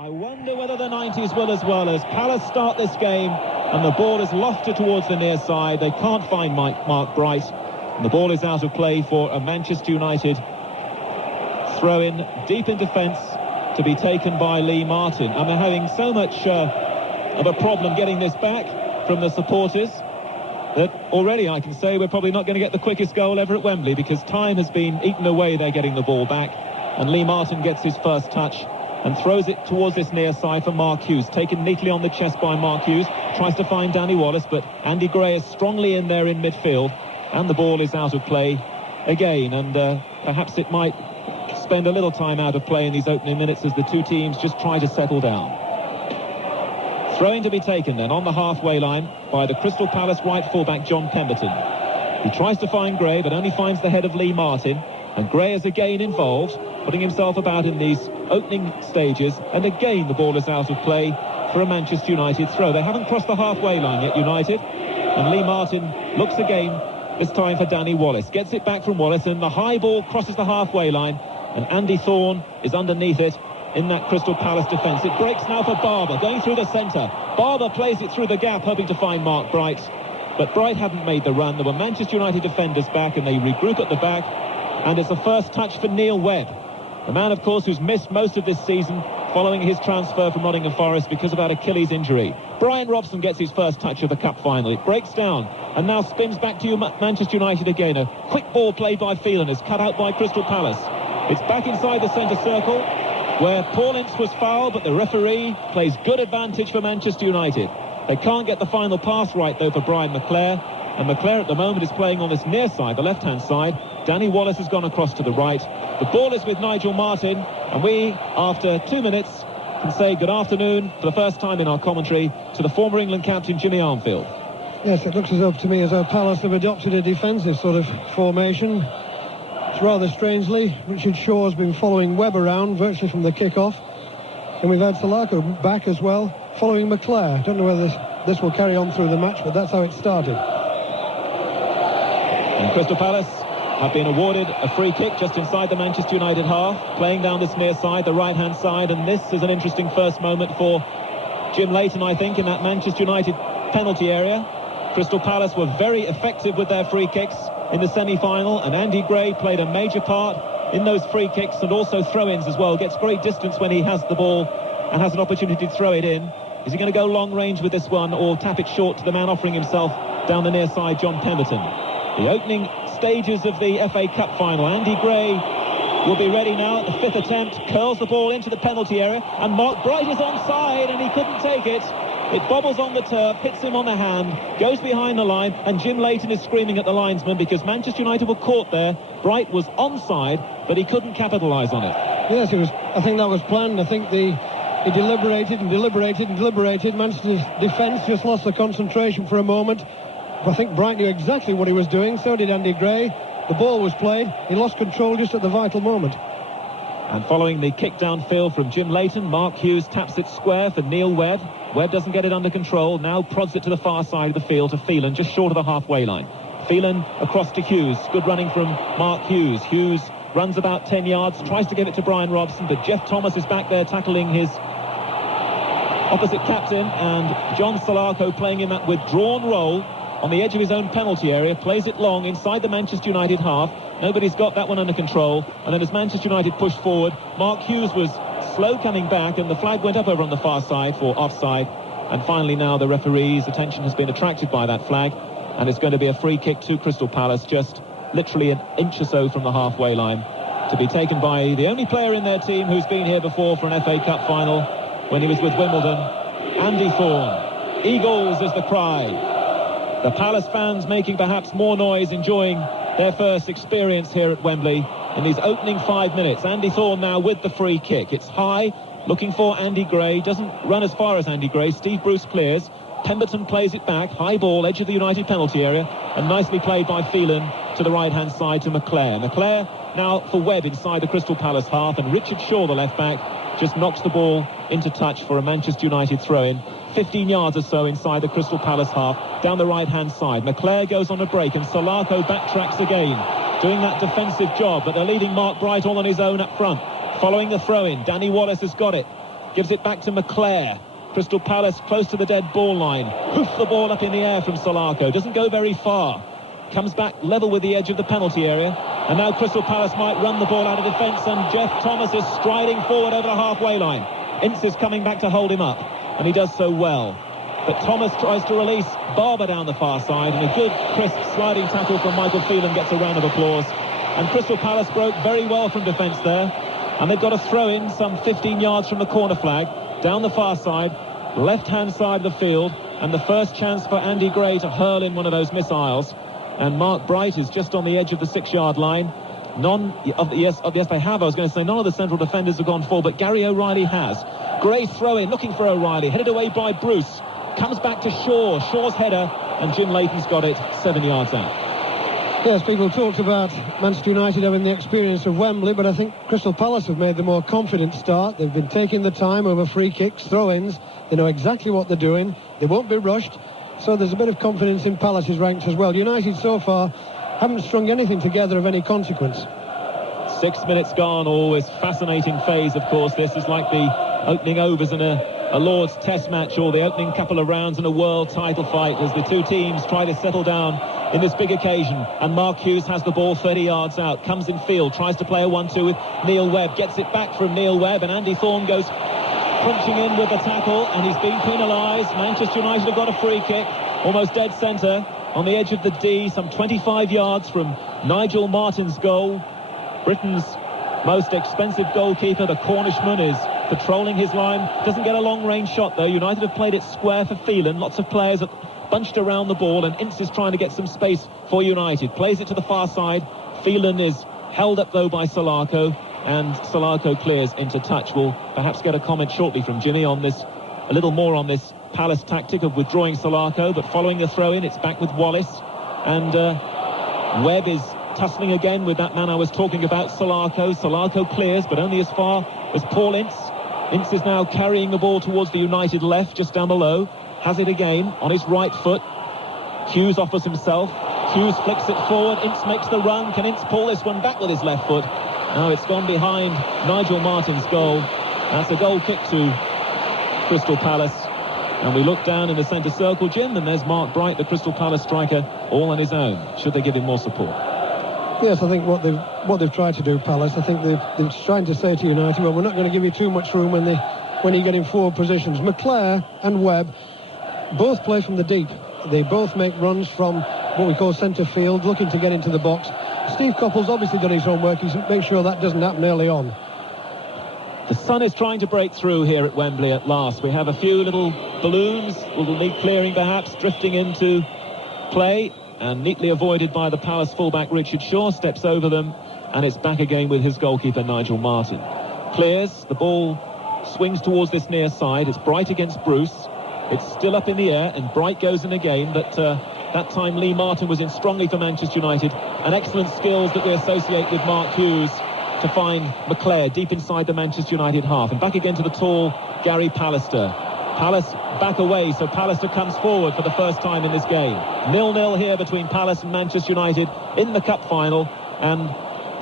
I wonder whether the 90s will as well, as Palace start this game and the ball is lofted towards the near side. They can't find Mark Bright, and the ball is out of play for a Manchester United throw-in deep in defence to be taken by Lee Martin. And they're having so much of a problem getting this back from the supporters that already I can say we're probably not going to get the quickest goal ever at Wembley, because time has been eaten away. They're getting the ball back, and Lee Martin gets his first touch and throws it towards this near side for Mark Hughes. Taken neatly on the chest by Mark Hughes. Tries to find Danny Wallace, but Andy Gray is strongly in there in midfield, and the ball is out of play again. And perhaps it might spend a little time out of play in these opening minutes as the two teams just try to settle down. Throw-in to be taken then on the halfway line by the Crystal Palace right fullback John Pemberton. He tries to find Gray, but only finds the head of Lee Martin, and Gray is again involved, putting himself about in these opening stages, and again the ball is out of play for a Manchester United throw. They haven't crossed the halfway line yet, United, and Lee Martin looks again, this time for Danny Wallace. Gets it back from Wallace, and the high ball crosses the halfway line, and Andy Thorne is underneath it in that Crystal Palace defence. It breaks now for Barber, going through the centre. Barber plays it through the gap, hoping to find Mark Bright, but Bright hadn't made the run. There were Manchester United defenders back, and they regroup at the back, and it's a first touch for Neil Webb. The man, of course, who's missed most of this season following his transfer from Nottingham Forest because of that Achilles injury. Brian Robson gets his first touch of the cup final. It breaks down and now spins back to Manchester United again. A quick ball played by Phelan is cut out by Crystal Palace. It's back inside the centre circle where Paul Ince was fouled, but the referee plays good advantage for Manchester United. They can't get the final pass right, though, for Brian McClare. And McClare at the moment is playing on this near side, the left-hand side. Danny Wallace has gone across to the right. The ball is with Nigel Martin, and we, after 2 minutes, can say good afternoon for the first time in our commentary to the former England captain Jimmy Armfield. Yes, it looks as though to me as though Palace have adopted a defensive sort of formation. It's rather strangely, Richard Shaw's been following Webb around virtually from the kick-off, and we've had Salako back as well, following McClare. I don't know whether this will carry on through the match, but that's how it started. And Crystal Palace have been awarded a free kick just inside the Manchester United half, playing down this near side, the right-hand side, and this is an interesting first moment for Jim Leighton, I think, in that Manchester United penalty area. Crystal Palace were very effective with their free kicks in the semi-final, and Andy Gray played a major part in those free kicks and also throw-ins as well. Gets great distance when he has the ball and has an opportunity to throw it in. Is he going to go long range with this one or tap it short to the man offering himself down the near side, John Pemberton? The opening stages of the FA Cup final. Andy Gray will be ready now at the fifth attempt, curls the ball into the penalty area, and Mark Bright is onside and he couldn't take it. It bobbles on the turf, hits him on the hand, goes behind the line, and Jim Leighton is screaming at the linesman because Manchester United were caught there. Bright was onside, but he couldn't capitalise on it. Yes, I think that was planned. I think he deliberated and deliberated and deliberated. Manchester's defence just lost the concentration for a moment. I think Bright knew exactly what he was doing, so did Andy Gray. The ball was played, he lost control just at the vital moment. And following the kick downfield from Jim Leighton, Mark Hughes taps it square for Neil Webb. Webb doesn't get it under control, now prods it to the far side of the field to Phelan, just short of the halfway line. Phelan across to Hughes, good running from Mark Hughes. Hughes runs about 10 yards, tries to give it to Brian Robson, but Jeff Thomas is back there tackling his opposite captain, and John Salako playing in that withdrawn role on the edge of his own penalty area, plays it long inside the Manchester United half. Nobody's got that one under control, and then as Manchester United pushed forward, Mark Hughes was slow coming back, and the flag went up over on the far side for offside. And finally now the referee's attention has been attracted by that flag, and it's going to be a free kick to Crystal Palace, just literally an inch or so from the halfway line, to be taken by the only player in their team who's been here before for an FA Cup final when he was with Wimbledon, Andy Thorne. Eagles is the cry. The Palace fans making perhaps more noise, enjoying their first experience here at Wembley in these opening 5 minutes. Andy Thorne now with the free kick. It's high, looking for Andy Gray. Doesn't run as far as Andy Gray. Steve Bruce clears. Pemberton plays it back. High ball, edge of the United penalty area. And nicely played by Phelan to the right-hand side to McClare. McClare now for Webb inside the Crystal Palace half. And Richard Shaw, the left-back, just knocks the ball into touch for a Manchester United throw-in. 15 yards or so inside the Crystal Palace half, down the right-hand side. McClare goes on a break, and Salako backtracks again, doing that defensive job, but they're leading Mark Bright all on his own up front. Following the throw-in, Danny Wallace has got it. gives it back to McClare. Crystal Palace close to the dead ball line. Hoof the ball up in the air from Solarco. Doesn't go very far. Comes back level with the edge of the penalty area. And now Crystal Palace might run the ball out of defence, and Jeff Thomas is striding forward over the halfway line. Ince is coming back to hold him up, and he does so well. But Thomas tries to release Barber down the far side, and a good, crisp sliding tackle from Michael Phelan gets a round of applause. And Crystal Palace broke very well from defence there. And they've got a throw-in some 15 yards from the corner flag, down the far side, left-hand side of the field, and the first chance for Andy Gray to hurl in one of those missiles. And Mark Bright is just on the edge of the 6-yard line. Yes, they have. I was going to say none of the central defenders have gone full, but Gary O'Reilly has. Gray throw-in, looking for O'Reilly, headed away by Bruce. Comes back to Shaw. Shaw's header, and Jim Leighton's got it 7 yards out. Yes, people talked about Manchester United having the experience of Wembley, but I think Crystal Palace have made the more confident start. They've been taking the time over free kicks, throw-ins. They know exactly what they're doing. They won't be rushed. So there's a bit of confidence in Palace's ranks as well. United so far haven't strung anything together of any consequence. 6 minutes gone. Always fascinating phase, of course. This is like the opening overs in a Lord's Test match, or the opening couple of rounds in a world title fight, as the two teams try to settle down in this big occasion. And Mark Hughes has the ball 30 yards out, comes in field, tries to play a 1-2 with Neil Webb, gets it back from Neil Webb, and Andy Thorne goes crunching in with the tackle, and he's been penalised. Manchester United have got a free kick, almost dead centre, on the edge of the D, some 25 yards from Nigel Martin's goal. Britain's most expensive goalkeeper, the Cornishman, is patrolling his line. Doesn't get a long-range shot, though. United have played it square for Phelan. Lots of players bunched around the ball, and Ince is trying to get some space for United. Plays it to the far side. Phelan is held up, though, by Solarco, and Solarco clears into touch. We'll perhaps get a comment shortly from Jimmy on this, a little more on this Palace tactic of withdrawing Solarco, but following the throw-in, it's back with Wallace, and Webb is tussling again with that man I was talking about, Solarco. Solarco clears, but only as far as Paul Ince. Ince is now carrying the ball towards the United left, just down below. Has it again on his right foot. Hughes offers himself. Hughes flicks it forward. Ince makes the run. Can Ince pull this one back with his left foot? No, it's gone behind Nigel Martin's goal. That's a goal kick to Crystal Palace. And we look down in the centre circle, Jim, and there's Mark Bright, the Crystal Palace striker, all on his own. Should they give him more support? Yes, I think what they've tried to do, Palace, I think they're trying to say to United, well, we're not going to give you too much room when you get in forward positions. McClare and Webb both play from the deep. They both make runs from what we call centre field, looking to get into the box. Steve Coppell's obviously done his homework. He's make sure that doesn't happen early on. The sun is trying to break through here at Wembley at last. We have a few little balloons, will need clearing perhaps, drifting into play, and neatly avoided by the Palace fullback Richard Shaw. Steps over them, and it's back again with his goalkeeper Nigel Martin. Clears, the ball swings towards this near side. It's Bright against Bruce. It's still up in the air, and Bright goes in again, but that time Lee Martin was in strongly for Manchester United, and excellent skills that we associate with Mark Hughes to find McClare deep inside the Manchester United half. And back again to the tall Gary Pallister. Palace back away, so Pallister comes forward for the first time in this game. 0-0 here between Palace and Manchester United in the cup final, and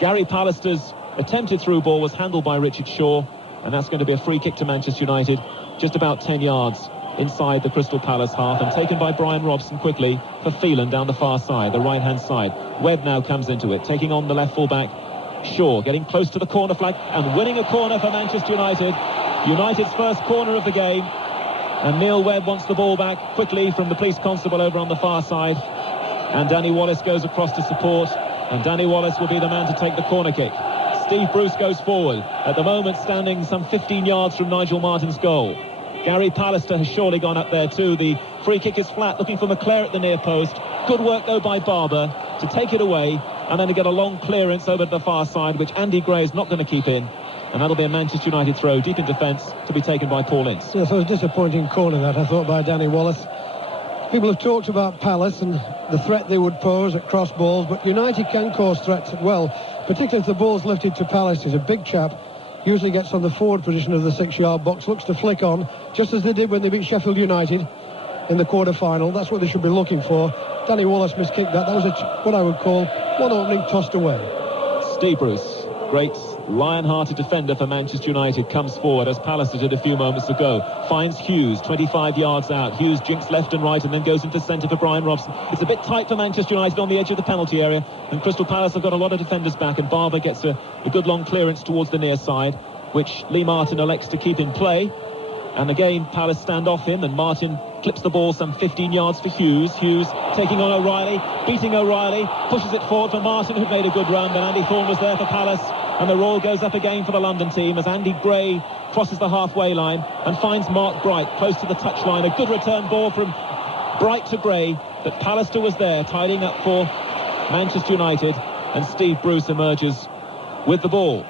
Gary Pallister's attempted through ball was handled by Richard Shaw, and that's going to be a free kick to Manchester United, just about 10 yards inside the Crystal Palace half, and taken by Brian Robson quickly for Phelan down the far side, the right-hand side. Webb now comes into it, taking on the left full-back Shaw, getting close to the corner flag and winning a corner for Manchester United. United's first corner of the game, and Neil Webb wants the ball back quickly from the police constable over on the far side, and Danny Wallace goes across to support, and Danny Wallace will be the man to take the corner kick. Steve Bruce goes forward, at the moment standing some 15 yards from Nigel Martin's goal. Gary Pallister has surely gone up there too. The free kick is flat, looking for McClare at the near post. Good work though by Barber to take it away, and then to get a long clearance over to the far side, which Andy Gray is not going to keep in. And that'll be a Manchester United throw deep in defence to be taken by Paul Ince. Yes, it was a disappointing corner that, I thought, by Danny Wallace. People have talked about Palace and the threat they would pose at cross balls, but United can cause threats as well, particularly if the ball's lifted to Palace. He's a big chap, usually gets on the forward position of the 6-yard box, looks to flick on, just as they did when they beat Sheffield United in the quarter-final. That's what they should be looking for. Danny Wallace miskicked that. That was what I would call one opening tossed away. Steve Bruce, great lion-hearted defender for Manchester United, comes forward, as Pallister did a few moments ago. Finds Hughes, 25 yards out. Hughes jinks left and right and then goes into centre for Brian Robson. It's a bit tight for Manchester United on the edge of the penalty area, and Crystal Palace have got a lot of defenders back, and Barber gets a good long clearance towards the near side, which Lee Martin elects to keep in play. And again, Palace stand off him, and Martin clips the ball some 15 yards for Hughes. Hughes taking on O'Reilly, beating O'Reilly, pushes it forward for Martin, who made a good run, but Andy Thorne was there for Palace, and the roll goes up again for the London team as Andy Gray crosses the halfway line and finds Mark Bright close to the touchline. A good return ball from Bright to Gray, but Pallister was there tidying up for Manchester United, and Steve Bruce emerges with the ball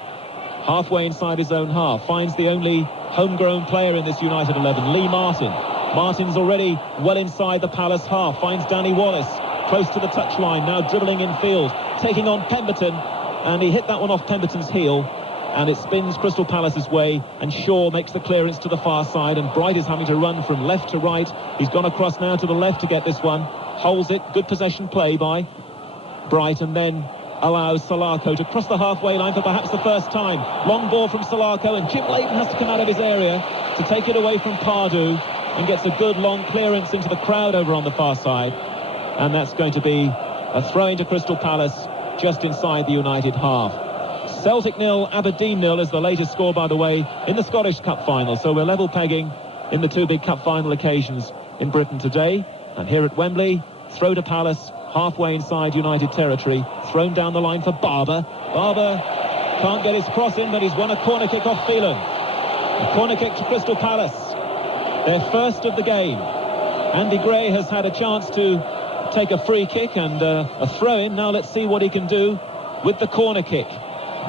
halfway inside his own half, finds the only homegrown player in this United 11, Lee Martin. Martin's already well inside the Palace half, finds Danny Wallace close to the touchline, now dribbling in field, taking on Pemberton, and he hit that one off Pemberton's heel, and it spins Crystal Palace's way, and Shaw makes the clearance to the far side, and Bright is having to run from left to right. He's gone across now to the left to get this one, holds it, good possession play by Bright, and then allows Salako to cross the halfway line for perhaps the first time. Long ball from Salako, and Jim Leighton has to come out of his area to take it away from Pardew, and gets a good long clearance into the crowd over on the far side, and that's going to be a throw into Crystal Palace just inside the United half. Celtic 0, Aberdeen 0 is the latest score, by the way, in the Scottish Cup final, so we're level pegging in the two big cup final occasions in Britain today. And here at Wembley, throw to Palace, halfway inside United territory, thrown down the line for Barber. Barber can't get his cross in, but he's won a corner kick off Phelan. A corner kick to Crystal Palace, their first of the game. Andy Gray has had a chance to take a free kick and a throw-in. Now let's see what he can do with the corner kick.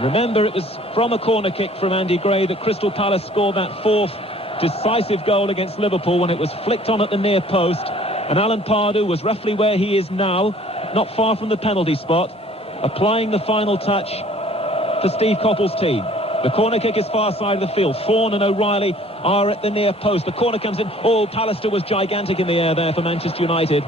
Remember, it was from a corner kick from Andy Gray that Crystal Palace scored that fourth decisive goal against Liverpool, when it was flicked on at the near post, and Alan Pardew was roughly where he is now, not far from the penalty spot, applying the final touch for Steve Coppell's team. The corner kick is far side of the field. Thorne and O'Reilly are at the near post. The corner comes in. Oh, Pallister was gigantic in the air there for Manchester United,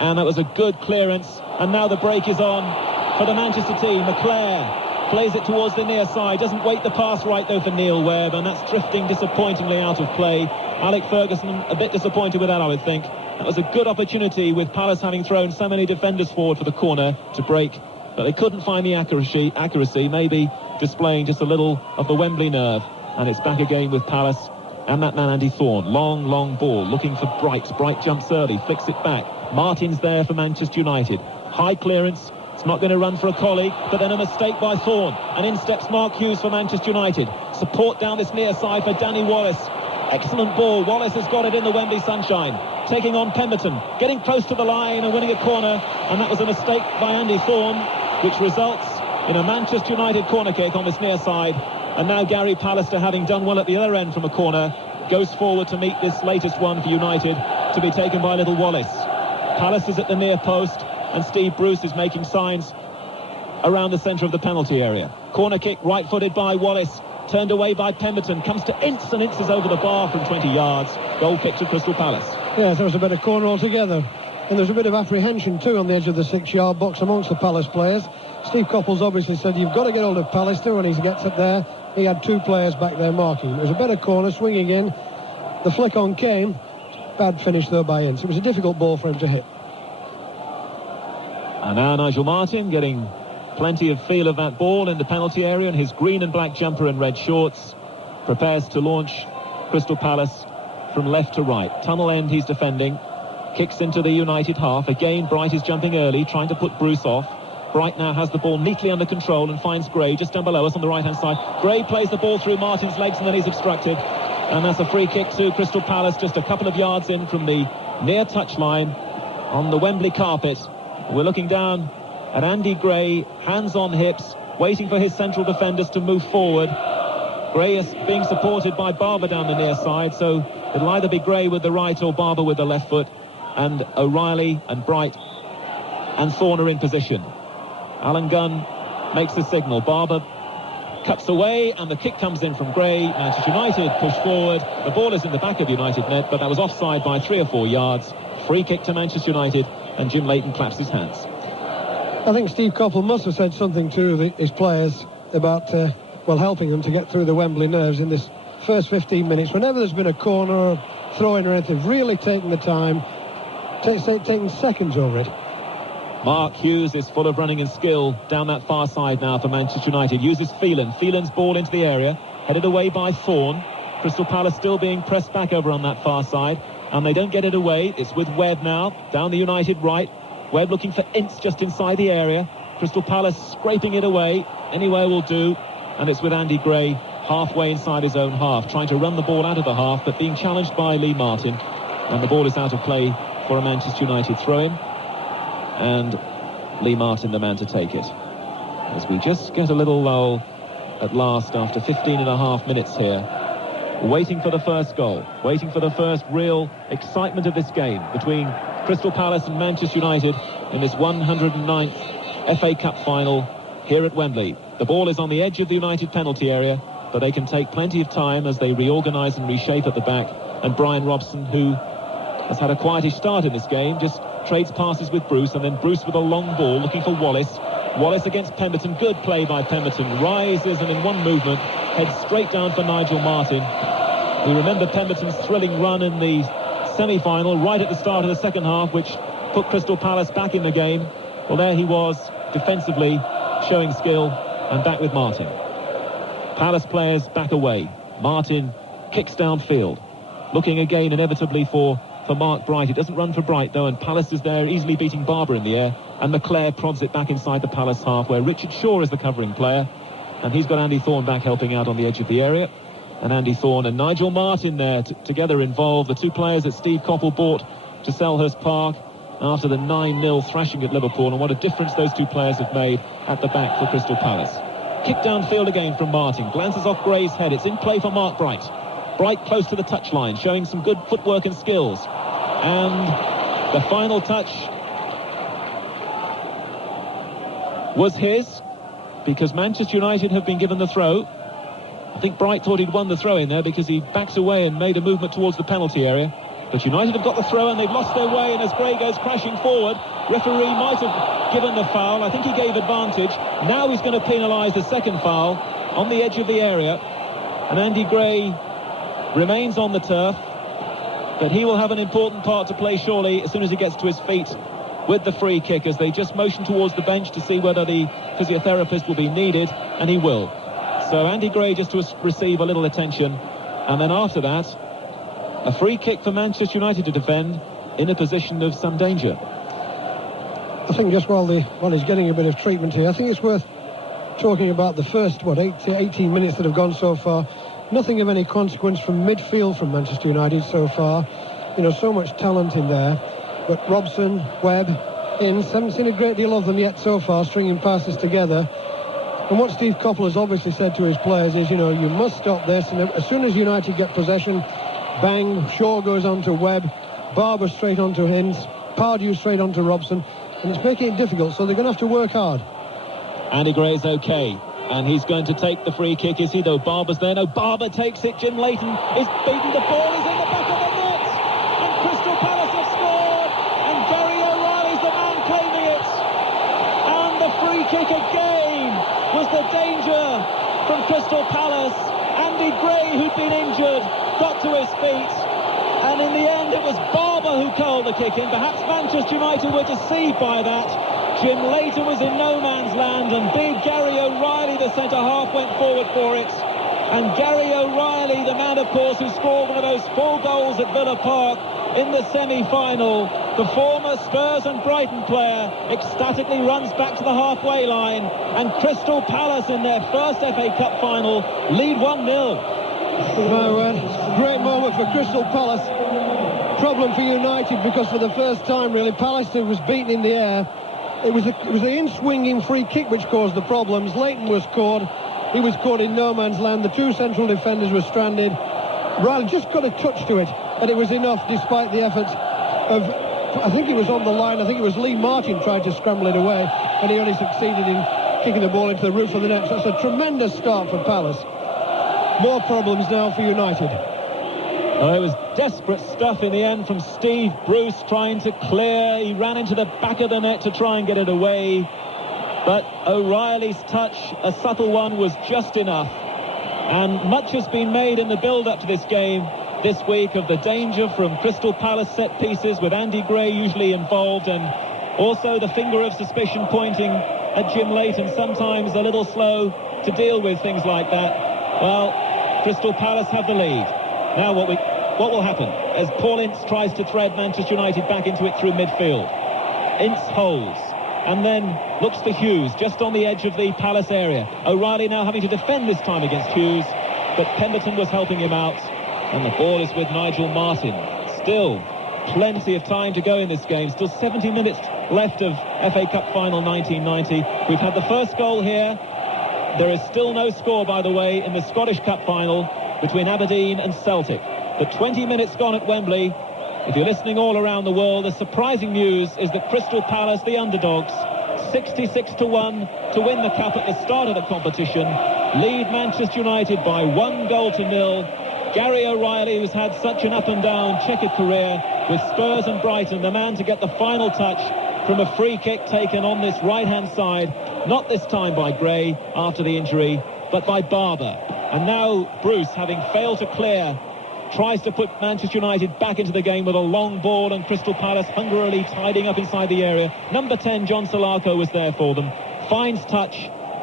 and that was a good clearance. And now the break is on for the Manchester team. McClare plays it towards the near side, doesn't wait the pass right though for Neil Webb, and that's drifting disappointingly out of play. Alec Ferguson a bit disappointed with that, I would think. That was a good opportunity, with Palace having thrown so many defenders forward for the corner to break, but they couldn't find the accuracy, maybe displaying just a little of the Wembley nerve. And it's back again with Palace and that man Andy Thorne. Long ball looking for Bright. Bright jumps early, flicks it back. Martin's there for Manchester United. High clearance. It's not going to run for a colleague, but then a mistake by Thorne, and in steps Mark Hughes for Manchester United. Support down this near side for Danny Wallace. Excellent ball. Wallace has got it in the Wembley sunshine, taking on Pemberton, getting close to the line and winning a corner, and that was a mistake by Andy Thorne, which results in a Manchester United corner kick on this near side. And now Gary Pallister, having done well at the other end from a corner, goes forward to meet this latest one for United, to be taken by little Wallace. Pallister's at the near post, and Steve Bruce is making signs around the centre of the penalty area. Corner kick, right-footed by Wallace, turned away by Pemberton, comes to Ince, and Ince is over the bar from 20 yards. Goal kick to Crystal Palace. Yes, there was a better corner altogether. And there's a bit of apprehension too on the edge of the 6-yard box amongst the Palace players. Steve Coppell's obviously said, you've got to get hold of Pallister, when he gets up there. He had two players back there marking. It was a better corner, swinging in. The flick on came. Bad finish though by Ince. It was a difficult ball for him to hit. And now Nigel Martin getting plenty of feel of that ball in the penalty area, and his green and black jumper and red shorts prepares to launch Crystal Palace from left to right. Tunnel end he's defending, kicks into the United half. Again, Bright is jumping early, trying to put Bruce off. Bright now has the ball neatly under control and finds Gray just down below us on the right-hand side. Gray plays the ball through Martin's legs, and then he's obstructed. And that's a free kick to Crystal Palace, just a couple of yards in from the near touchline on the Wembley carpet. We're looking down at Andy Gray, hands on hips, waiting for his central defenders to move forward. Gray is being supported by Barber down the near side, so it'll either be Gray with the right or Barber with the left foot. And O'Reilly and Bright and Thorne are in position. Alan Gunn makes the signal. Barber cuts away, and the kick comes in from Gray. Manchester United push forward. The ball is in the back of United net, but that was offside by 3 or 4 yards. Free kick to Manchester United, and Jim Leighton claps his hands. I think Steve Coppell must have said something to his players about well, helping them to get through the Wembley nerves in this first 15 minutes. Whenever there's been a corner or throw-in or anything, really taking the time, taking seconds over it. Mark Hughes is full of running and skill down that far side now for Manchester United. Uses Phelan. Phelan's ball into the area, headed away by Thorne. Crystal Palace still being pressed back over on that far side, and they don't get it away. It's with Webb now, down the United right. Webb looking for Ince just inside the area. Crystal Palace scraping it away. Anywhere will do. And it's with Andy Gray halfway inside his own half, trying to run the ball out of the half, but being challenged by Lee Martin. And the ball is out of play for a Manchester United throw-in. And Lee Martin, the man to take it. As we just get a little lull at last after 15 and a half minutes here. Waiting for the first goal. Waiting for the first real excitement of this game between Crystal Palace and Manchester United in this 109th FA Cup final here at Wembley. The ball is on the edge of the United penalty area, but they can take plenty of time as they reorganise and reshape at the back. And Brian Robson, who has had a quietish start in this game, just trades passes with Bruce, and then Bruce with a long ball looking for Wallace. Wallace against Pemberton. Good play by Pemberton. Rises and in one movement heads straight down for Nigel Martin. We remember Pemberton's thrilling run in the semi-final right at the start of the second half, which put Crystal Palace back in the game. Well, there he was defensively showing skill, and back with Martin. Palace players back away. Martin kicks downfield, looking again inevitably for Mark Bright. It doesn't run for Bright though, and Palace is there easily beating Barber in the air, and McClare prods it back inside the Palace half where Richard Shaw is the covering player, and he's got Andy Thorne back helping out on the edge of the area. And Andy Thorne and Nigel Martin there together involved, the two players that Steve Coppell bought to Selhurst Park after the 9-0 thrashing at Liverpool, and what a difference those two players have made at the back for Crystal Palace. Kick downfield again from Martin, glances off Gray's head. It's in play for Mark Bright. Bright close to the touchline, showing some good footwork and skills. And the final touch was his, because Manchester United have been given the throw. I think Bright thought he'd won the throw in there because he backs away and made a movement towards the penalty area. But United have got the throw and they've lost their way, and as Gray goes crashing forward, referee might have given the foul. I think he gave advantage. Now he's going to penalise the second foul on the edge of the area. And Andy Gray remains on the turf, but he will have an important part to play surely as soon as he gets to his feet with the free kick, as they just motion towards the bench to see whether the physiotherapist will be needed, and he will. So Andy Gray just to receive a little attention, and then after that a free kick for Manchester United to defend in a position of some danger. I think just while he's getting a bit of treatment here, I think it's worth talking about the first 18 minutes that have gone so far. Nothing of any consequence from midfield from Manchester United so far. You know, so much talent in there. But Robson, Webb, Ince, haven't seen a great deal of them yet so far, stringing passes together. And what Steve Coppell has obviously said to his players is, you know, you must stop this. And as soon as United get possession, bang, Shaw goes on to Webb, Barber straight on to Ince, Pardew straight on to Robson. And it's making it difficult, so they're going to have to work hard. Andy Gray is okay. And he's going to take the free kick, is he, though? Barber's there. No, Barber takes it. Jim Leighton is beaten. The ball is in the back of the net. And Crystal Palace have scored. And Gary O'Reilly's the man claiming it. And the free kick again was the danger from Crystal Palace. Andy Gray, who'd been injured, got to his feet. And in the end, it was Barber who curled the kick in. Perhaps Manchester United were deceived by that. Jim Leighton was in no man's land, and big Gary O'Reilly, the centre-half, went forward for it. And Gary O'Reilly, the man, of course, who scored one of those 4 goals at Villa Park in the semi-final, the former Spurs and Brighton player, ecstatically runs back to the halfway line, and Crystal Palace in their first FA Cup final lead 1-0. Great moment for Crystal Palace. Problem for United, because for the first time, really, Palace was beaten in the air. It was the in-swinging free kick which caused the problems. Leighton was caught. He was caught in no man's land. The two central defenders were stranded. Riley just got a touch to it, and it was enough despite the efforts of, I think it was on the line, I think it was Lee Martin tried to scramble it away, and he only succeeded in kicking the ball into the roof of the net. So that's a tremendous start for Palace. More problems now for United. Oh, it was desperate stuff in the end from Steve Bruce trying to clear. He ran into the back of the net to try and get it away. But O'Reilly's touch, a subtle one, was just enough. And much has been made in the build-up to this game this week of the danger from Crystal Palace set pieces, with Andy Gray usually involved, and also the finger of suspicion pointing at Jim Leighton, sometimes a little slow to deal with things like that. Well, Crystal Palace have the lead. Now what will happen as Paul Ince tries to thread Manchester United back into it through midfield? Ince holds and then looks for Hughes just on the edge of the Palace area. O'Reilly now having to defend this time against Hughes, but Pemberton was helping him out, and the ball is with Nigel Martyn. Still plenty of time to go in this game, still 70 minutes left of FA Cup Final 1990. We've had the first goal here. There is still no score, by the way, in the Scottish Cup Final between Aberdeen and Celtic. The 20 minutes gone at Wembley. If you're listening all around the world, the surprising news is that Crystal Palace, the underdogs, 66-1 to win the cup at the start of the competition, lead Manchester United by 1-0. Gary O'Reilly, who's had such an up-and-down checkered career with Spurs and Brighton, the man to get the final touch from a free kick taken on this right-hand side, not this time by Gray after the injury, but by Barber. And now Bruce, having failed to clear, tries to put Manchester United back into the game with a long ball, and Crystal Palace hungrily tidying up inside the area. Number 10, John Salako, was there for them. Finds touch,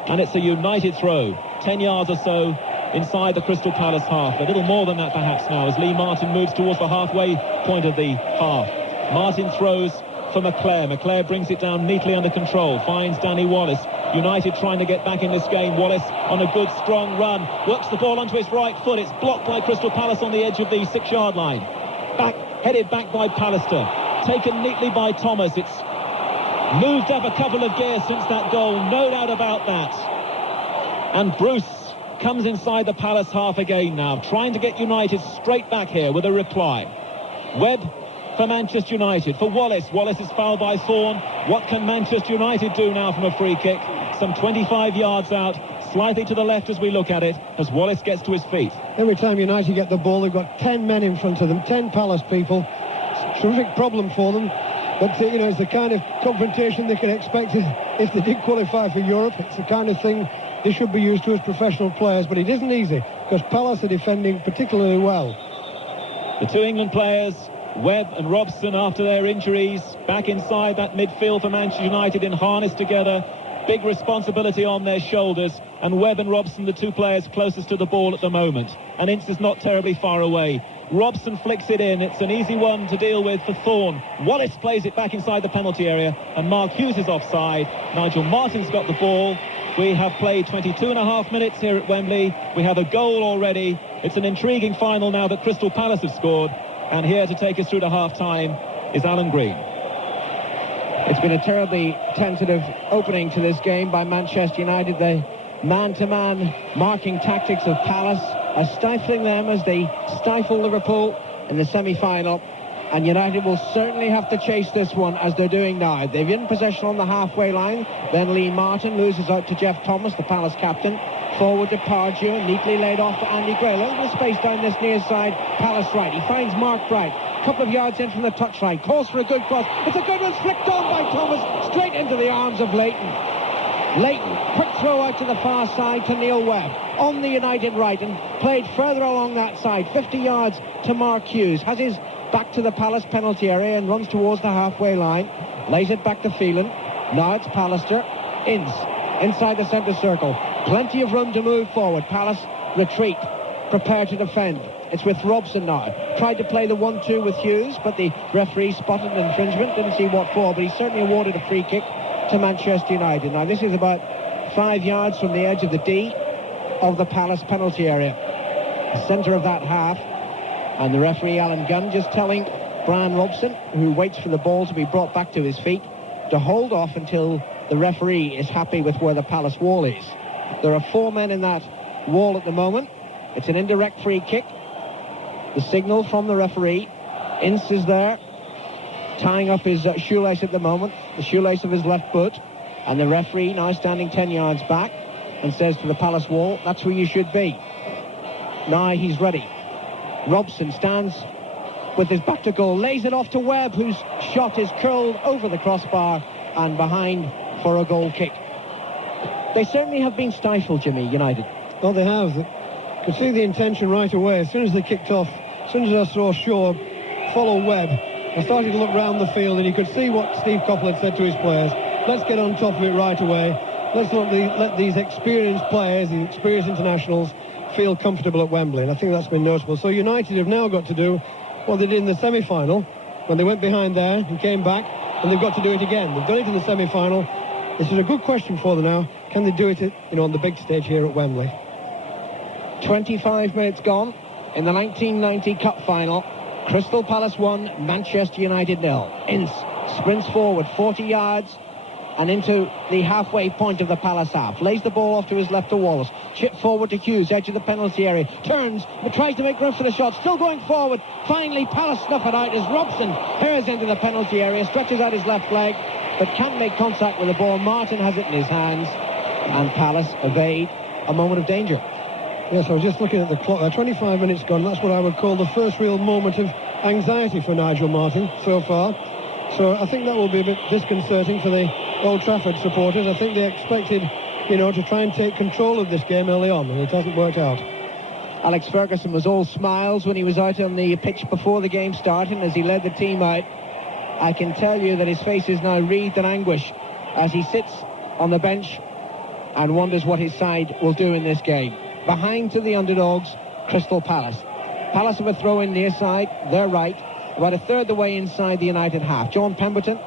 and it's a United throw, 10 yards or so inside the Crystal Palace half. A little more than that perhaps now, as Lee Martin moves towards the halfway point of the half. Martin throws for McClair. McClair brings it down neatly under control, finds Danny Wallace. United trying to get back in this game. Wallace on a good strong run, works the ball onto his right foot. It's blocked by Crystal Palace on the edge of the 6-yard line. Headed back by Pallister, taken neatly by Thomas. It's moved up a couple of gears since that goal, no doubt about that. And Bruce comes inside the Palace half again now, trying to get United straight back here with a reply. Webb for Manchester United, for Wallace. Wallace is fouled by Thorne. What can Manchester United do now from a free kick? Some 25 yards out, slightly to the left as we look at it, as Wallace gets to his feet. Every time United get the ball, they've got 10 men in front of them, 10 Palace people. It's a terrific problem for them. But, it's the kind of confrontation they can expect if they did qualify for Europe. It's the kind of thing they should be used to as professional players. But it isn't easy, because Palace are defending particularly well. The two England players, Webb and Robson, after their injuries, back inside that midfield for Manchester United in harness together. Big responsibility on their shoulders, and Webb and Robson, the two players closest to the ball at the moment. And Ince is not terribly far away. Robson flicks it in. It's an easy one to deal with for Thorne. Wallace plays it back inside the penalty area, and Mark Hughes is offside. Nigel Martin's got the ball. We have played 22.5 minutes here at Wembley. We have a goal already. It's an intriguing final now that Crystal Palace have scored. And here to take us through to half-time is Alan Green. It's been a terribly tentative opening to this game by Manchester United. The man-to-man marking tactics of Palace are stifling them as they stifle Liverpool in the semi-final. And United will certainly have to chase this one, as they're doing now. They've in possession on the halfway line. Then Lee Martin loses out to Jeff Thomas, the Palace captain. Forward to Pardew, neatly laid off for Andy Gray. A little space down this near side, Palace right. He finds Mark Bright. A couple of yards in from the touchline. Calls for a good cross. It's a good one, flicked on by Thomas, straight into the arms of Leighton. Leighton, quick throw out to the far side to Neil Webb. On the United right, and played further along that side. 50 yards to Mark Hughes. Has his back to the Palace penalty area and runs towards the halfway line. Lays it back to Phelan. Now it's Pallister. Ince inside the centre circle. Plenty of room to move forward. Palace retreat, prepare to defend. It's with Robson now. Tried to play the 1-2 with Hughes, but the referee spotted an infringement. Didn't see what for, but he certainly awarded a free kick to Manchester United. Now this is about 5 yards from the edge of the D of the Palace penalty area. The centre of that half. And the referee, Alan Gunn, just telling Brian Robson, who waits for the ball to be brought back to his feet, to hold off until the referee is happy with where the Palace wall is. There are 4 men in that wall at the moment. It's an indirect free kick. The signal from the referee. Ince is there, tying up his shoelace at the moment, the shoelace of his left foot. And the referee now standing 10 yards back and says to the Palace wall, that's where you should be. Now he's ready. Robson stands with his back to goal, lays it off to Webb, whose shot is curled over the crossbar and behind for a goal kick. They certainly have been stifled, Jimmy, United. Oh, they have. You could see the intention right away. As soon as they kicked off, as soon as I saw Shaw follow Webb, I started to look round the field, and you could see what Steve Coppell had said to his players. Let's get on top of it right away. Let's let these experienced players, these experienced internationals, feel comfortable at Wembley. And I think that's been noticeable. So United have now got to do what they did in the semi-final, when they went behind there and came back, and they've got to do it again. They've done it in the semi-final. This is a good question for them now. Can they do it, on the big stage here at Wembley? 25 minutes gone in the 1990 Cup final. Crystal Palace 1, Manchester United 0. Ince sprints forward 40 yards and into the halfway point of the Palace half. Lays the ball off to his left to Wallace. Chip forward to Hughes, edge of the penalty area. Turns, tries to make room for the shot. Still going forward. Finally, Palace snuff it out as Robson hurries into the penalty area, stretches out his left leg, but can't make contact with the ball. Martin has it in his hands, and Palace evade a moment of danger. Yes, I was just looking at the clock there. 25 minutes gone. That's what I would call the first real moment of anxiety for Nigel Martin so far. So I think that will be a bit disconcerting for the Old Trafford supporters. I think they expected, to try and take control of this game early on, and it hasn't worked out. Alex Ferguson was all smiles when he was out on the pitch before the game started, and as he led the team out, I can tell you that his face is now wreathed in anguish as he sits on the bench and wonders what his side will do in this game. Behind to the underdogs, Crystal Palace. Palace have a throw in near side, their right, about a third the way inside the United half. John Pemberton,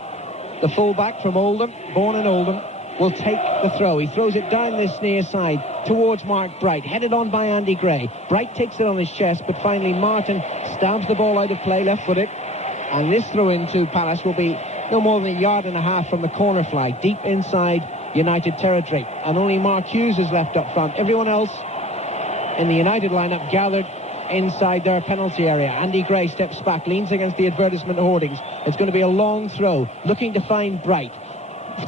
the fullback from Oldham, born in Oldham, will take the throw. He throws it down this near side towards Mark Bright, headed on by Andy Gray. Bright takes it on his chest, but finally Martin stabs the ball out of play, left-footed, and this throw into Palace will be no more than a yard and a half from the corner flag, deep inside United territory, and only Mark Hughes is left up front. Everyone else in the United lineup gathered inside their penalty area. Andy Gray steps back, leans against the advertisement hoardings. It's going to be a long throw, looking to find Bright.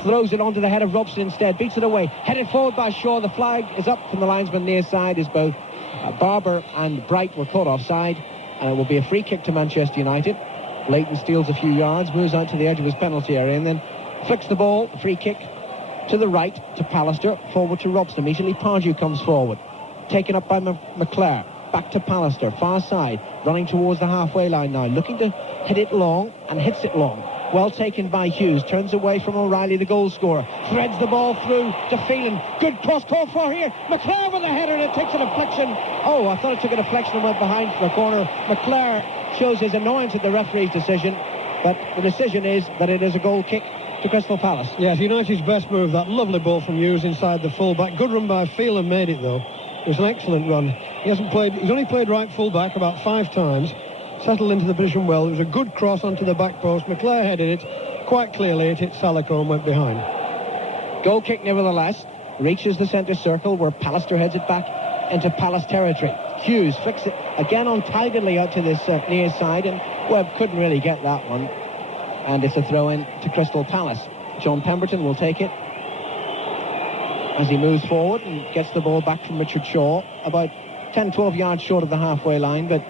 Throws it onto the head of Robson instead, beats it away, headed forward by Shaw. The flag is up from the linesman near side as both Barber and Bright were caught offside, and it will be a free kick to Manchester United. Leighton steals a few yards, moves out to the edge of his penalty area, and then flicks the ball, free kick, to the right to Pallister, forward to Robson. Immediately Pardew comes forward, taken up by McClare. Back to Pallister, far side, running towards the halfway line now, looking to hit it long, and hits it long. Well taken by Hughes, turns away from O'Reilly, the goal scorer, threads the ball through to Phelan. Good cross call for here. McClare with the header, and it takes a deflection. Oh, I thought it took a deflection and went behind for the corner. McClare shows his annoyance at the referee's decision, but the decision is that it is a goal kick to Crystal Palace. Yes, United's best move, that lovely ball from Hughes inside the full-back. Good run by Phelan, made it though. It was an excellent run. He's only played right full-back about 5 times. Settled into the position well. It was a good cross onto the back post. McClare headed it quite clearly. It hit Salico and went behind. Goal kick nevertheless. Reaches the centre circle where Pallister heads it back into Palace territory. Hughes flicks it again untidily out to this near side, and Webb couldn't really get that one. And it's a throw-in to Crystal Palace. John Pemberton will take it as he moves forward and gets the ball back from Richard Shaw, about 10-12 yards short of the halfway line, but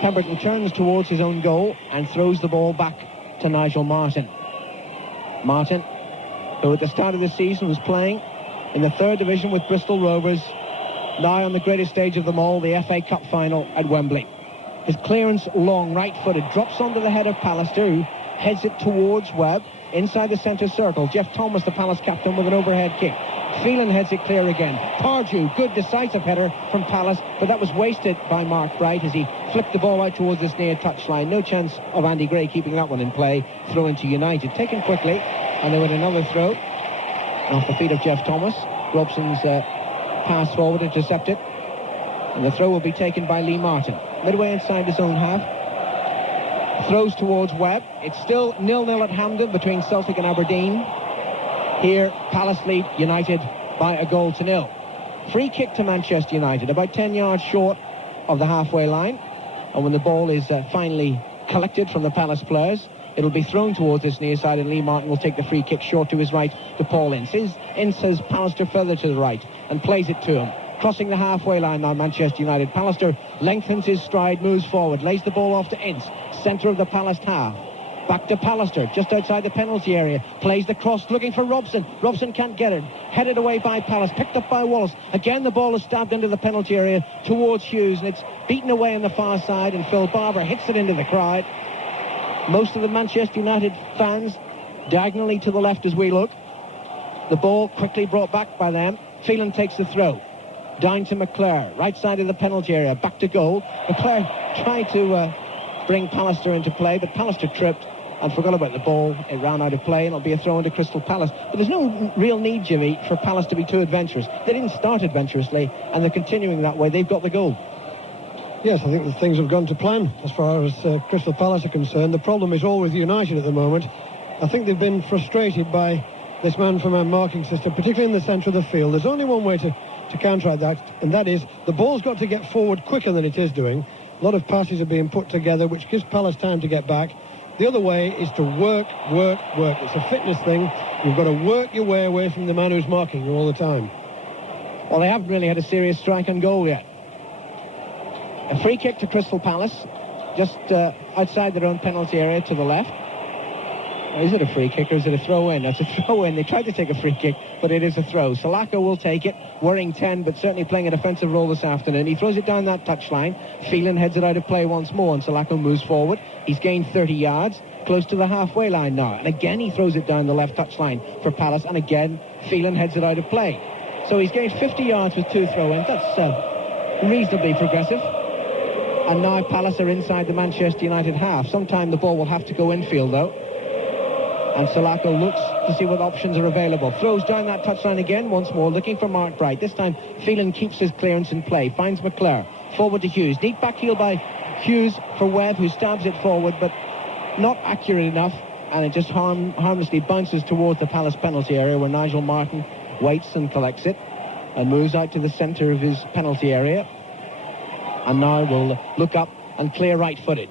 Pemberton turns towards his own goal and throws the ball back to Nigel Martin. Martin, who at the start of the season was playing in the 3rd division with Bristol Rovers, now on the greatest stage of them all, the FA Cup final at Wembley. His clearance long, right-footed, drops onto the head of Pallister, who heads it towards Webb, inside the centre circle. Jeff Thomas, the Palace captain, with an overhead kick. Phelan heads it clear again. Pardew, good decisive header from Palace, but that was wasted by Mark Bright as he flicked the ball out towards this near touchline. No chance of Andy Gray keeping that one in play. Throw into United. Taken quickly, and they went another throw off the feet of Jeff Thomas. Robson's pass forward intercepted, and the throw will be taken by Lee Martin. Midway inside his own half. Throws towards Webb. It's still 0-0 at Hampden between Celtic and Aberdeen. Here, Palace lead United by a goal to 0. Free kick to Manchester United, about 10 yards short of the halfway line. And when the ball is finally collected from the Palace players, it'll be thrown towards this near side, and Lee Martin will take the free kick short to his right to Paul Ince. Ince has Pallister further to the right and plays it to him. Crossing the halfway line now, Manchester United. Pallister lengthens his stride, moves forward, lays the ball off to Ince, centre of the Palace half. Back to Pallister, just outside the penalty area. Plays the cross, looking for Robson. Robson can't get it. Headed away by Pallas, picked up by Wallace. Again, the ball is stabbed into the penalty area towards Hughes, and it's beaten away on the far side, and Phil Barber hits it into the crowd. Most of the Manchester United fans diagonally to the left as we look. The ball quickly brought back by them. Phelan takes the throw. Down to McClure, right side of the penalty area, back to goal. McClure tried to bring Pallister into play, but Pallister tripped and forgot about the ball. It ran out of play, and it'll be a throw into Crystal Palace. But there's no real need, Jimmy, for Palace to be too adventurous. They didn't start adventurously, and they're continuing that way. They've got the goal. Yes, I think that things have gone to plan as far as Crystal Palace are concerned. The problem is all with United at the moment. I think they've been frustrated by this man-for-man marking system, particularly in the centre of the field. There's only one way to counteract that, and that is the ball's got to get forward quicker than it is doing. A lot of passes are being put together, which gives Palace time to get back. The other way is to work. It's a fitness thing. You've got to work your way away from the man who's marking you all the time. Well, they haven't really had a serious strike on goal yet. A free kick to Crystal Palace, just outside their own penalty area to the left. Is it a free kick or is it a throw-in? It's a throw-in. They tried to take a free kick, but it is a throw. Salako will take it, wearing 10, but certainly playing a defensive role this afternoon. He throws it down that touchline. Phelan heads it out of play once more, and Salako moves forward. He's gained 30 yards, close to the halfway line now. And again, he throws it down the left touchline for Palace, and again, Phelan heads it out of play. So he's gained 50 yards with 2 throw-ins. That's reasonably progressive. And now Palace are inside the Manchester United half. Sometime the ball will have to go infield, though. And Salako looks to see what options are available. Throws down that touchline again once more, looking for Mark Bright. This time, Phelan keeps his clearance in play. Finds McClure. Forward to Hughes. Neat back heel by Hughes for Webb, who stabs it forward, but not accurate enough. And it just harmlessly bounces towards the Palace penalty area, where Nigel Martin waits and collects it. And moves out to the centre of his penalty area. And now will look up and clear right-footed.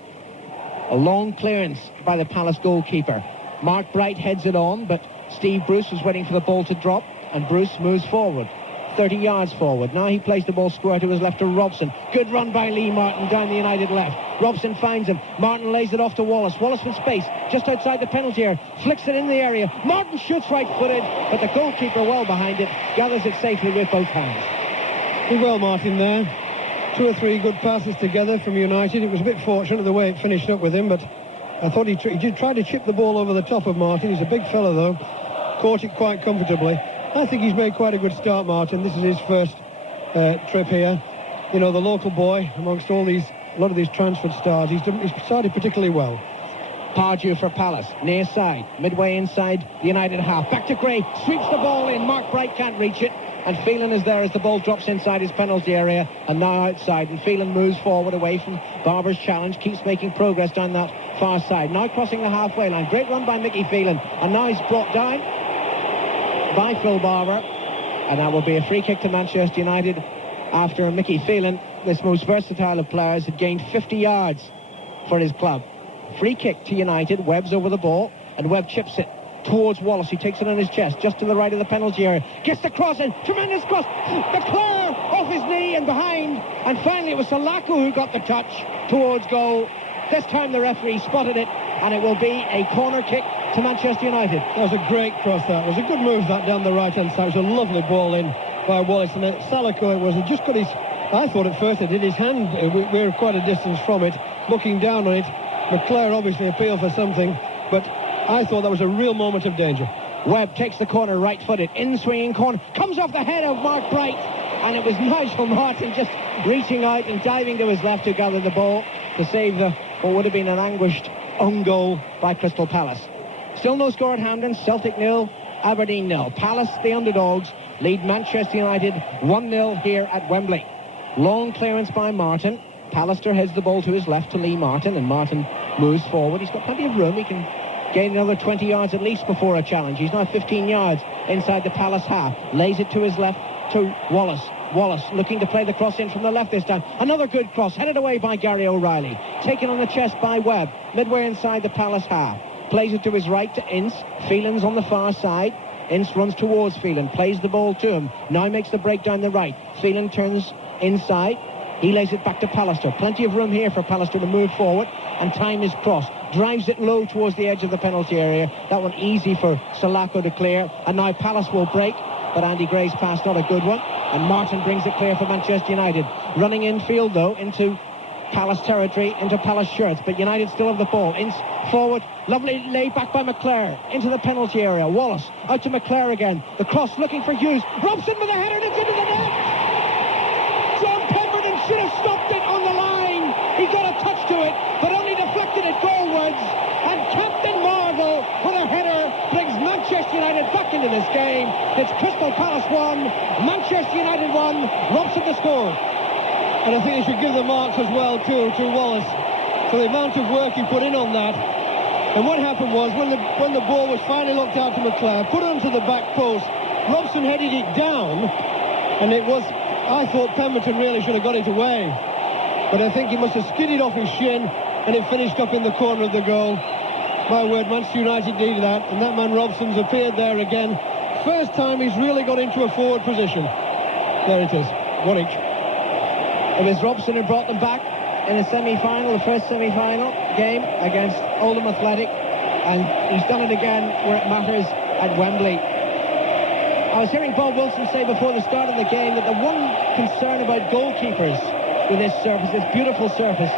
A long clearance by the Palace goalkeeper. Mark Bright heads it on, but Steve Bruce was waiting for the ball to drop, and Bruce moves forward, 30 yards forward. Now he plays the ball square to his left to Robson. Good run by Lee Martin down the United left. Robson finds him. Martin lays it off to Wallace. Wallace with space, just outside the penalty area. Flicks it in the area. Martin shoots right-footed, but the goalkeeper well behind it, gathers it safely with both hands. Did well, Martin, there. 2 or 3 good passes together from United. It was a bit fortunate the way it finished up with him, but I thought he did try to chip the ball over the top of Martin. He's a big fella, though. Caught it quite comfortably. I think he's made quite a good start, Martin. This is his first trip here. You know, the local boy amongst a lot of these transferred stars. He's started particularly well. Pardew for Palace, near side, midway inside the United half. Back to Gray, sweeps the ball in. Mark Bright can't reach it. And Phelan is there as the ball drops inside his penalty area, and now outside. And Phelan moves forward away from Barber's challenge, keeps making progress down that far side. Now crossing the halfway line. Great run by Mickey Phelan. And now he's brought down by Phil Barber. And that will be a free kick to Manchester United after Mickey Phelan, this most versatile of players, had gained 50 yards for his club. Free kick to United. Webb's over the ball, and Webb chips it towards Wallace. He takes it on his chest, just to the right of the penalty area. Gets the cross in. Tremendous cross. McClure off his knee and behind. And finally it was Salako who got the touch towards goal. This time the referee spotted it, and it will be a corner kick to Manchester United. That was a great cross, that. It was a good move, that, down the right-hand side. It was a lovely ball in by Wallace. And Salako, he just got his... I thought at first it did his hand. We're quite a distance from it, looking down on it. McClure obviously appealed for something, but I thought that was a real moment of danger. Webb takes the corner right-footed, in-swinging corner, comes off the head of Mark Bright, and it was Nigel Martin just reaching out and diving to his left to gather the ball to save what would have been an anguished own goal by Crystal Palace. Still no score at Hampden. Celtic 0, Aberdeen 0. Palace, the underdogs, lead Manchester United 1-0 here at Wembley. Long clearance by Martin. Pallister heads the ball to his left to Lee Martin, and Martin moves forward. He's got plenty of room. He can gain another 20 yards at least before a challenge. He's now 15 yards inside the Palace half. Lays it to his left to Wallace. Wallace looking to play the cross in from the left this time. Another good cross, headed away by Gary O'Reilly. Taken on the chest by Webb, midway inside the Palace half. Plays it to his right to Ince. Phelan's on the far side. Ince runs towards Phelan, plays the ball to him. Now makes the break down the right. Phelan turns inside. He lays it back to Pallister. Plenty of room here for Pallister to move forward, and time is crossed. drives it low towards the edge of the penalty area. That one easy for Salako to clear, and now Palace will break, but Andy Gray's pass not a good one, and Martin brings it clear for Manchester United. Running infield though into Palace territory, into Palace shirts, but United still have the ball. Forward, lovely laid back by McClare into the penalty area. Wallace out to McClare again. The cross looking for Hughes. Robson with a header, and it's into the net. John Pemberton should have stopped it on the line. He got a touch to it, but only deflected it goalwards. And Captain Marvel with a header brings Manchester United back into this game. It's Crystal Palace 1, Manchester United 1. Robson to score. And I think you should give the marks as well to Wallace for the amount of work he put in on that. And what happened was, when the ball was finally locked out to McClare, put onto the back post, Robson headed it down, and I thought Pemberton really should have got it away. But I think he must have skidded off his shin, and it finished up in the corner of the goal. My word, Manchester United needed that, and that man Robson's appeared there again. First time he's really got into a forward position. There it is, 1 each. It was Robson who brought them back in the semi-final, the first semi-final game against Oldham Athletic, and he's done it again where it matters at Wembley. I was hearing Bob Wilson say before the start of the game that the one concern about goalkeepers with this surface, this beautiful surface,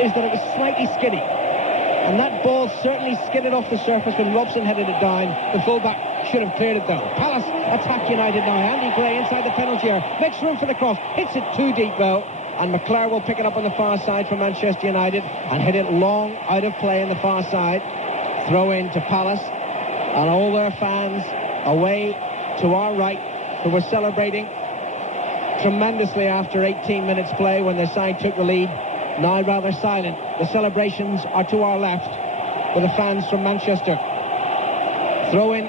is that it was slightly skiddy. And that ball certainly skidded off the surface when Robson headed it down. The fullback should have cleared it though. Palace attack United now. Andy Gray inside the penalty area. Makes room for the cross. Hits it too deep though. And McClare will pick it up on the far side for Manchester United and hit it long out of play on the far side. Throw in to Palace. And all their fans away to our right, who were celebrating tremendously after 18 minutes play when their side took the lead. Now rather silent. The celebrations are to our left with the fans from Manchester. Throw in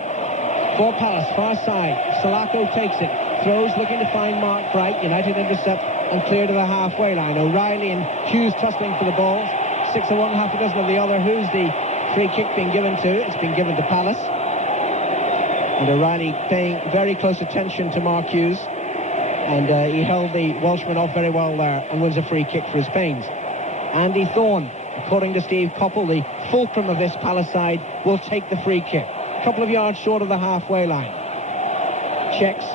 for Palace, far side. Salako takes it. Throws looking to find Mark Bright. United intercept and clear to the halfway line. O'Reilly and Hughes tussling for the balls. 6 of one, half a dozen of the other. Who's the free kick being given to? It's been given to Palace. And O'Reilly paying very close attention to Mark Hughes. And he held the Welshman off very well there and wins a free kick for his pains. Andy Thorne, according to Steve Coppell, the fulcrum of this Palace side, will take the free kick. A couple of yards short of the halfway line. Checks,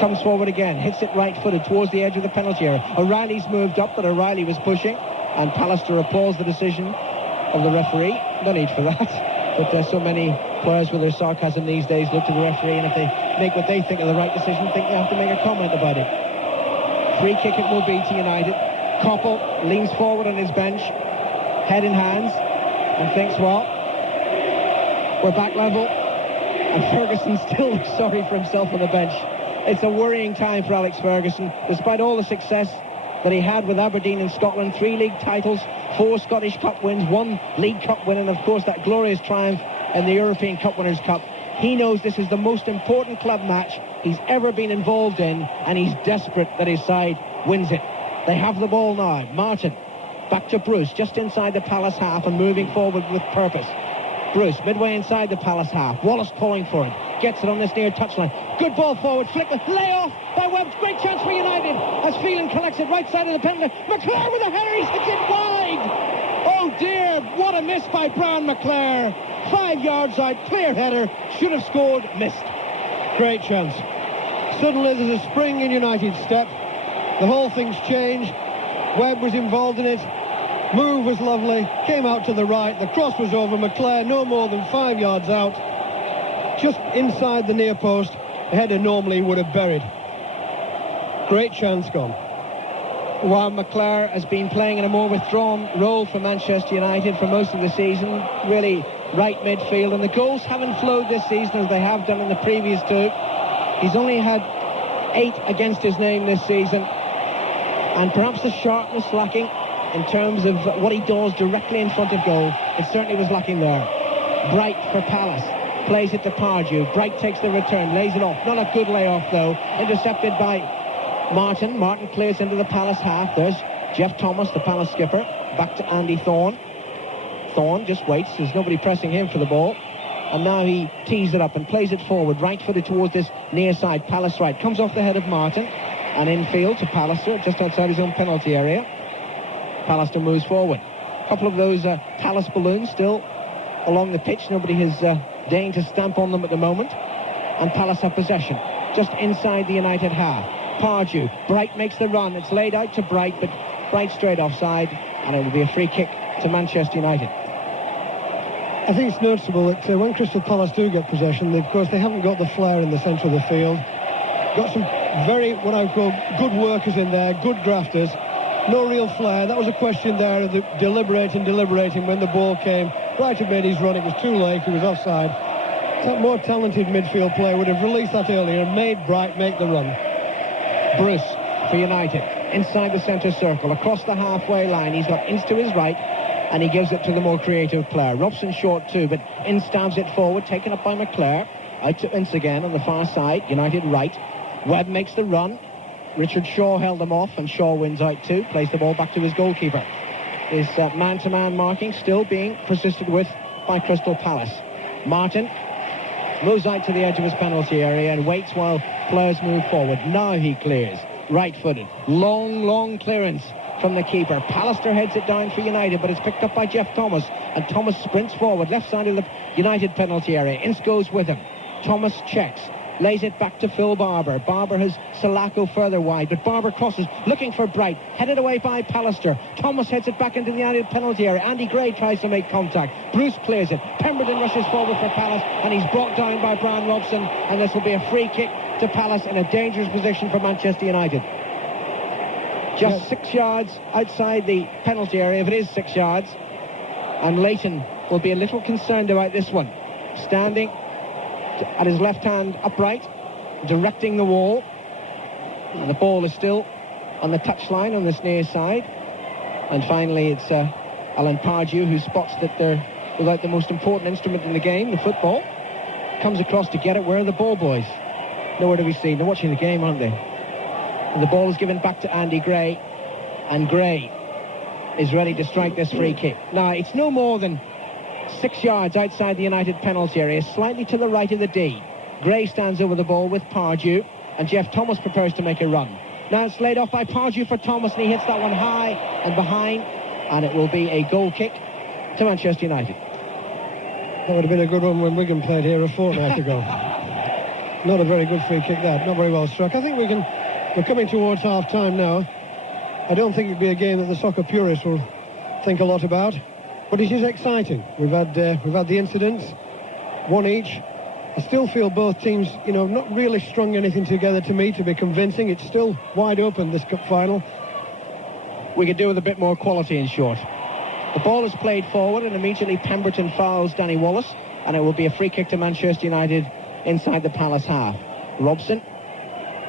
comes forward again, hits it right-footed towards the edge of the penalty area. O'Reilly's moved up, but O'Reilly was pushing, and Pallister applauds the decision of the referee. No need for that. But there's so many players with their sarcasm these days look to the referee, and if they make what they think are the right decision, think they have to make a comment about it. Free kick it will be to United. Coppell leans forward on his bench, head in hands, and thinks, well, we're back level. And Ferguson still looks sorry for himself on the bench. It's a worrying time for Alex Ferguson, despite all the success that he had with Aberdeen in Scotland. 3 league titles, 4 Scottish Cup wins, 1 League Cup win, and of course that glorious triumph in the European Cup Winners' Cup. He knows this is the most important club match he's ever been involved in, and he's desperate that his side wins it. They have the ball now. Martin, back to Bruce, just inside the Palace half and moving forward with purpose. Bruce, midway inside the Palace half. Wallace calling for it. Gets it on this near touchline. Good ball forward. Flick, lay off by Webb. Great chance for United as Phelan collects it right side of the penalty. McClare with a header. He hits it wide. Oh dear, what a miss by Brown McClare. 5 yards out, clear header. Should have scored, missed. Great chance. Suddenly there's a spring in United's step. The whole thing's changed. Webb was involved in it. Move was lovely. Came out to the right. The cross was over. McClare no more than 5 yards out. Just inside the near post. The header normally would have buried. Great chance gone. While McClare has been playing in a more withdrawn role for Manchester United for most of the season, really right midfield, and the goals haven't flowed this season as they have done in the previous 2. He's only had 8 against his name this season, and perhaps the sharpness lacking in terms of what he does directly in front of goal. It certainly was lacking there. Bright for Palace. Plays it to Pardew. Bright takes the return, lays it off. Not a good layoff though. Intercepted by Martin. Martin clears into the Palace half. There's Jeff Thomas, the Palace skipper. Back to Andy Thorne. Thorne just waits. There's nobody pressing him for the ball. And now he tees it up and plays it forward, right-footed towards this near side. Palace right. Comes off the head of Martin. And infield to Pallister, just outside his own penalty area. Pallister moves forward. A couple of those Palace balloons still along the pitch. Nobody has deigned to stamp on them at the moment. And Palace have possession just inside the United half. Pardew, Bright makes the run. It's laid out to Bright, but Bright straight offside, and it will be a free kick to Manchester United. I think it's noticeable that when Crystal Palace do get possession, of course they haven't got the flair in the centre of the field. Got some very, what I would call, good workers in there, good grafters. No real flair. That was a question there of the deliberating when the ball came. Bright had made his run, it was too late, he was offside. That more talented midfield player would have released that earlier and made Bright make the run. Bruce for United, inside the centre circle, across the halfway line. He's got Ince to his right, and he gives it to the more creative player. Robson short too, but Ince stabs it forward, taken up by McClare. Out to Ince again on the far side, United right. Webb makes the run. Richard Shaw held them off, and Shaw wins out too, plays the ball back to his goalkeeper. His man-to-man marking still being persisted with by Crystal Palace. Martin moves out to the edge of his penalty area and waits while players move forward. Now he clears, right-footed. Long clearance from the keeper. Pallister heads it down for United, but it's picked up by Jeff Thomas, and Thomas sprints forward, left side of the United penalty area. Ince goes with him. Thomas checks, lays it back to Phil Barber. Barber has Salako further wide, but Barber crosses, looking for Bright, headed away by Pallister. Thomas heads it back into the United penalty area. Andy Gray tries to make contact. Bruce clears it. Pemberton rushes forward for Palace, and he's brought down by Brian Robson, and this will be a free kick to Palace in a dangerous position for Manchester United. Just 6 yards outside the penalty area, if it is 6 yards, and Leighton will be a little concerned about this one. Standing at his left hand upright, directing the wall, and the ball is still on the touchline on this near side. And finally it's Alan Pardew who spots that they're without the most important instrument in the game, the football. Comes across to get it. Where are the ball boys? Nowhere to be seen. They're watching the game, aren't they? And the ball is given back to Andy Gray, and Gray is ready to strike this free kick. Now it's no more than 6 yards outside the United penalty area, slightly to the right of the D. Gray stands over the ball with Pardew, and Jeff Thomas prepares to make a run. Now it's laid off by Pardew for Thomas, and he hits that one high and behind, and it will be a goal kick to Manchester United. That would have been a good one when Wigan played here a fortnight ago. Not a very good free kick that, not very well struck. I think we're coming towards half-time now. I don't think it'd be a game that the soccer purists will think a lot about. But it is exciting. We've had the incidents, one each. I still feel both teams, not really strung anything together to me to be convincing. It's still wide open, this cup final. We could do with a bit more quality, in short. The ball is played forward, and immediately Pemberton fouls Danny Wallace, and it will be a free kick to Manchester United inside the Palace half. Robson,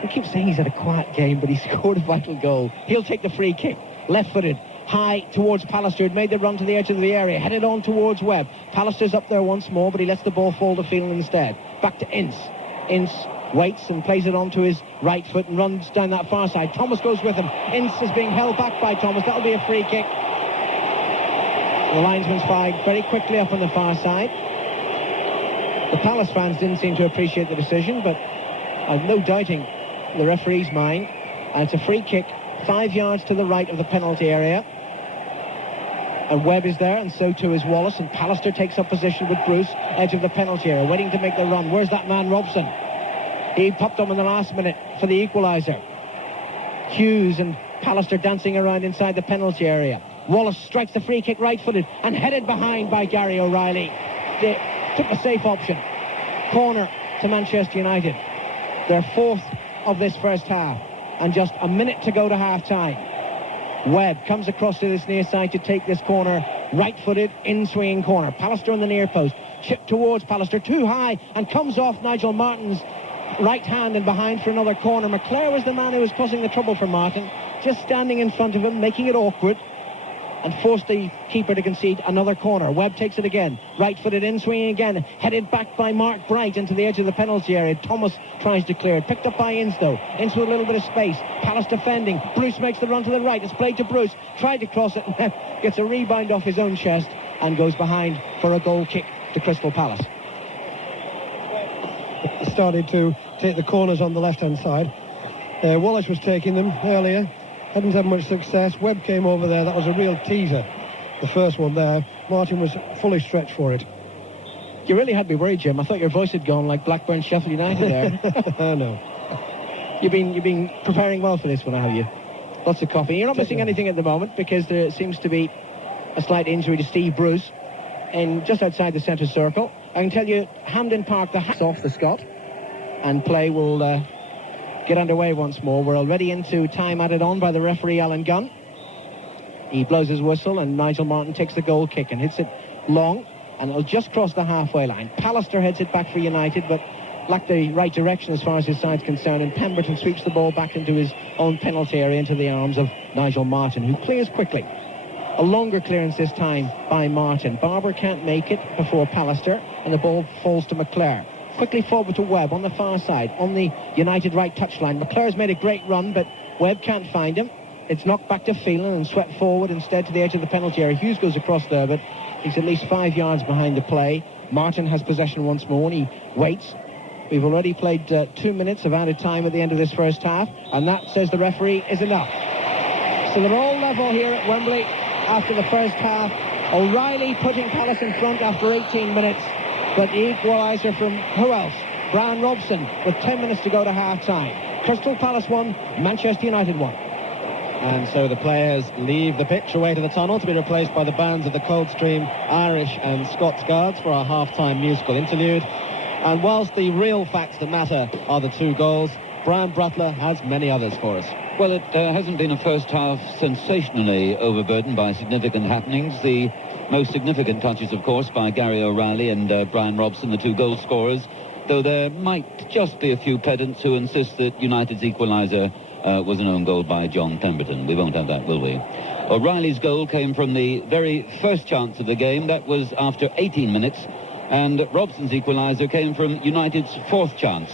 we keep saying he's had a quiet game, but he scored a vital goal. He'll take the free kick, left-footed. High towards Pallister, who had made the run to the edge of the area, headed on towards Webb. Pallister's up there once more, but he lets the ball fall to Phelan instead. Back to Ince. Ince waits and plays it on to his right foot and runs down that far side. Thomas goes with him. Ince is being held back by Thomas. That'll be a free kick. The linesman's flag very quickly up on the far side. The Palace fans didn't seem to appreciate the decision, but I've no doubting the referee's mind. And it's a free kick 5 yards to the right of the penalty area. And Webb is there, and so too is Wallace, and Pallister takes up position with Bruce, edge of the penalty area, waiting to make the run. Where's that man, Robson? He popped up in the last minute for the equaliser. Hughes and Pallister dancing around inside the penalty area. Wallace strikes the free kick right-footed and headed behind by Gary O'Reilly. They took the safe option. Corner to Manchester United. Their fourth of this first half, and just a minute to go to half-time. Webb comes across to this near side to take this corner, right-footed, in-swinging corner. Pallister on the near post, chipped towards Pallister, too high, and comes off Nigel Martin's right hand and behind for another corner. McClare was the man who was causing the trouble for Martin, just standing in front of him, making it awkward, and forced the keeper to concede another corner. Webb takes it again, right-footed in, swinging again, headed back by Mark Bright into the edge of the penalty area. Thomas tries to clear it, picked up by Ince though. Ince with a little bit of space, Palace defending. Bruce makes the run to the right, it's played to Bruce, tried to cross it and gets a rebound off his own chest and goes behind for a goal kick to Crystal Palace. Started to take the corners on the left-hand side. Wallace was taking them earlier. Hadn't had much success. Webb came over there. That was a real teaser. the first one there. Martin was fully stretched for it. You really had me worried, Jim. I thought your voice had gone like Blackburn Sheffield United there. I know. You've been preparing well for this one, have you? Lots of coffee. You're not missing anything at the moment because there seems to be a slight injury to Steve Bruce just outside the centre circle. I can tell you, Hampden Park, the hat's off the Scot, and play will get underway once more. We're already into time added on by the referee, Alan Gunn. He blows his whistle, and Nigel Martyn takes the goal kick and hits it long, and it'll just cross the halfway line. Pallister heads it back for United, but lacked the right direction as far as his side's concerned, and Pemberton sweeps the ball back into his own penalty area, into the arms of Nigel Martyn, who clears quickly. A longer clearance this time by Martyn. Barber can't make it before Pallister, and the ball falls to McClare. Quickly forward to Webb on the far side, on the United right touchline. McClare's made a great run, but Webb can't find him. It's knocked back to Phelan and swept forward instead to the edge of the penalty area. Hughes goes across there, but he's at least 5 yards behind the play. Martyn has possession once more, and he waits. We've already played 2 minutes of added time at the end of this first half, and that, says the referee, is enough. So they're all level here at Wembley after the first half. O'Reilly putting Palace in front after 18 minutes, but the equaliser from who else? Brian Robson with 10 minutes to go to half-time. Crystal Palace 1, Manchester United 1. And so the players leave the pitch away to the tunnel to be replaced by the bands of the Coldstream Irish and Scots Guards for our half-time musical interlude. And whilst the real facts that matter are the 2 goals, Brian Butler has many others for us. Well, it hasn't been a first half sensationally overburdened by significant happenings. The most significant touches, of course, by Gary O'Reilly and Brian Robson, the 2 goal scorers, though there might just be a few pedants who insist that United's equaliser was an own goal by John Pemberton. We won't have that, will we? O'Reilly's goal came from the very first chance of the game. That was after 18 minutes. And Robson's equaliser came from United's 4th chance.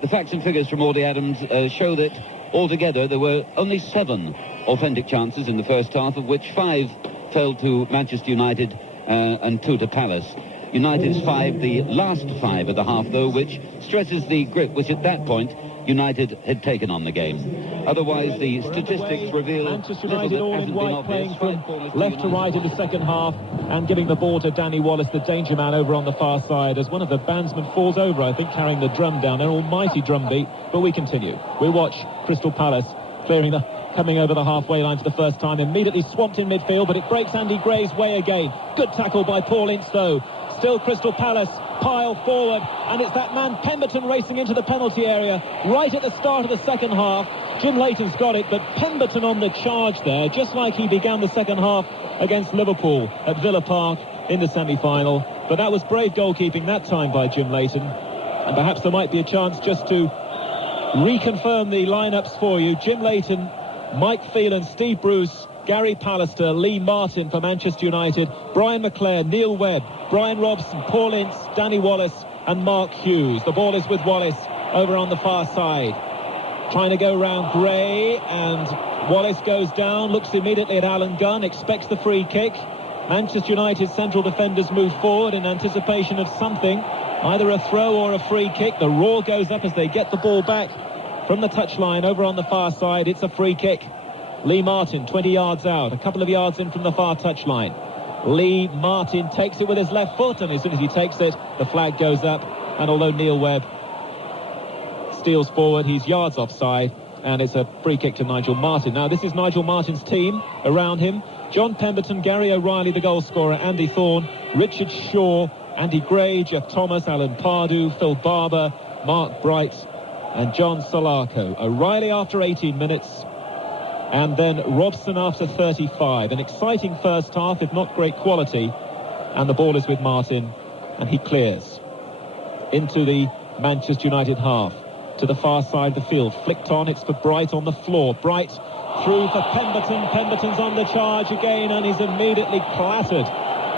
The facts and figures from Audie Adams show that altogether there were only 7 authentic chances in the first half, of which 5 fell to Manchester United and 2 to Palace. United's 5, the last 5 of the half, though, which stresses the grip which at that point United had taken on the game. Otherwise, the statistics reveal Manchester United all in white, playing from left to right in the second half and giving the ball to Danny Wallace, the danger man, over on the far side, as one of the bandsmen falls over, I think, carrying the drum down. An almighty drum beat, but we continue. We watch Crystal Palace coming over the halfway line for the first time, immediately swamped in midfield, but it breaks Andy Gray's way again. Good tackle by Paul Ince, though. Still Crystal Palace pile forward, and it's that man Pemberton racing into the penalty area right at the start of the second half. Jim Leighton's got it, but Pemberton on the charge there, just like he began the second half against Liverpool at Villa Park in the semi-final. But that was brave goalkeeping that time by Jim Leighton, and perhaps there might be a chance just to reconfirm the lineups for you. Jim Leighton, Mike Phelan, Steve Bruce, Gary Pallister, Lee Martin for Manchester United, Brian McClare, Neil Webb, Brian Robson, Paul Ince, Danny Wallace and Mark Hughes. The ball is with Wallace over on the far side, trying to go round Gray, and Wallace goes down, looks immediately at Alan Gunn, expects the free kick. Manchester United central defenders move forward in anticipation of something, either a throw or a free kick. The roar goes up as they get the ball back from the touchline over on the far side. It's a free kick. Lee Martin, 20 yards out, a couple of yards in from the far touchline. Lee Martin takes it with his left foot, and as soon as he takes it, the flag goes up. And although Neil Webb steals forward, he's yards offside, and it's a free kick to Nigel Martyn. Now, this is Nigel Martyn's team around him. John Pemberton, Gary O'Reilly, the goal scorer, Andy Thorne, Richard Shaw, Andy Gray, Jeff Thomas, Alan Pardew, Phil Barber, Mark Bright, and John Solarco. O'Reilly after 18 minutes. And then Robson after 35. An exciting first half, if not great quality. And the ball is with Martin, and he clears into the Manchester United half, to the far side of the field. Flicked on, it's for Bright on the floor. Bright through for Pemberton. Pemberton's on the charge again, and he's immediately clattered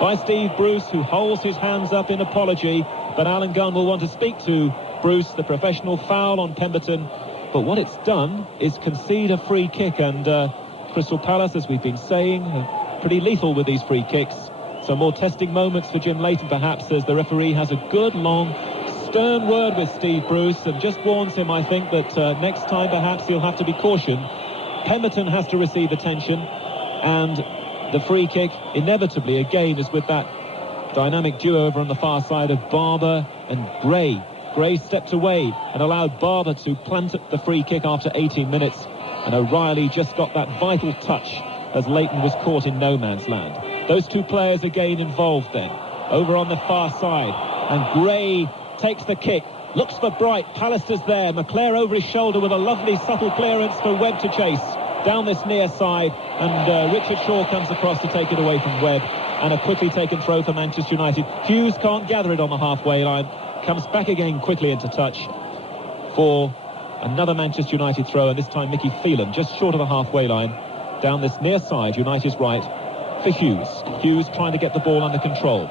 by Steve Bruce, who holds his hands up in apology. But Alan Gunn will want to speak to Bruce. The professional foul on Pemberton. But what it's done is concede a free kick, and Crystal Palace, as we've been saying, are pretty lethal with these free kicks. Some more testing moments for Jim Leighton, perhaps, as the referee has a good, long, stern word with Steve Bruce and just warns him, I think, that next time perhaps he'll have to be cautioned. Pemberton has to receive attention, and the free kick, inevitably, again, is with that dynamic duo over on the far side of Barber and Gray. Gray stepped away and allowed Barber to plant the free kick after 18 minutes. And O'Reilly just got that vital touch as Leighton was caught in no man's land. Those two players again involved then. Over on the far side. And Gray takes the kick. Looks for Bright. Pallister's there. McClare over his shoulder with a lovely subtle clearance for Webb to chase down this near side. And Richard Shaw comes across to take it away from Webb. And a quickly taken throw for Manchester United. Hughes can't gather it on the halfway line. Comes back again quickly into touch for another Manchester United throw, and this time Mickey Phelan just short of the halfway line down this near side, United's right, for Hughes. Hughes trying to get the ball under control.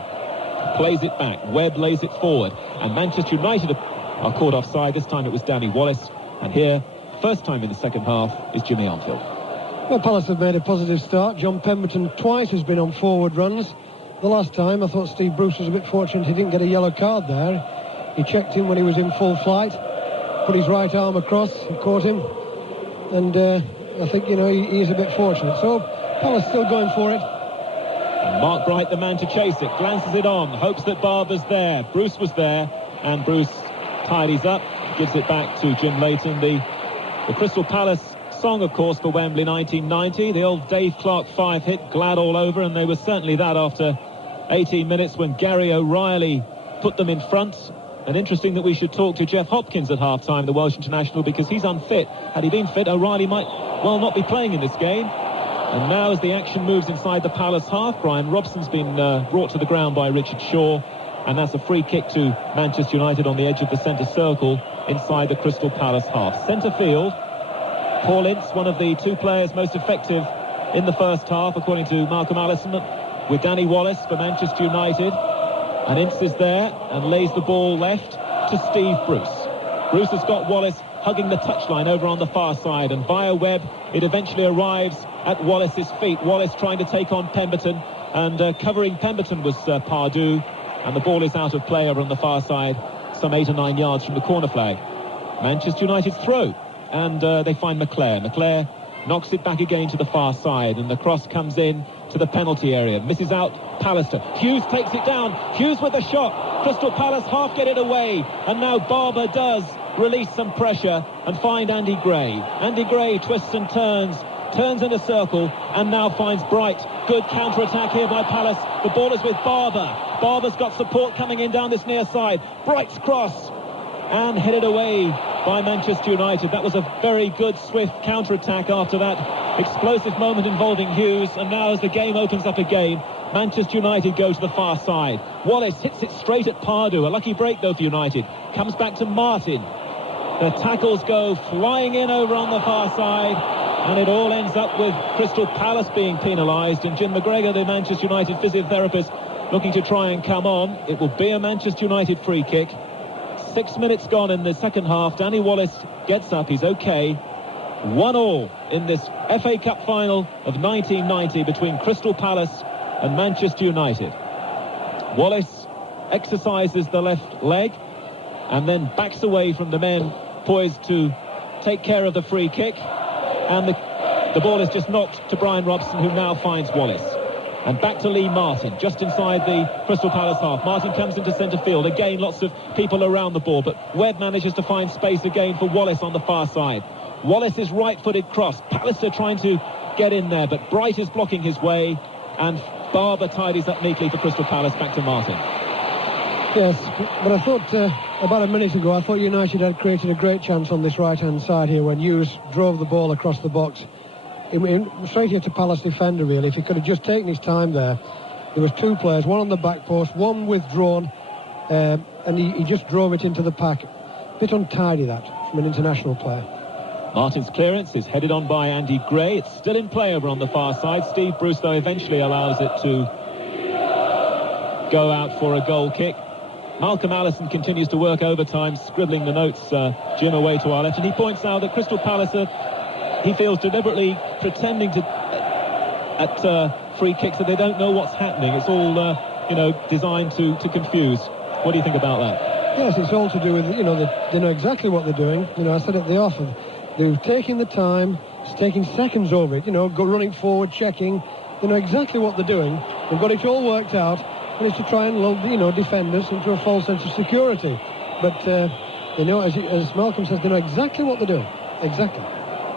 Plays it back. Webb lays it forward, and Manchester United are caught offside. This time it was Danny Wallace, and here, first time in the second half, is Jimmy Armfield. Well, Palace have made a positive start. John Pemberton twice has been on forward runs. The last time, I thought Steve Bruce was a bit fortunate he didn't get a yellow card there. He checked him when he was in full flight, put his right arm across, he caught him, and I think, you know, he is a bit fortunate. So, Palace still going for it. And Mark Bright, the man to chase it, glances it on, hopes that Barber's there. Bruce was there, and Bruce tidies up, gives it back to Jim Leighton. The Crystal Palace song, of course, for Wembley 1990, the old Dave Clark 5 hit, Glad All Over, and they were certainly that after 18 minutes when Gary O'Reilly put them in front. And interesting that we should talk to Jeff Hopkins at half-time, the Welsh international, because he's unfit. Had he been fit, O'Reilly might well not be playing in this game. And now as the action moves inside the Palace half, Brian Robson's been brought to the ground by Richard Shaw. And that's a free kick to Manchester United on the edge of the centre circle inside the Crystal Palace half. Centre field, Paul Ince, one of the two players most effective in the first half, according to Malcolm Allison, with Danny Wallace for Manchester United. And Ince is there and lays the ball left to Steve Bruce. Bruce has got Wallace hugging the touchline over on the far side, and via Webb it eventually arrives at Wallace's feet. Wallace trying to take on Pemberton, and covering Pemberton was Pardue, and the ball is out of play over on the far side, some 8 or 9 yards from the corner flag. Manchester United's throw, and they find McClare. McClare knocks it back again to the far side, and the cross comes in to the penalty area, misses out Pallister. Hughes takes it down. Hughes with the shot. Crystal Palace half get it away, and now Barber does release some pressure and find Andy Gray. Andy Gray twists and turns in a circle, and now finds Bright. Good counter-attack here by Palace. The ball is with Barber. Barber's got support coming in down this near side. Bright's cross, and headed away by Manchester United. That was a very good, swift counter-attack after that explosive moment involving Hughes. And now as the game opens up again, Manchester United go to the far side. Wallace hits it straight at Pardue. A lucky break, though, for United. Comes back to Martin. The tackles go flying in over on the far side, and it all ends up with Crystal Palace being penalised, and Jim McGregor, the Manchester United physiotherapist, looking to try and come on. It will be a Manchester United free kick. 6 minutes gone in the second half. Danny Wallace gets up. He's okay. 1-1 in this FA Cup final of 1990 between Crystal Palace and Manchester United. Wallace exercises the left leg and then backs away from the men poised to take care of the free kick. And the ball is just knocked to Brian Robson, who now finds Wallace. And back to Lee Martin, just inside the Crystal Palace half. Martin comes into centre field. Again, lots of people around the ball, but Webb manages to find space again for Wallace on the far side. Wallace's right-footed cross. Pallister trying to get in there, but Bright is blocking his way, and Barber tidies up neatly for Crystal Palace. Back to Martin. Yes, but I thought about a minute ago, I thought United had created a great chance on this right-hand side here when Hughes drove the ball across the box. Straight here to Palace defender, really. If he could have just taken his time there. There was two players, one on the back post, one withdrawn, and he just drove it into the pack. Bit untidy, that, from an international player. Martin's clearance is headed on by Andy Gray. It's still in play over on the far side. Steve Bruce, though, eventually allows it to go out for a goal kick. Malcolm Allison continues to work overtime, scribbling the notes, Jim, away to our left. And he points out that Crystal Palace he feels deliberately pretending to at free kicks that they don't know what's happening. It's all designed to confuse. What do you think about that? Yes, it's all to do with, they know exactly what they're doing. I said at the off, they're taking the time, it's taking seconds over it, go running forward, checking, They know exactly what they're doing. They've got it all worked out, and it's to try and lull, defenders into a false sense of security. But they know, as Malcolm says, they know exactly what they're doing. Exactly.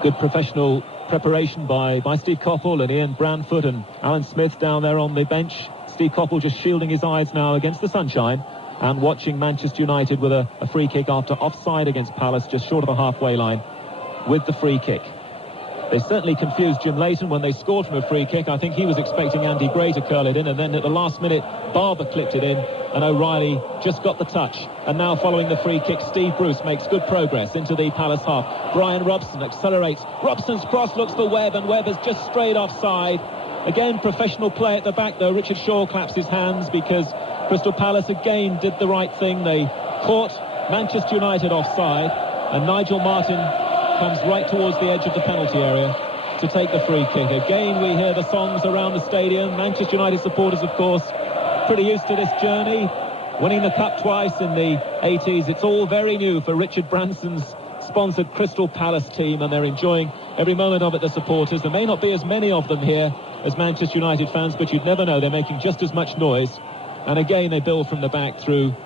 Good professional preparation by Steve Coppell and Ian Branfoot and Alan Smith down there on the bench. Steve Coppell just shielding his eyes now against the sunshine and watching Manchester United with a free kick after offside against Palace, just short of the halfway line with the free kick. They certainly confused Jim Leighton when they scored from a free kick. I think he was expecting Andy Gray to curl it in, and then at the last minute Barber clipped it in and O'Reilly just got the touch. And now following the free kick, Steve Bruce makes good progress into the Palace half. Brian Robson accelerates. Robson's cross looks for Webb, and Webb has just strayed offside. Again, professional play at the back though. Richard Shaw claps his hands because Crystal Palace again did the right thing. They caught Manchester United offside, and Nigel Martin comes right towards the edge of the penalty area to take the free kick. Again, we hear the songs around the stadium. Manchester United supporters, of course, pretty used to this journey. Winning the cup twice in the 80s. It's all very new for Richard Branson's sponsored Crystal Palace team, and they're enjoying every moment of it, the supporters. There may not be as many of them here as Manchester United fans, but you'd never know. They're making just as much noise. And again, they build from the back through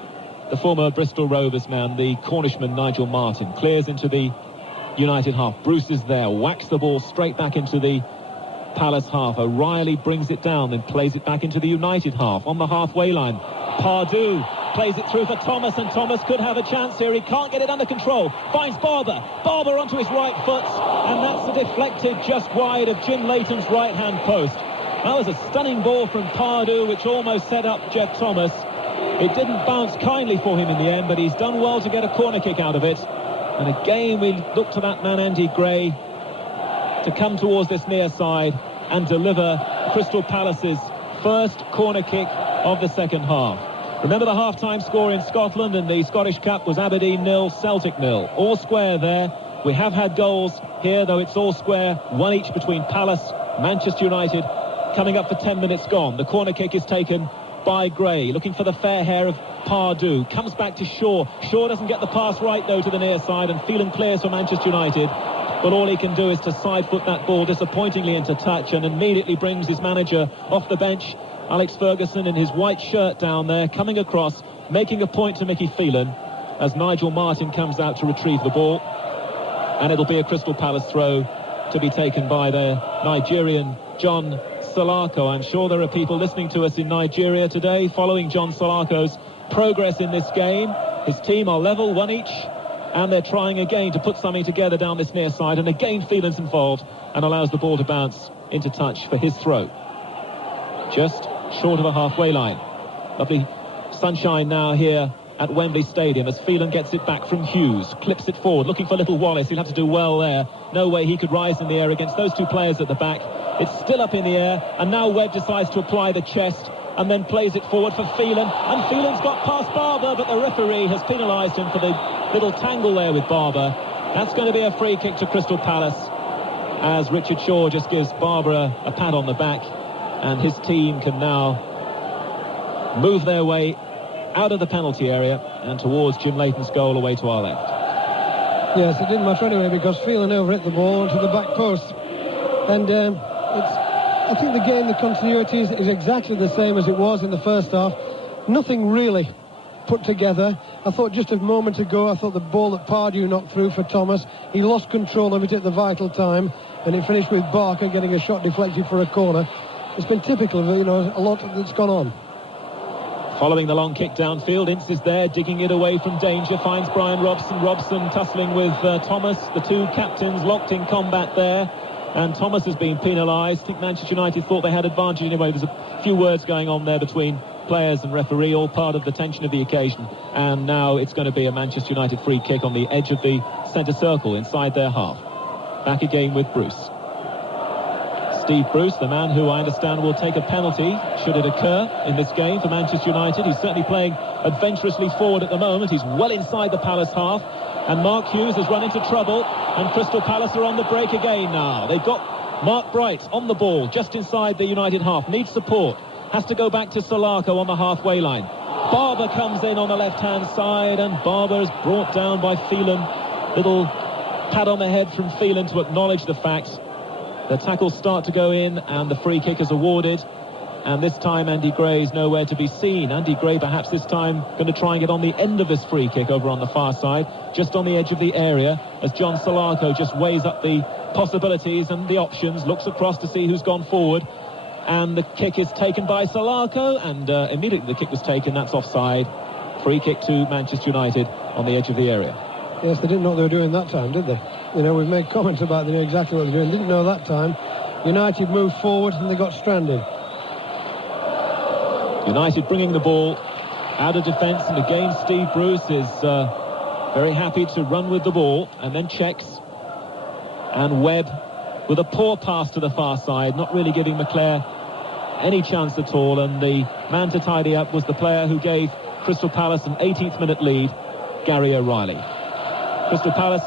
the former Bristol Rovers man, the Cornishman Nigel Martin. Clears into the United half. Bruce is there, whacks the ball straight back into the Palace half. O'Reilly brings it down, then plays it back into the United half on the halfway line. Pardew plays it through for Thomas, and Thomas could have a chance here. He can't get it under control. Finds Barber onto his right foot, and that's a deflected just wide of Jim Leighton's right-hand post. That was a stunning ball from Pardew, which almost set up Jeff Thomas. It didn't bounce kindly for him in the end, but he's done well to get a corner kick out of it. And again, we look to that man, Andy Gray, to come towards this near side and deliver Crystal Palace's first corner kick of the second half. Remember the half-time score in Scotland in the Scottish Cup was Aberdeen 0, Celtic 0. All square there. We have had goals here, though it's all square. One each between Palace, Manchester United, coming up for 10 minutes gone. The corner kick is taken by Gray, looking for the fair hair of Pardew. Comes back to Shaw. Shaw doesn't get the pass right, though, to the near side, and Phelan clears for Manchester United. But all he can do is to side foot that ball disappointingly into touch, and immediately brings his manager off the bench, Alex Ferguson, in his white shirt down there, coming across, making a point to Mickey Phelan as Nigel Martin comes out to retrieve the ball. And it'll be a Crystal Palace throw to be taken by the Nigerian John Salako. I'm sure there are people listening to us in Nigeria today following John Salako's progress in this game. His team are level, one each, and they're trying again to put something together down this near side, and again Phelan's involved and allows the ball to bounce into touch for his throw. Just short of the halfway line. Lovely sunshine now here at Wembley Stadium as Phelan gets it back from Hughes, clips it forward, looking for little Wallace. He'll have to do well there. No way he could rise in the air against those two players at the back. It's still up in the air, and now Webb decides to apply the chest and then plays it forward for Phelan, and Phelan's got past Barber, but the referee has penalised him for the little tangle there with Barber. That's going to be a free kick to Crystal Palace as Richard Shaw just gives Barber a pat on the back, and his team can now move their way out of the penalty area and towards Jim Leighton's goal away to our left. Yes, it didn't matter anyway because Phelan overhit the ball onto the back post. And I think the game, the continuity is exactly the same as it was in the first half. Nothing really put together. I thought just a moment ago, I thought the ball that Pardew knocked through for Thomas, he lost control of it at the vital time, and it finished with Barker getting a shot deflected for a corner. It's been typical of, a lot that's gone on. Following the long kick downfield, Ince is there, digging it away from danger, finds Brian Robson. Robson tussling with Thomas, the two captains locked in combat there, and Thomas has been penalised. I think Manchester United thought they had advantage anyway. There's a few words going on there between players and referee, all part of the tension of the occasion, and now it's going to be a Manchester United free kick on the edge of the centre circle inside their half. Back again with Bruce. Steve Bruce, the man who I understand will take a penalty should it occur in this game for Manchester United. He's certainly playing adventurously forward at the moment. He's well inside the Palace half, and Mark Hughes has run into trouble, and Crystal Palace are on the break again now. They've got Mark Bright on the ball just inside the United half, needs support, has to go back to Salako on the halfway line. Barber comes in on the left-hand side, and Barber is brought down by Phelan. Little pat on the head from Phelan to acknowledge the fact The tackles start to go in and the free kick is awarded. And this time Andy Gray is nowhere to be seen. Andy Gray perhaps this time going to try and get on the end of this free kick over on the far side, just on the edge of the area, as John Solarco just weighs up the possibilities and the options, looks across to see who's gone forward. And the kick is taken by Solarco, and immediately the kick was taken. That's offside. Free kick to Manchester United on the edge of the area. Yes, they didn't know what they were doing that time, did they? You know, we've made comments about they knew exactly what they were doing. Didn't know that time. United moved forward and they got stranded. United bringing the ball out of defence, and again Steve Bruce is very happy to run with the ball, and then checks. And Webb with a poor pass to the far side, not really giving McClare any chance at all, and the man to tidy up was the player who gave Crystal Palace an 18th minute lead, Gary O'Reilly. Crystal Palace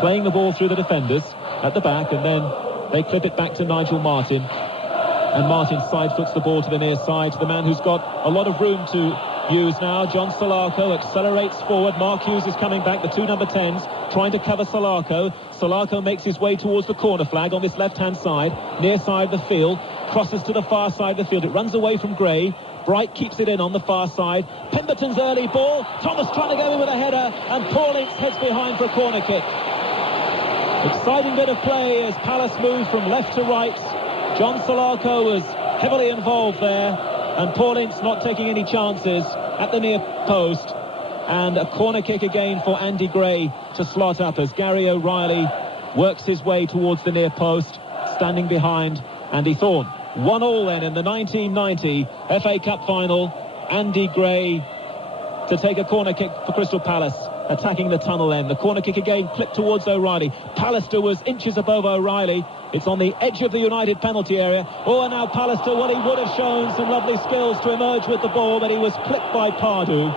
playing the ball through the defenders at the back, and then they clip it back to Nigel Martin. And Martin side-foots the ball to the near side, to the man who's got a lot of room to use now. John Solarco accelerates forward. Mark Hughes is coming back, the two number 10s, trying to cover Solarco. Solarco makes his way towards the corner flag on this left-hand side, near side of the field, crosses to the far side of the field. It runs away from Gray. Bright keeps it in on the far side. Pemberton's early ball. Thomas trying to go in with a header, and Paul Ince heads behind for a corner kick. Exciting bit of play as Palace moved from left to right. John Solarco was heavily involved there, and Paul Ince not taking any chances at the near post. And a corner kick again for Andy Gray to slot up as Gary O'Reilly works his way towards the near post, standing behind Andy Thorne. 1-1 then in the 1990 FA Cup final. Andy Gray to take a corner kick for Crystal Palace, attacking the tunnel end. The corner kick again clipped towards O'Reilly. Pallister was inches above O'Reilly. It's on the edge of the United penalty area. Oh, and now Pallister, well, he would have shown some lovely skills to emerge with the ball, but he was clipped by Pardew.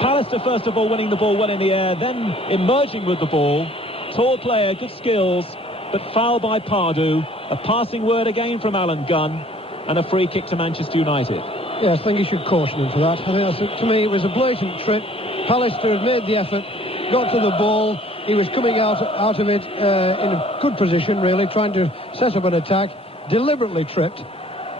Pallister, first of all, winning the ball well in the air, then emerging with the ball. Tall player, good skills, but foul by Pardew. A passing word again from Alan Gunn, and a free kick to Manchester United. Yes, I think you should caution him for that. I think to me it was a blatant trip. Pallister had made the effort, got to the ball. He was coming out of it in a good position, really, trying to set up an attack. Deliberately tripped,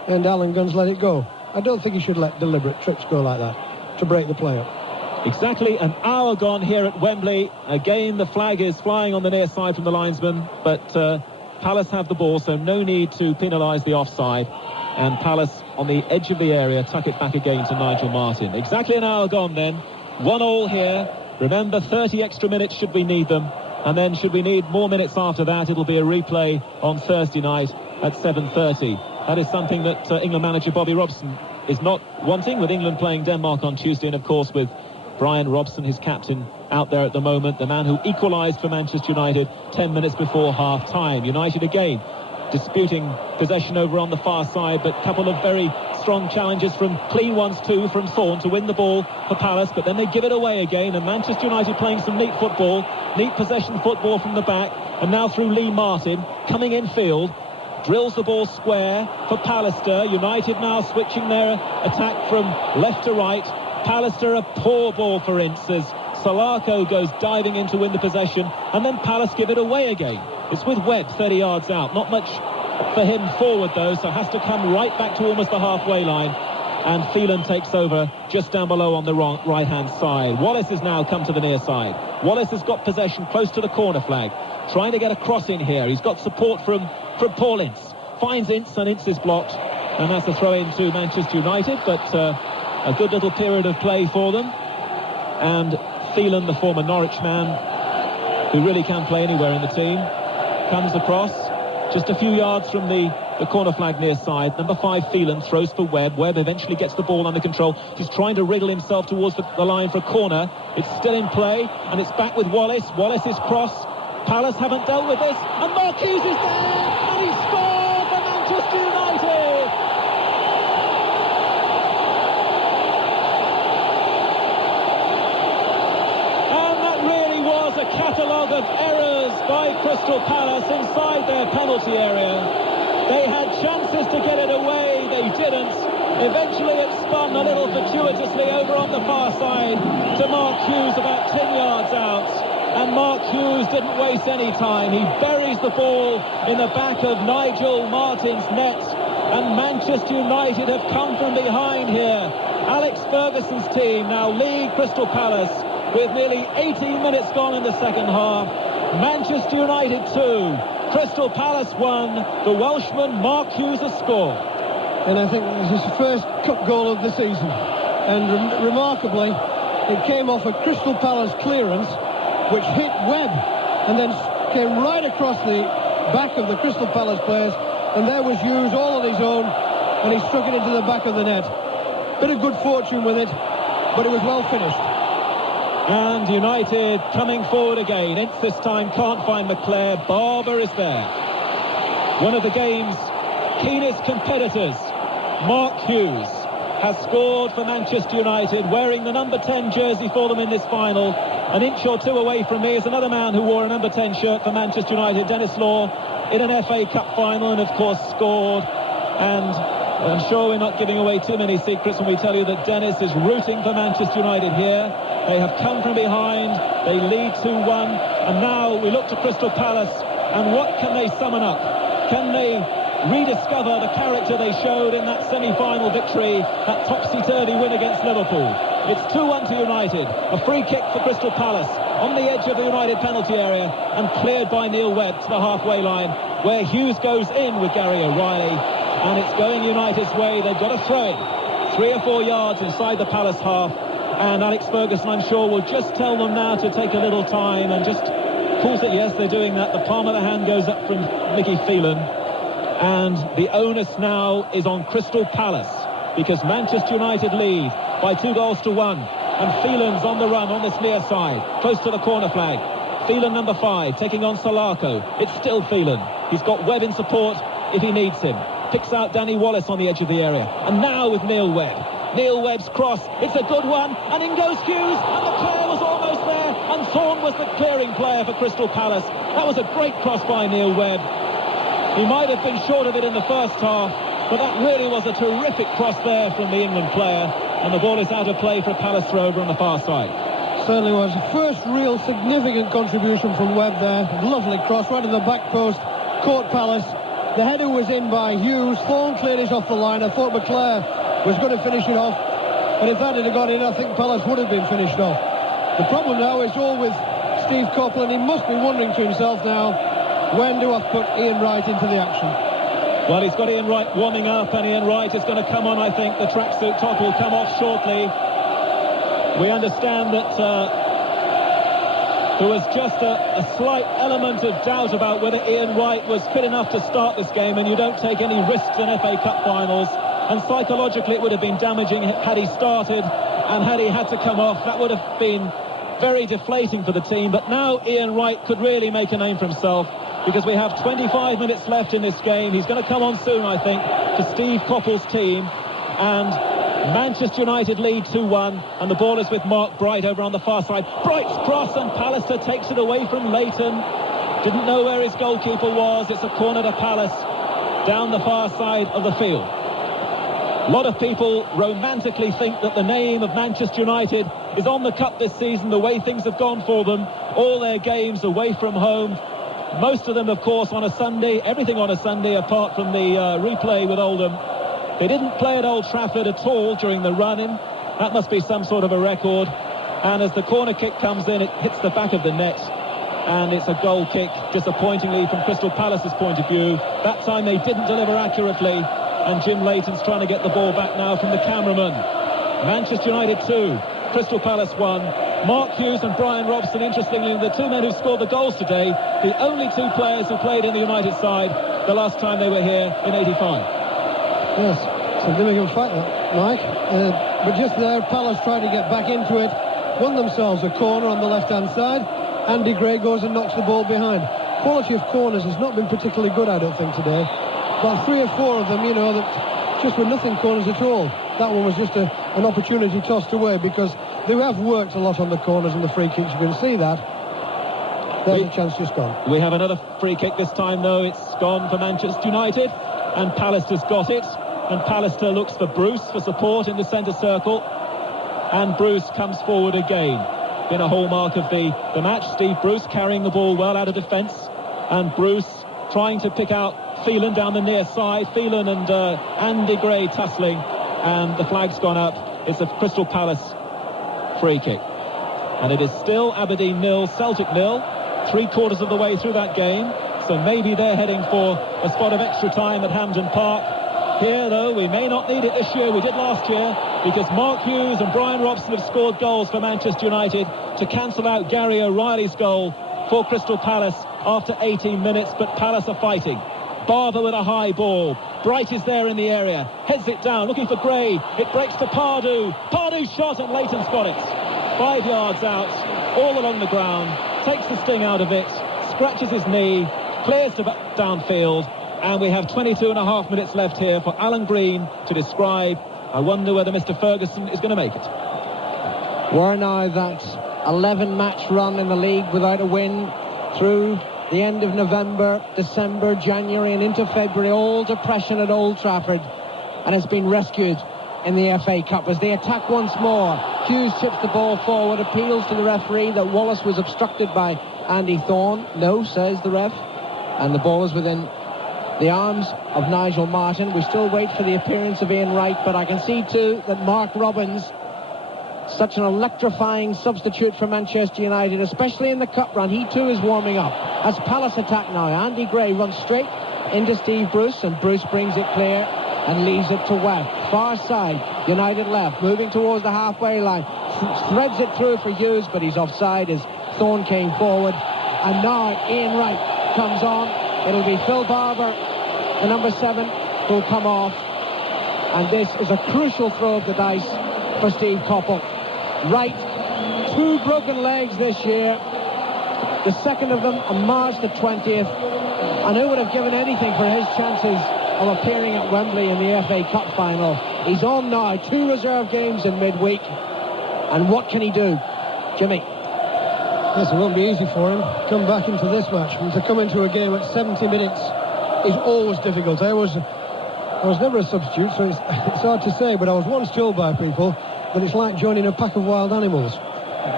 and Alan Gunn's let it go. I don't think he should let deliberate trips go like that to break the play up. Exactly an hour gone here at Wembley. Again, the flag is flying on the near side from the linesman, but Palace have the ball, so no need to penalise the offside. And Palace on the edge of the area tuck it back again to Nigel Martin. Exactly an hour gone then. 1-1 here. Remember, 30 extra minutes should we need them. And then should we need more minutes after that, it'll be a replay on Thursday night at 7:30. That is something that England manager Bobby Robson is not wanting, with England playing Denmark on Tuesday, and of course with Brian Robson, his captain, out there at the moment, the man who equalised for Manchester United 10 minutes before half-time. United again disputing possession over on the far side, but a couple of very strong challenges, from clean ones too, from Thorne to win the ball for Palace, but then they give it away again, and Manchester United playing some neat football, neat possession football from the back, and now through Lee Martin, coming in field, drills the ball square for Pallister. United now switching their attack from left to right. Pallister, a poor ball for Ince as Solarco goes diving in to win the possession, and then Palace give it away again. It's with Webb 30 yards out. Not much for him forward though, so has to come right back to almost the halfway line, and Phelan takes over just down below on the right hand side. Wallace has now come to the near side. Wallace has got possession close to the corner flag, trying to get a cross in here. He's got support from Paul Ince. Finds Ince, and Ince is blocked, and that's a throw in to Manchester United, but a good little period of play for them. And Phelan, the former Norwich man, who really can play anywhere in the team, comes across just a few yards from the corner flag near side. Number 5, Phelan, throws for Webb. Webb eventually gets the ball under control. He's trying to wriggle himself towards the line for a corner. It's still in play, and it's back with Wallace. Wallace's cross. Palace haven't dealt with this, and Mark Hughes is there, and he scored for Manchester United! And that really was a catalogue of errors by Crystal Palace inside their penalty area. They had chances to get it away, they didn't. Eventually it spun a little fortuitously over on the far side to Mark Hughes about 10 yards out. and Mark Hughes didn't waste any time. He buries the ball in the back of Nigel Martin's net, and Manchester United have come from behind here. Alex Ferguson's team now lead Crystal Palace with nearly 18 minutes gone in the second half. Manchester United 2, Crystal Palace 1. The Welshman Mark Hughes has scored. And I think this is his first cup goal of the season. And remarkably, it came off a Crystal Palace clearance, which hit Webb and then came right across the back of the Crystal Palace players. And there was Hughes all on his own, and he struck it into the back of the net. Bit of good fortune with it, but it was well finished. And United coming forward again. Ince this time can't find McClair. Barber is there. One of the game's keenest competitors, Mark Hughes, has scored for Manchester United, wearing the number 10 jersey for them in this final. An inch or two away from me is another man who wore a number 10 shirt for Manchester United, Dennis Law, in an FA Cup final, and of course scored. And I'm sure we're not giving away too many secrets when we tell you that Dennis is rooting for Manchester United here. They have come from behind, they lead 2-1, and now we look to Crystal Palace, and what can they summon up? Can they rediscover the character they showed in that semi-final victory, that topsy-turvy win against Liverpool? It's 2-1 to United, a free kick for Crystal Palace, on the edge of the United penalty area, and cleared by Neil Webb to the halfway line, where Hughes goes in with Gary O'Reilly, and it's going United's way. They've got a throw 3 or 4 yards inside the Palace half, and Alex Ferguson, I'm sure, will just tell them now to take a little time and just pulls it. Yes, they're doing that. The palm of the hand goes up from Mickey Phelan, and the onus now is on Crystal Palace, because Manchester United lead by 2-1, and Phelan's on the run on this near side, close to the corner flag. Phelan, number 5, taking on Salako. It's still Phelan. He's got Webb in support if he needs him. Picks out Danny Wallace on the edge of the area, and now with Neil Webb. Neil Webb's cross, it's a good one, and in goes Hughes, and the player was almost there, and Thorne was the clearing player for Crystal Palace. That was a great cross by Neil Webb. He might have been short of it in the first half, but that really was a terrific cross there from the England player, and the ball is out of play for a Palace throw over on the far side. Certainly was. First real significant contribution from Webb there. Lovely cross right in the back post, caught Palace. The header was in by Hughes. Thorne cleared it off the line. I thought McClair was going to finish it off, and if that had gone in, I think Palace would have been finished off. The problem now is all with Steve Copeland. He must be wondering to himself now, when do I put Ian Wright into the action? Well, he's got Ian Wright warming up, and Ian Wright is going to come on, I think. The tracksuit top will come off shortly. We understand that there was just a slight element of doubt about whether Ian Wright was fit enough to start this game, and you don't take any risks in FA Cup finals. And psychologically it would have been damaging had he started, and had he had to come off, that would have been very deflating for the team. But now Ian Wright could really make a name for himself, because we have 25 minutes left in this game. He's going to come on soon, I think, to Steve Coppell's team. And Manchester United lead 2-1, and the ball is with Mark Bright over on the far side. Bright's cross, and Pallister takes it away from Leighton. Didn't know where his goalkeeper was. It's a corner to Palace down the far side of the field. A lot of people romantically think that the name of Manchester United is on the cup this season, the way things have gone for them. All their games away from home, most of them, of course, on a Sunday, everything on a Sunday apart from the replay with Oldham. They didn't play at Old Trafford at all during the run-in. That must be some sort of a record. And as the corner kick comes in, it hits the back of the net, and it's a goal kick, disappointingly from Crystal Palace's point of view. That time they didn't deliver accurately, and Jim Leighton's trying to get the ball back now from the cameraman. Manchester United 2, Crystal Palace 1. Mark Hughes and Brian Robson, interestingly, the two men who scored the goals today, the only two players who played in the United side the last time they were here in 85. Yes, significant fact, Mike. But just there, Palace tried to get back into it, won themselves a corner on the left-hand side. Andy Gray goes and knocks the ball behind. Quality of corners has not been particularly good, I don't think, today. About 3 or 4 of them, you know, that just were nothing corners at all. That one was just an opportunity tossed away, because they have worked a lot on the corners and the free kicks. You can see that. There's a chance just gone. We have another free kick this time, though. It's gone for Manchester United, and Pallister's got it. And Pallister looks for Bruce for support in the centre circle. And Bruce comes forward again. been a hallmark of the match. Steve Bruce carrying the ball well out of defence, and Bruce trying to pick out Phelan down the near side. Phelan and Andy Gray tussling, and the flag's gone up. It's a Crystal Palace free kick. And it is still Aberdeen 0, Celtic 0, 3/4 of the way through that game. So maybe they're heading for a spot of extra time at Hampden Park. Here, though, we may not need it this year. We did last year, because Mark Hughes and Brian Robson have scored goals for Manchester United to cancel out Gary O'Reilly's goal for Crystal Palace after 18 minutes. But Palace are fighting. Barber with a high ball. Bright is there in the area. Heads it down, looking for Gray. It breaks to Pardew. Pardew's shot, and Leighton's got it. 5 yards out, all along the ground. Takes the sting out of it. Scratches his knee. Clears to downfield. And we have 22.5 minutes left here for Alan Green to describe. I wonder whether Mr. Ferguson is going to make it. We're now that 11-match run in the league without a win through the end of November, December, January and into February. All depression at Old Trafford, and has been rescued in the FA Cup as they attack once more. Hughes chips the ball forward, appeals to the referee that Wallace was obstructed by Andy Thorne. No, says the ref, and the ball is within the arms of Nigel Martin. We still wait for the appearance of Ian Wright, but I can see too that Mark Robins, such an electrifying substitute for Manchester United, especially in the cup run, he too is warming up. As Palace attack now, Andy Gray runs straight into Steve Bruce, and Bruce brings it clear and leaves it to Webb. Far side, United left, moving towards the halfway line. Threads it through for Hughes, but he's offside as Thorne came forward. And now Ian Wright comes on. It'll be Phil Barber, the number 7, who'll come off. And this is a crucial throw of the dice for Steve Coppell. Wright, 2 broken legs this year. The second of them on March the 20th. And who would have given anything for his chances of appearing at Wembley in the FA Cup final? He's on now, 2 reserve games in midweek. And what can he do? Jimmy. Yes, it won't be easy for him. Come back into this match. And to come into a game at 70 minutes is always difficult. I was never a substitute, so it's hard to say, but I was once told by people that it's like joining a pack of wild animals.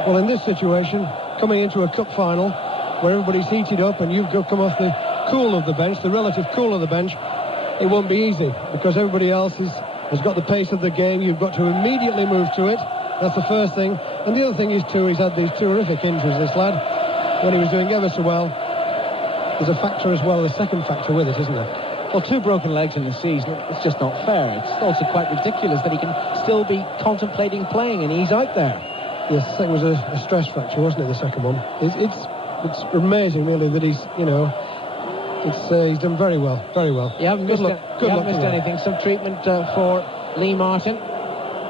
Well, in this situation, coming into a cup final where everybody's heated up and you've come off the cool of the bench, the relative cool of the bench, it won't be easy because everybody else has got the pace of the game. You've got to immediately move to it. That's the first thing. And the other thing is, too, he's had these terrific injuries, this lad, when he was doing ever so well. There's a factor as well, the second factor with it, isn't there? Well, 2 broken legs in the season, it's just not fair. It's also quite ridiculous that he can still be contemplating playing and he's out there. Yes, it was a stress fracture, wasn't it, the second one? It's amazing, really, that he's done very well, very well. You haven't missed anything. Some treatment for Lee Martin.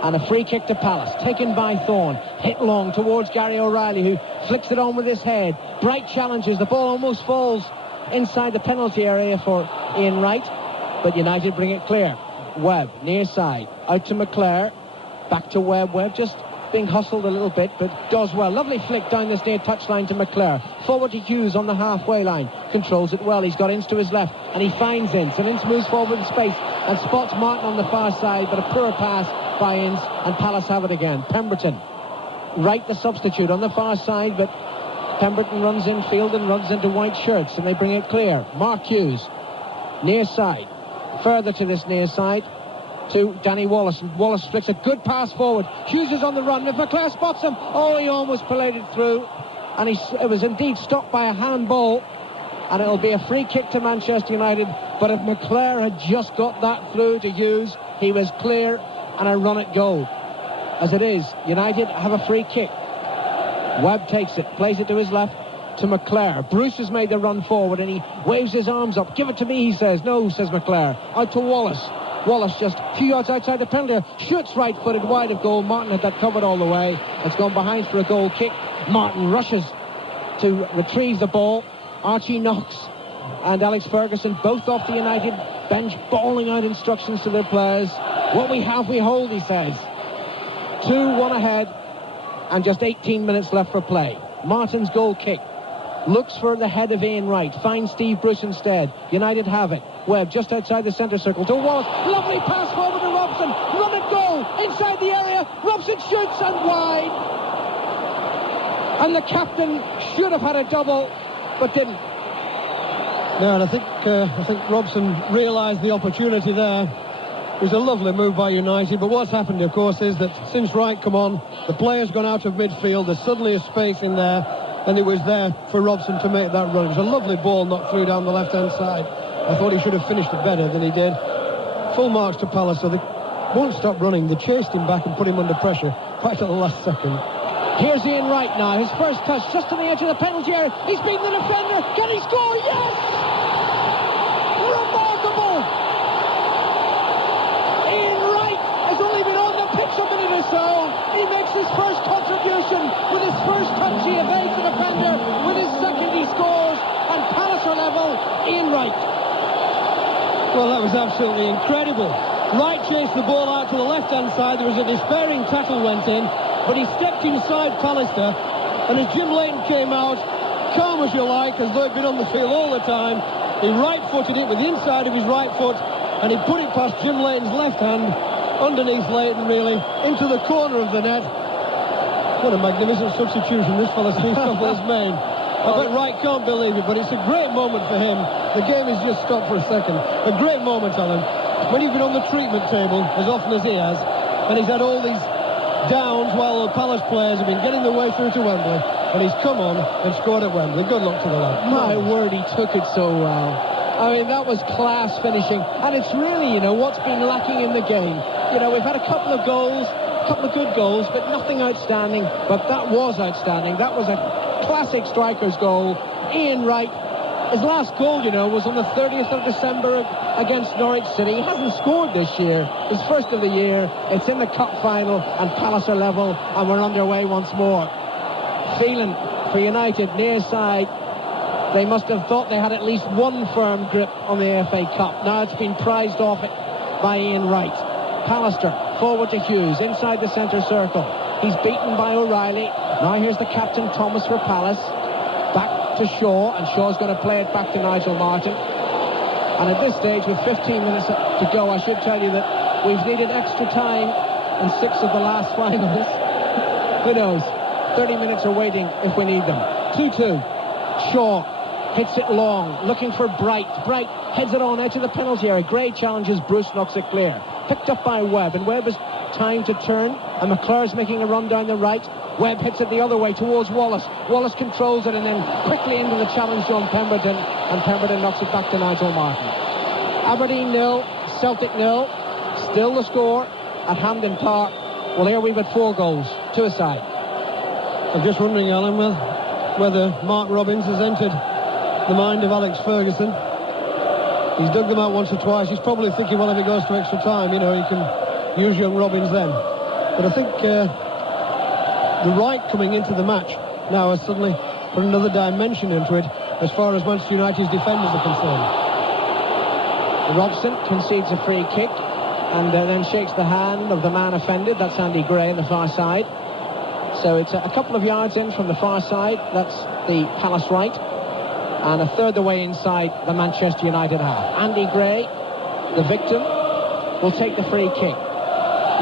And a free kick to Palace, taken by Thorne, hit long towards Gary O'Reilly, who flicks it on with his head. Bright challenges, the ball almost falls inside the penalty area for Ian Wright, but United bring it clear. Webb, near side, out to McClare, back to Webb. Webb just being hustled a little bit, but does well. Lovely flick down this near touchline to McClare. Forward to Hughes on the halfway line, controls it well. He's got Ince to his left, and he finds Ince, and Ince moves forward in space and spots Martin on the far side, but a poor pass by Ince, and Palace have it again. Pemberton, Wright the substitute on the far side, but Pemberton runs infield and runs into white shirts, and they bring it clear. Mark Hughes, near side, further to this near side to Danny Wallace, and Wallace flicks a good pass forward. Hughes is on the run. If McClare spots him, he almost paraded through, and it was indeed stopped by a handball, and it'll be a free kick to Manchester United. But if McClare had just got that through to Hughes, he was clear and a run at goal. As it is, United have a free kick. Webb takes it, plays it to his left to McClare. Bruce has made the run forward and he waves his arms up. Give it to me, he says. No, says McClare. Out to Wallace. Wallace just a few yards outside the penalty area. Shoots right-footed wide of goal. Martin had that covered all the way. It's gone behind for a goal kick. Martin rushes to retrieve the ball. Archie Knox and Alex Ferguson both off the United bench, bawling out instructions to their players. What we have, we hold, he says. 2-1 ahead and just 18 minutes left for play. Martin's goal kick. Looks for the head of Ian Wright. Finds Steve Bruce instead. United have it. Webb just outside the centre circle to Wallace. Lovely pass forward to Robson. Run and goal inside the area. Robson shoots and wide. And the captain should have had a double, but didn't. No, and I think Robson realised the opportunity there. It was a lovely move by United, but what's happened, of course, is that since Wright come on, the player's gone out of midfield, there's suddenly a space in there, and it was there for Robson to make that run. It was a lovely ball knocked through down the left-hand side. I thought he should have finished it better than he did. Full marks to Palace, so they won't stop running. They chased him back and put him under pressure right at the last second. Here's Ian Wright now, his first touch, just on the edge of the penalty area. He's beaten the defender. Can he score? Yes! Remarkable! Ian Wright has only been on the pitch a minute or so. He makes his first contribution. With his first touch, he evades the defender. With his second, he scores. And Palace are level. Ian Wright. Well, that was absolutely incredible. Wright chased the ball out to the left-hand side. There was a despairing tackle went in, but he stepped inside Pallister, and as Jim Leighton came out, calm as you like, as though he'd been on the field all the time, he right-footed it with the inside of his right foot, and he put it past Jim Leighton's left hand, underneath Leighton, really, into the corner of the net. What a magnificent substitution this fella Steve Coppell has made. I bet Wright can't believe it, but it's a great moment for him. The game has just stopped for a second. A great moment, Alan. When you've been on the treatment table as often as he has, and he's had all these downs while the Palace players have been getting their way through to Wembley, and he's come on and scored at Wembley. Good luck to the lad. My word, he took it so well. I mean, that was class finishing. And it's really, what's been lacking in the game. We've had a couple of goals, a couple of good goals, but nothing outstanding. But that was outstanding. That was a classic striker's goal. Ian Wright, his last goal, was on the 30th of December against Norwich City. He hasn't scored this year. His first of the year. It's in the cup final, and Palace are level, and we're underway once more. Phelan for United, near side. They must have thought they had at least one firm grip on the FA Cup. Now it's been prized off it by Ian Wright. Pallister, forward to Hughes, inside the centre circle. He's beaten by O'Reilly. Now here's the captain, Thomas, for Palace. Back to Shaw, and Shaw's going to play it back to Nigel Martyn. And at this stage, with 15 minutes to go, I should tell you that we've needed extra time in 6 of the last finals. Who knows? 30 minutes are waiting if we need them. 2-2. Shaw hits it long, looking for Bright. Bright heads it on edge of the penalty area. Gray challenges Bruce, knocks it clear. Picked up by Webb, and Webb has time to turn, and McClure's making a run down the right. Webb hits it the other way towards Wallace. Wallace controls it, and then quickly into the challenge John Pemberton, and Pemberton knocks it back to Nigel Martyn. Aberdeen 0, Celtic 0. Still the score at Hampden Park. Well, here we've had 4 goals, 2 aside. I'm just wondering, Alan, whether Mark Robins has entered the mind of Alex Ferguson. He's dug them out once or twice. He's probably thinking, well, if it goes to extra time, you can use young Robins then. But I think the Wright coming into the match now has suddenly put another dimension into it as far as Manchester United's defenders are concerned. Robson concedes a free kick and then shakes the hand of the man offended. That's Andy Gray on the far side. So it's a couple of yards in from the far side. That's the Palace right. And a third the way inside the Manchester United half. Andy Gray, the victim, will take the free kick.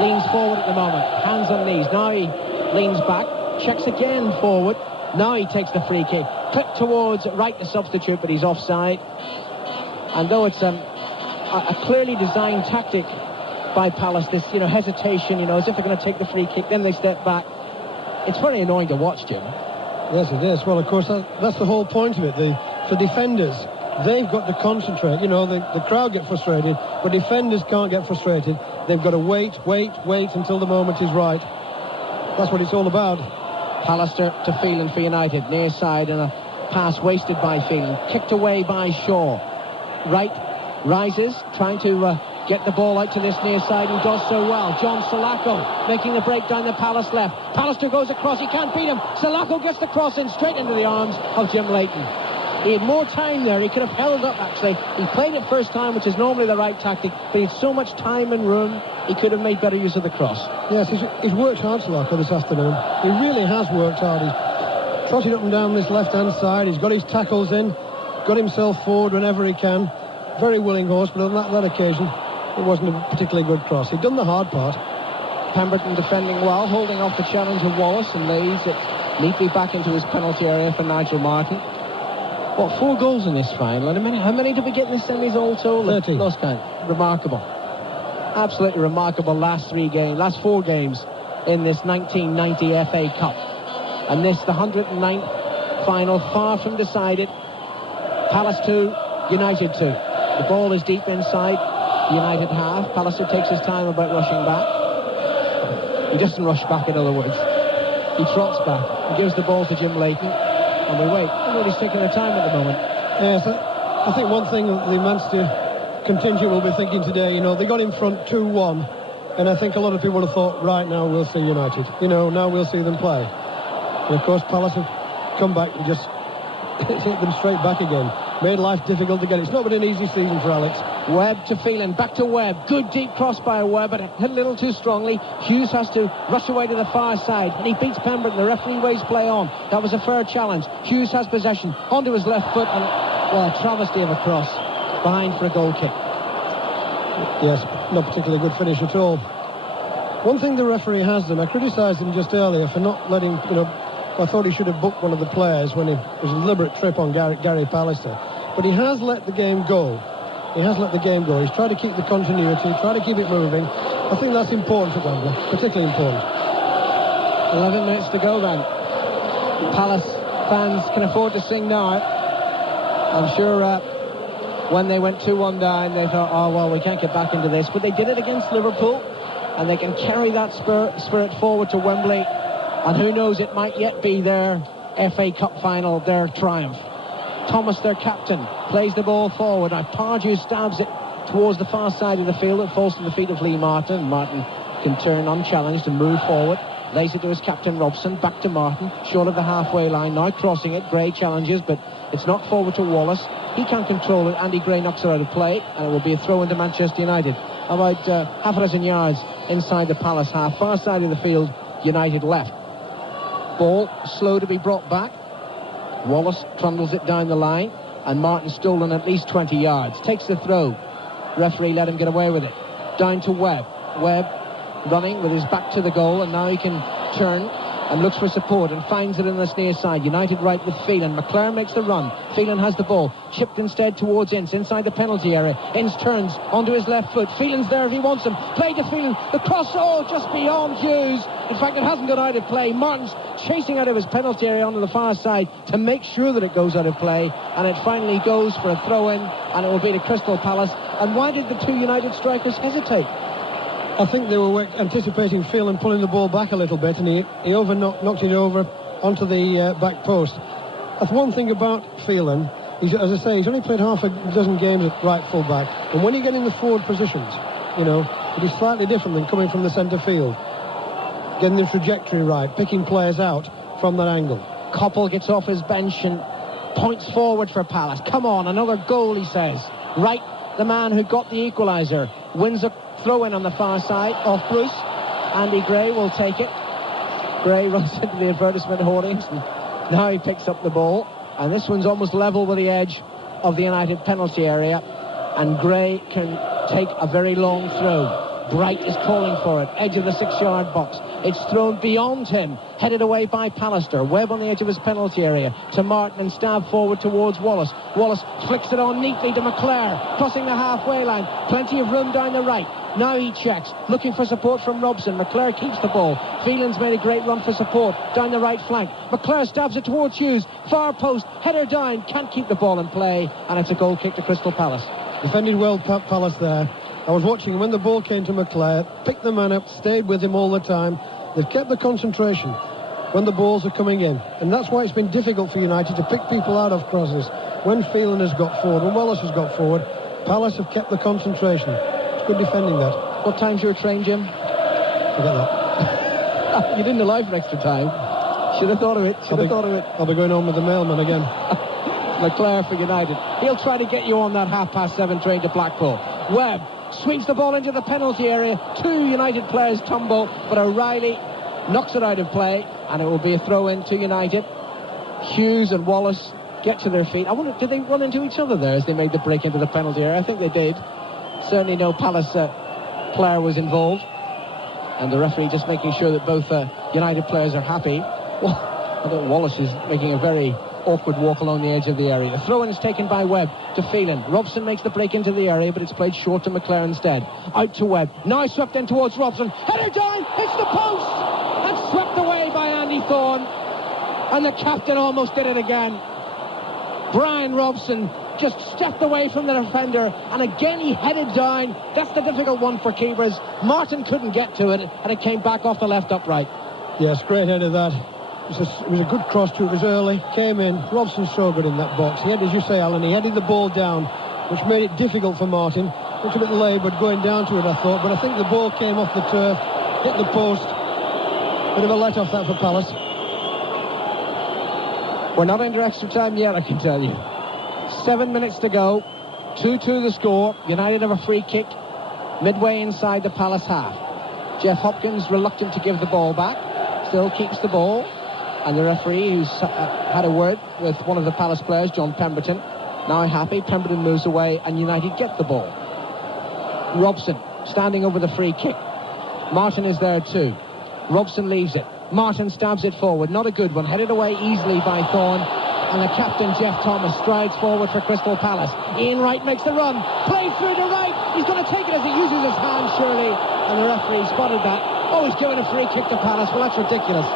Leans forward at the moment. Hands on knees. Now he leans back. Checks again forward. Now he takes the free kick. Clip towards Wright, the substitute, but he's offside. And though it's a clearly designed tactic by Palace, this hesitation, as if they're going to take the free kick, then they step back. It's very annoying to watch, Jim. Yes, it is. Well, of course, that's the whole point of it. For defenders, they've got to concentrate. The crowd get frustrated, but defenders can't get frustrated. They've got to wait until the moment is right. That's what it's all about. Pallister to Phelan for United, near side, and a pass wasted by Phelan. Kicked away by Shaw. Wright rises, trying to get the ball out to this near side, and does so well. John Salako making the break down the Palace left. Pallister goes across, he can't beat him. Salako gets the cross in straight into the arms of Jim Leighton. He had more time there, he could have held up actually. He played it first time, which is normally the right tactic, but he had so much time and room, he could have made better use of the cross. Yes, he's worked hard, Salako, this afternoon. He really has worked hard. He's trotted up and down this left-hand side, he's got his tackles in, got himself forward whenever he can. Very willing horse, but on that occasion, it wasn't a particularly good cross. He'd done the hard part. Pemberton defending well, holding off the challenge of Wallace, and leaves it Neatly back into his penalty area for Nigel Martin. What, 4 goals in this final? And how many did we get in the semis all told? 30. Lost count. Remarkable. Absolutely remarkable last 4 games in this 1990 FA Cup. And this, the 109th final, far from decided. Palace 2, United 2. The ball is deep inside the United half. Pallister takes his time about rushing back. He doesn't rush back, in other words. He trots back. He gives the ball to Jim Leighton. And we wait. Everybody's taking their time at the moment. Yes, I think one thing that the Manchester contingent will be thinking today, they got in front 2-1. And I think a lot of people would have thought, right, now we'll see United. Now we'll see them play. And of course, Palace have come back and just hit them straight back again. Made life difficult to get. It's not been an easy season for Alex. Webb to Phelan, back to Webb. Good deep cross by Webb, but hit a little too strongly. Hughes has to rush away to the far side, and he beats Pemberton. The referee waves play on. That was a fair challenge. Hughes has possession onto his left foot, and a travesty of a cross behind for a goal kick. Yes, not particularly good finish at all. One thing the referee has done, I criticised him just earlier for not letting, I thought he should have booked one of the players when it was a deliberate trip on Gary Pallister. But he has let the game go. He's tried to keep the continuity, tried to keep it moving. I think that's important for Wembley, particularly important. 11 minutes to go then. Palace fans can afford to sing now. I'm sure when they went 2-1 down, they thought, oh, well, we can't get back into this. But they did it against Liverpool, and they can carry that spirit forward to Wembley. And who knows, it might yet be their FA Cup final, their triumph. Thomas, their captain, plays the ball forward. Now Pardew stabs it towards the far side of the field. It falls to the feet of Lee Martin. Martin can turn unchallenged and move forward. Lays it to his captain, Robson. Back to Martin, short of the halfway line. Now crossing it. Gray challenges, but it's not forward to Wallace. He can't control it. Andy Gray knocks it out of play, and it will be a throw into Manchester United. About half a dozen yards inside the Palace half. Far side of the field, United left. Ball slow to be brought back. Wallace trundles it down the line, and Martin stolen at least 20 yards. Takes the throw. Referee let him get away with it. Down to Webb. Webb running with his back to the goal, and now he can turn and looks for support and finds it in the near side. United right with Phelan. McClare makes the run. Phelan has the ball. Chipped instead towards Ince, inside the penalty area. Ince turns onto his left foot. Phelan's there if he wants him. Play to Phelan. The cross, just beyond Hughes. In fact, it hasn't gone out of play. Martin's chasing out of his penalty area onto the far side to make sure that it goes out of play. And it finally goes for a throw-in, and it will be to Crystal Palace. And why did the two United strikers hesitate? I think they were anticipating Phelan pulling the ball back a little bit, and he knocked it over onto the back post. That's one thing about Phelan. As I say, he's only played half a dozen games at right full back, and when you get in the forward positions, it is slightly different than coming from the centre field. Getting the trajectory right, picking players out from that angle. Coppell gets off his bench and points forward for Palace. Come on, another goal, he says. Right, the man who got the equaliser, wins a throw-in on the far side off Bruce. Andy Gray will take it. Gray runs into the advertisement hoardings, and now he picks up the ball, and this one's almost level with the edge of the United penalty area, and Gray can take a very long throw. Bright is calling for it, edge of the 6-yard box. It's thrown beyond him, headed away by Pallister. Webb on the edge of his penalty area to Martin and stabbed forward towards Wallace. Wallace flicks it on neatly to McClare, crossing the halfway line. Plenty of room down the right. Now he checks, looking for support from Robson. McClare keeps the ball. Phelan's made a great run for support down the right flank. McClare stabs it towards Hughes. Far post, header down, can't keep the ball in play, and it's a goal kick to Crystal Palace. Defended well, Palace there. I was watching when the ball came to McClare, picked the man up, stayed with him all the time. They've kept the concentration when the balls are coming in, and that's why it's been difficult for United to pick people out of crosses. When Phelan has got forward, when Wallace has got forward, Palace have kept the concentration. It's good defending that. What time's your train, Jim? Forget that. You didn't allow for extra time. Should have thought of it. I'll be going home with the mailman again. McClare for United. He'll try to get you on that 7:30 train to Blackpool. Webb sweeps the ball into the penalty area. Two United players tumble, but O'Reilly knocks it out of play, and it will be a throw-in to United. Hughes and Wallace get to their feet. I wonder, did they run into each other there as they made the break into the penalty area? I think they did. Certainly no Palace player was involved, and the referee just making sure that both United players are happy. I think Wallace is making a very awkward walk along the edge of the area. The throw-in is taken by Webb to Phelan. Robson makes the break into the area, but it's played short to McClare instead. Out to Webb. Now swept in towards Robson. Header down, hits the post, and swept away by Andy Thorne. And the captain almost did it again. Brian Robson just stepped away from the defender, and again he headed down. That's the difficult one for keepers. Martin couldn't get to it, and it came back off the left upright. Yes, great header that. It was a good cross to it. It was early, came in. Robson's so good in that box. He had, as you say, Alan, he headed the ball down, which made it difficult for Martin. Looked a bit laboured going down to it, I thought, but I think the ball came off the turf, hit the post. Bit of a let-off that for Palace. We're not into extra time yet, I can tell you. 7 minutes to go. 2-2 the score. United have a free kick midway inside the Palace half. Jeff Hopkins reluctant to give the ball back. Still keeps the ball. And the referee, who's had a word with one of the Palace players, John Pemberton, now happy. Pemberton moves away and United get the ball. Robson standing over the free kick. Martin is there too. Robson leaves it. Martin stabs it forward. Not a good one. Headed away easily by Thorne. And the captain, Jeff Thomas, strides forward for Crystal Palace. Ian Wright makes the run. Played through to Wright. He's going to take it as he uses his hand, surely. And the referee spotted that. Oh, he's given a free kick to Palace. Well, that's ridiculous.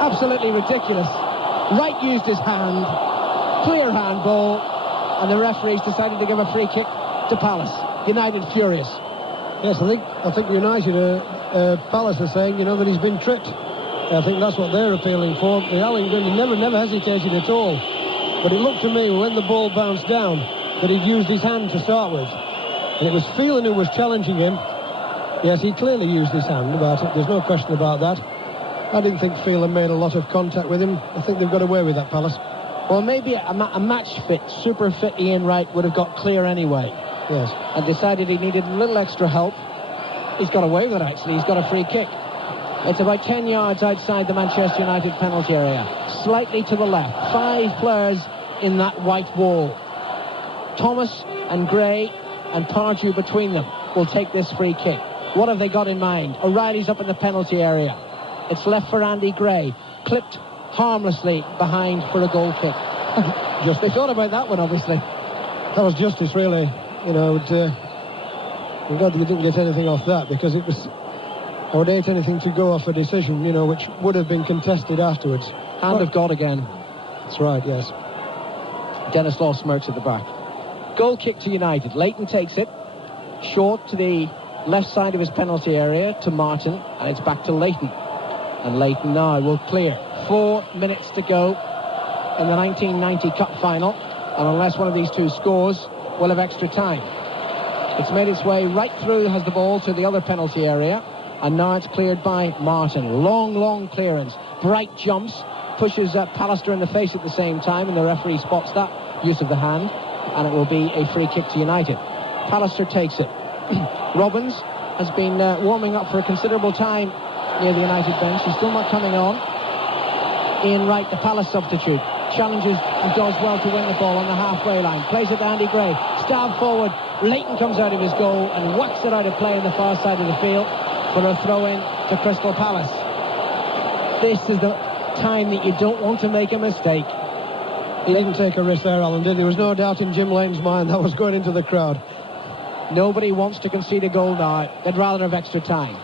Absolutely ridiculous. Wright used his hand. Clear handball. And the referees decided to give a free kick to Palace. United furious. Yes, I think United, Palace are saying, you know, that he's been tricked. I think that's what they're appealing for. The Alan Grundy never hesitated at all. But it looked to me, when the ball bounced down, that he'd used his hand to start with. And it was Phelan who was challenging him. Yes, he clearly used his hand about it. There's no question about that. I didn't think Phelan made a lot of contact with him. I think they've got away with that, Palace. Well, maybe a match-fit, super-fit Ian Wright would have got clear anyway. Yes. And decided he needed a little extra help. He's got away with it, actually. He's got a free kick. It's about 10 yards outside the Manchester United penalty area. Slightly to the left. 5 players in that white wall. Thomas and Gray and Pardew between them will take this free kick. What have they got in mind? O'Reilly's up in the penalty area. It's left for Andy Gray. Clipped harmlessly behind for a goal kick. They thought about that one, obviously. That was justice, really. You know, I'm glad you didn't get anything off that, because it was... I would hate anything to go off a decision, you know, which would have been contested afterwards. Hand of God again. That's right, yes. Dennis Law smirks at the back. Goal kick to United. Leighton takes it. Short to the left side of his penalty area to Martin, and it's back to Leighton. And Leighton now will clear. 4 minutes to go in the 1990 Cup final, and unless one of these two scores, we'll have extra time. It's made its way right through, has the ball to the other penalty area, and now it's cleared by Martin. Long clearance. Bright jumps, pushes Pallister in the face at the same time, and the referee spots that use of the hand, and it will be a free kick to United. Pallister takes it. Robbins has been warming up for a considerable time near the United bench. He's still not coming on. Ian Wright, the Palace substitute, challenges and does well to win the ball on the halfway line. Plays it to Andy Gray. Stab forward. Leighton comes out of his goal and whacks it out of play on the far side of the field for a throw-in to Crystal Palace. This is the time that you don't want to make a mistake. He didn't take a risk there, Alan, did he? There was no doubt in Jim Lane's mind that was going into the crowd. Nobody wants to concede a goal now. They'd rather have extra time.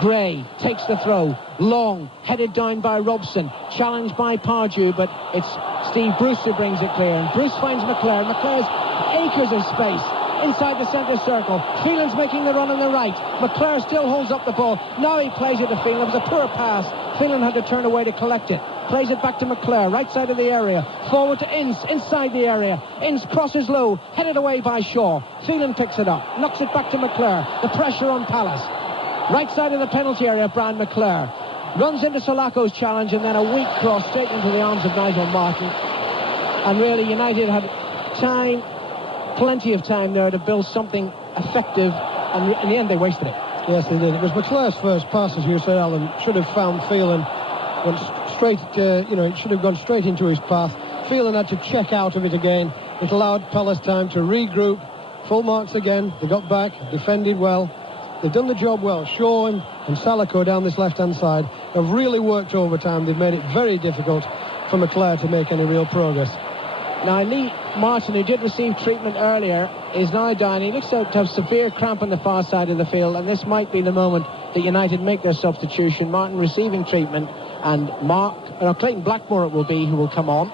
Gray takes the throw. Long, headed down by Robson. Challenged by Pardew, but it's Steve Bruce who brings it clear. And Bruce finds McClare. McClare's acres of space inside the centre circle. Phelan's making the run on the right. McClare still holds up the ball. Now he plays it to Phelan. It was a poor pass. Phelan had to turn away to collect it. Plays it back to McClare, right side of the area. Forward to Ince, inside the area. Ince crosses low, headed away by Shaw. Phelan picks it up, knocks it back to McClare. The pressure on Palace. Right side of the penalty area, Brian McClare. Runs into Sulako's challenge, and then a weak cross straight into the arms of Nigel Martin. And really, United had time, plenty of time there to build something effective, and in the end they wasted it. Yes, they did. It was McClare's first pass, as you said, Alan. Should have found Phelan. Went straight, it should have gone straight into his path. Phelan had to check out of it again. It allowed Palace time to regroup. Full marks again. They got back, defended well. They've done the job well. Shaw and Salako down this left-hand side have really worked overtime. They've made it very difficult for McClare to make any real progress. Now, Lee Martin, who did receive treatment earlier, is now down. He looks to have severe cramp on the far side of the field, and this might be the moment that United make their substitution. Martin receiving treatment, and Clayton Blackmore it will be who will come on.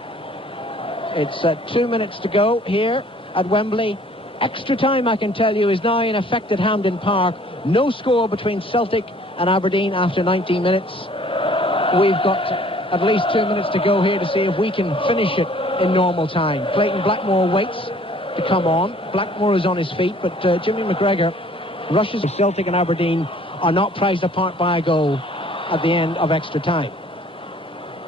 It's 2 minutes to go here at Wembley. Extra time, I can tell you, is now in effect at Hampden Park. No score between Celtic and Aberdeen after 90 minutes. We've got at least 2 minutes to go here to see if we can finish it in normal time. Clayton Blackmore waits to come on. Blackmore is on his feet, but Jimmy McGregor rushes. Celtic and Aberdeen are not prized apart by a goal at the end of extra time.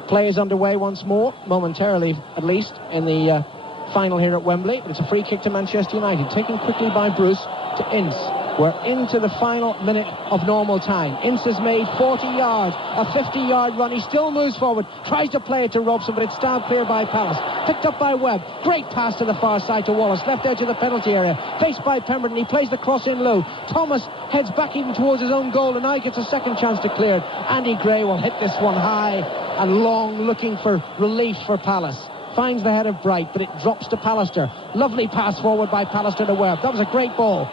Play is underway once more, momentarily at least, in the final here at Wembley. It's a free kick to Manchester United, taken quickly by Bruce to Ince. We're into the final minute of normal time. Ince has made 40 yards, a 50-yard run. He still moves forward, tries to play it to Robson, but it's stabbed clear by Palace. Picked up by Webb. Great pass to the far side to Wallace, left edge of the penalty area. Faced by Pemberton, he plays the cross in low. Thomas heads back even towards his own goal, and now gets a second chance to clear it. Andy Gray will hit this one high and long, looking for relief for Palace. Finds the head of Bright, but it drops to Pallister. Lovely pass forward by Pallister to Webb. That was a great ball.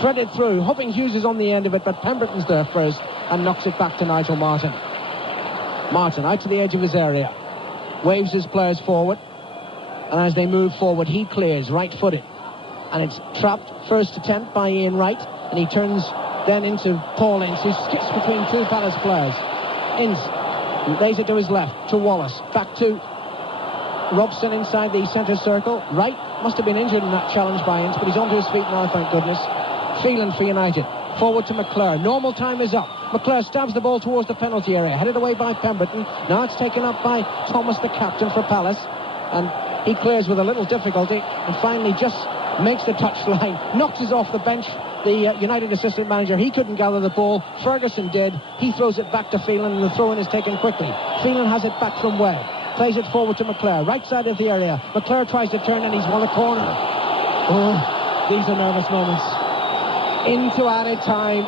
Threaded through, hoping Hughes is on the end of it, but Pemberton's there first and knocks it back to Nigel Martin. Martin out to the edge of his area, waves his players forward, and as they move forward, he clears right-footed, and it's trapped first attempt by Ian Wright, and he turns then into Paul Ince, who skips between two Palace players. Ince lays it to his left, to Wallace, back to Robson inside the centre circle. Wright must have been injured in that challenge by Ince, but he's onto his feet now, thank goodness. Phelan for United. Forward to McClare. Normal time is up. McClare stabs the ball towards the penalty area. Headed away by Pemberton. Now it's taken up by Thomas, the captain for Palace. And he clears with a little difficulty and finally just makes the touchline. Knocks us off the bench. The United assistant manager, he couldn't gather the ball. Ferguson did. He throws it back to Phelan, and the throw-in is taken quickly. Phelan has it back from Webb. Plays it forward to McClare. Right side of the area. McClare tries to turn and he's won a corner. Oh, these are nervous moments. Into added time,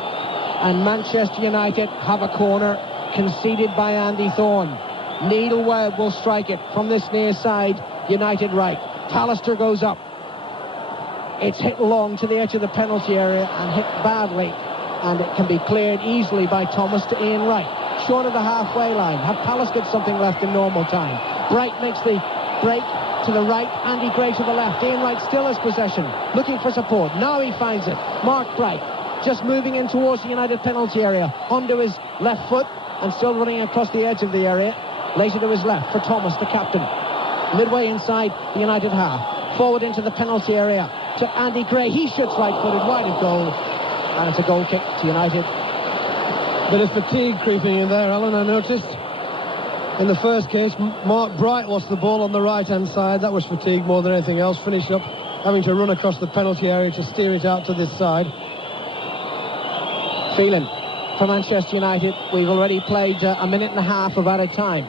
and Manchester United have a corner conceded by Andy Thorne. Neil Webb will strike it from this near side, United right. Pallister goes up. It's hit long to the edge of the penalty area and hit badly, and it can be cleared easily by Thomas to Ian Wright. Short of the halfway line. Have Palace get something left in normal time? Bright makes the break to the right, Andy Gray to the left. Ian Wright still has possession, looking for support. Now he finds it. Mark Bright just moving in towards the United penalty area, onto his left foot and still running across the edge of the area. Lays it to his left for Thomas, the captain. Midway inside the United half. Forward into the penalty area to Andy Gray. He shoots right-footed, wide of goal, and it's a goal kick to United. Bit of fatigue creeping in there, Alan, I noticed. In the first case, Mark Bright lost the ball on the right-hand side. That was fatigue more than anything else. Finished up having to run across the penalty area to steer it out to this side. Phelan for Manchester United. We've already played a minute and a half of added time.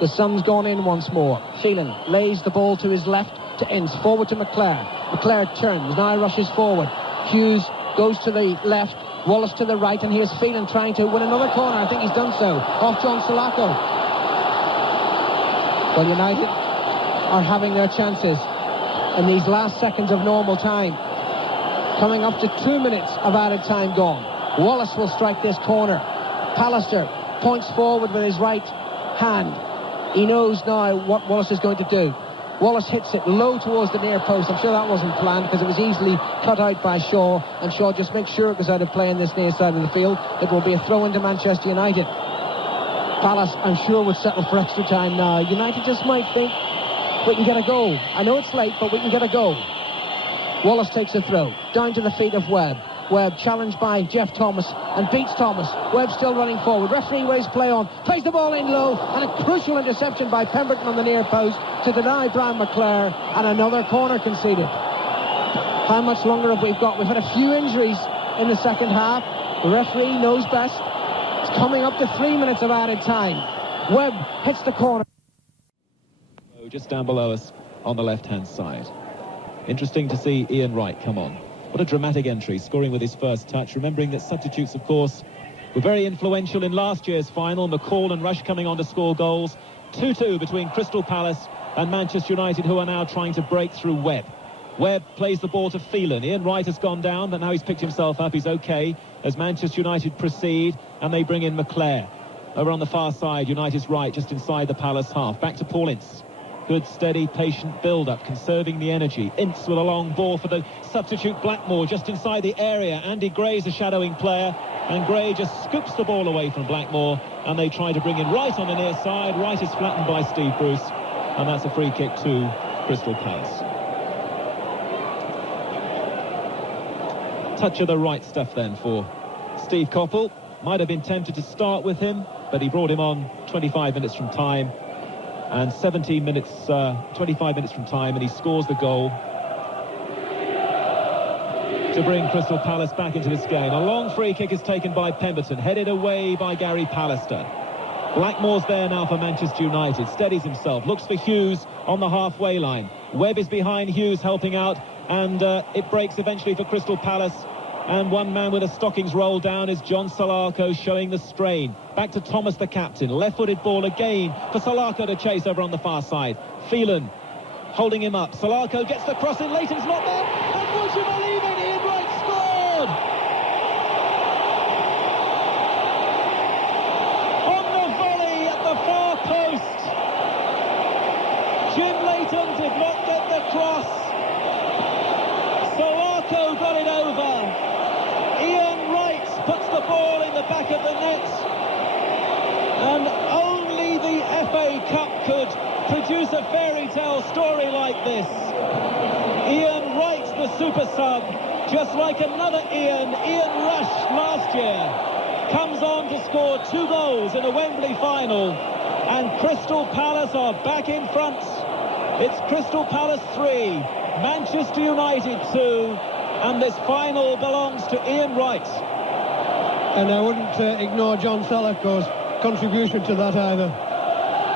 The sun's gone in once more. Phelan lays the ball to his left to Ince. Forward to McClare. McClare turns, now rushes forward. Hughes goes to the left. Wallace to the right, and here's Phelan trying to win another corner. I think he's done so. Off John Salako. Well, United are having their chances in these last seconds of normal time. Coming up to 2 minutes of added time gone. Wallace will strike this corner. Pallister points forward with his right hand. He knows now what Wallace is going to do. Wallace hits it low towards the near post. I'm sure that wasn't planned because it was easily cut out by Shaw, and Shaw just makes sure it goes out of play in this near side of the field. It will be a throw into Manchester United. Palace, I'm sure, would settle for extra time now. United just might think, we can get a goal. I know it's late, but we can get a goal. Wallace takes a throw, down to the feet of Webb. Webb challenged by Jeff Thomas and beats Thomas. Webb still running forward. Referee waves play on. Plays the ball in low, and a crucial interception by Pemberton on the near post to deny Brian McClare, and another corner conceded. How much longer have we got? We've had a few injuries in the second half. The referee knows best. It's coming up to 3 minutes of added time. Webb hits the corner. Just down below us on the left-hand side. Interesting to see Ian Wright come on. What a dramatic entry, scoring with his first touch, remembering that substitutes, of course, were very influential in last year's final. McCall and Rush coming on to score goals. 2-2 between Crystal Palace and Manchester United, who are now trying to break through Webb. Webb plays the ball to Phelan. Ian Wright has gone down, but now he's picked himself up. He's okay as Manchester United proceed, and they bring in McClare. Over on the far side, United's right, just inside the Palace half. Back to Paul Ince. Good, steady, patient build-up, conserving the energy. Ince with a long ball for the substitute Blackmore, just inside the area. Andy Gray's a shadowing player, and Gray just scoops the ball away from Blackmore, and they try to bring in Wright on the near side. Wright is flattened by Steve Bruce, and that's a free kick to Crystal Palace. Touch of the right stuff then for Steve Coppell. Might have been tempted to start with him, but he brought him on 25 minutes from time. And 25 minutes from time, and he scores the goal to bring Crystal Palace back into this game. A long free kick is taken by Pemberton, headed away by Gary Pallister. Blackmore's there now for Manchester United, steadies himself, looks for Hughes on the halfway line. Webb is behind Hughes, helping out, and it breaks eventually for Crystal Palace. And one man with a stockings roll down is John Solarco, showing the strain. Back to Thomas, the captain. Left-footed ball again for Solarco to chase over on the far side. Phelan holding him up. Solarco gets the cross in. Leighton's not there. And would you believe it? Ian Wright scored! On the volley at the far post. Jim Leighton did not get the cross. Solarco got it over. Ian Wright puts the ball in the back of the net, and only the FA Cup could produce a fairy tale story like this. Ian Wright, the super sub, just like another Ian Rush last year, comes on to score 2 goals in a Wembley final, and Crystal Palace are back in front. It's Crystal Palace 3, Manchester United 2, and this final belongs to Ian Wright. And I wouldn't ignore John Solarco's contribution to that either.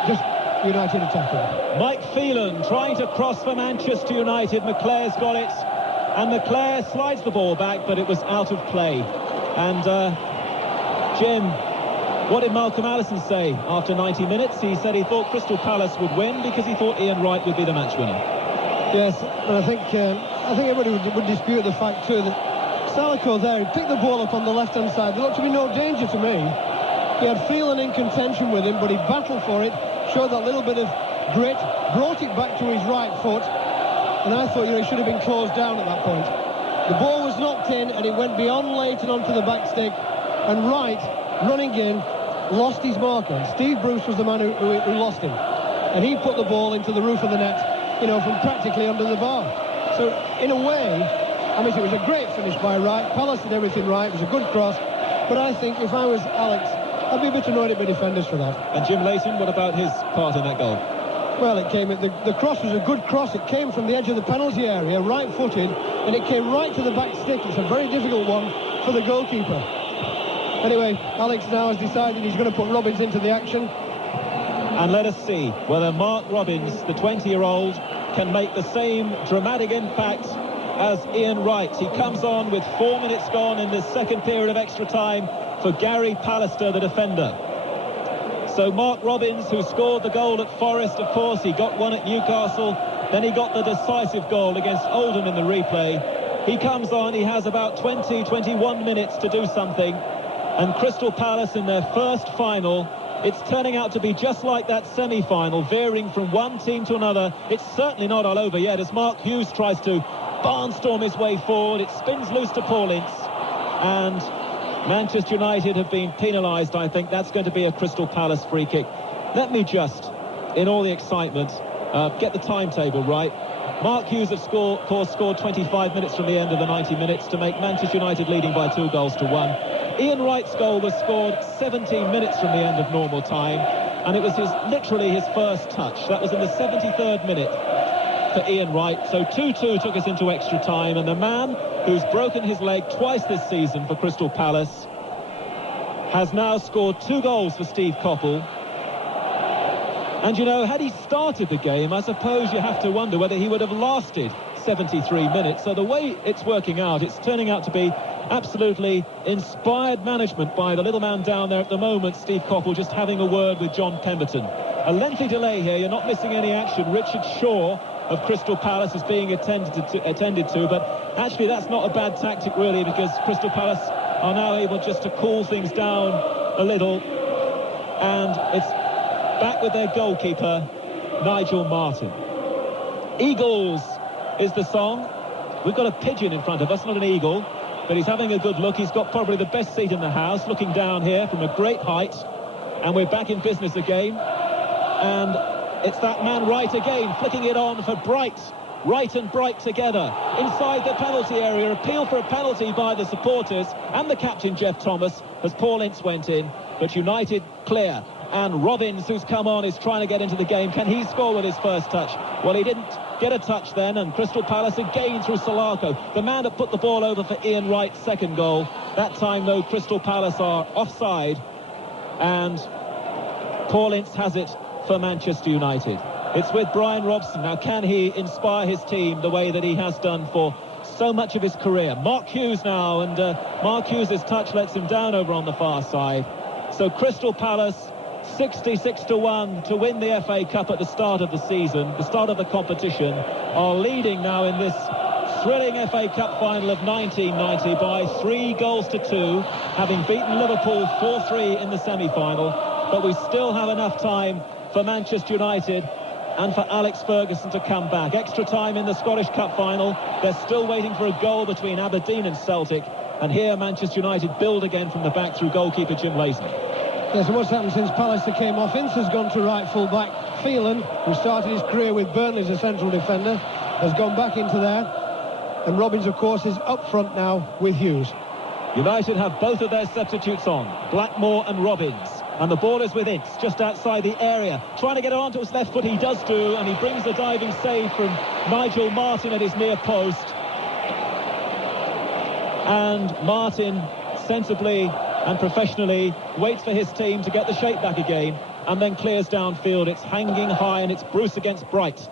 Just United attacking. Mike Phelan trying to cross for Manchester United. McClare's got it, and McClare slides the ball back, but it was out of play. And Jim, what did Malcolm Allison say after 90 minutes? He said he thought Crystal Palace would win because he thought Ian Wright would be the match winner. Yes, and I think everybody would dispute the fact too that Solarco there, he picked the ball up on the left-hand side. There looked to be no danger to me. He had Phelan in contention with him, but he battled for it, showed that little bit of grit, brought it back to his right foot, and I thought, he should have been closed down at that point. The ball was knocked in, and it went beyond Leighton onto the back stick, and Wright, running in, lost his marker. Steve Bruce was the man who lost him, and he put the ball into the roof of the net, from practically under the bar. So, in a way, it was a great finish by Wright. Palace did everything right. It was a good cross. But I think if I was Alex, I'd be a bit annoyed at the defenders for that. And Jim Leighton, what about his part in that goal? Well, the cross was a good cross. It came from the edge of the penalty area, right-footed, and it came right to the back stick. It's a very difficult one for the goalkeeper. Anyway, Alex now has decided he's going to put Robbins into the action. And let us see whether Mark Robbins, the 20-year-old, can make the same dramatic impact as Ian Wright. He comes on with 4 minutes gone in this second period of extra time for Gary Pallister, the defender. So Mark Robbins, who scored the goal at Forest, of course, he got one at Newcastle, then he got the decisive goal against Oldham in the replay. He comes on, he has about 21 minutes to do something, and Crystal Palace in their first final, it's turning out to be just like that semi-final, veering from one team to another. It's certainly not all over yet as Mark Hughes tries to barnstorm his way forward. It spins loose to Paul Ince, and Manchester United have been penalised. I think that's going to be a Crystal Palace free kick. Let me just, in all the excitement, get the timetable right. Mark Hughes, of course, scored 25 minutes from the end of the 90 minutes to make Manchester United leading by 2-1. Ian Wright's goal was scored 17 minutes from the end of normal time, and it was literally his first touch. That was in the 73rd minute for Ian Wright. So 2-2 took us into extra time, and the man who's broken his leg twice this season for Crystal Palace has now scored 2 goals for Steve Coppell. And had he started the game, I suppose you have to wonder whether he would have lasted 73 minutes. So the way it's working out, it's turning out to be absolutely inspired management by the little man down there at the moment, Steve Coppell, just having a word with John Pemberton. A lengthy delay here, you're not missing any action. Richard Shaw of Crystal Palace is being attended to, but actually that's not a bad tactic really, because Crystal Palace are now able just to cool things down a little, and it's back with their goalkeeper, Nigel Martyn. Eagles is the song. We've got a pigeon in front of us, not an eagle, but he's having a good look. He's got probably the best seat in the house, looking down here from a great height, and we're back in business again. And it's that man Wright again, flicking it on for Bright. Wright and Bright together inside the penalty area. Appeal for a penalty by the supporters and the captain, Jeff Thomas, as Paul Ince went in. But United clear. And Robbins, who's come on, is trying to get into the game. Can he score with his first touch? Well, he didn't get a touch then, and Crystal Palace again through Solarco, the man that put the ball over for Ian Wright's second goal. That time, though, Crystal Palace are offside, and Paul Ince has it for Manchester United. It's with Brian Robson. Now, can he inspire his team the way that he has done for so much of his career? Mark Hughes now, and Mark Hughes' touch lets him down over on the far side. So Crystal Palace 66-1 to win the FA Cup at the start of the season, the start of the competition, are leading now in this thrilling FA Cup final of 1990 by 3-2, having beaten Liverpool 4-3 in the semi-final. But we still have enough time for Manchester United and for Alex Ferguson to come back. Extra time in the Scottish Cup final. They're still waiting for a goal between Aberdeen and Celtic. And here Manchester United build again from the back through goalkeeper Jim Lazenby. Yes, and what's happened since Palace came off? Ince has gone to right full-back. Phelan, who started his career with Burnley as a central defender, has gone back into there. And Robbins, of course, is up front now with Hughes. United have both of their substitutes on, Blackmore and Robbins. And the ball is with Ince, just outside the area. Trying to get it onto his left foot, he does do, and he brings the diving save from Nigel Martyn at his near post. And Martyn sensibly and professionally waits for his team to get the shape back again, and then clears downfield. It's hanging high, and it's Bruce against Bright.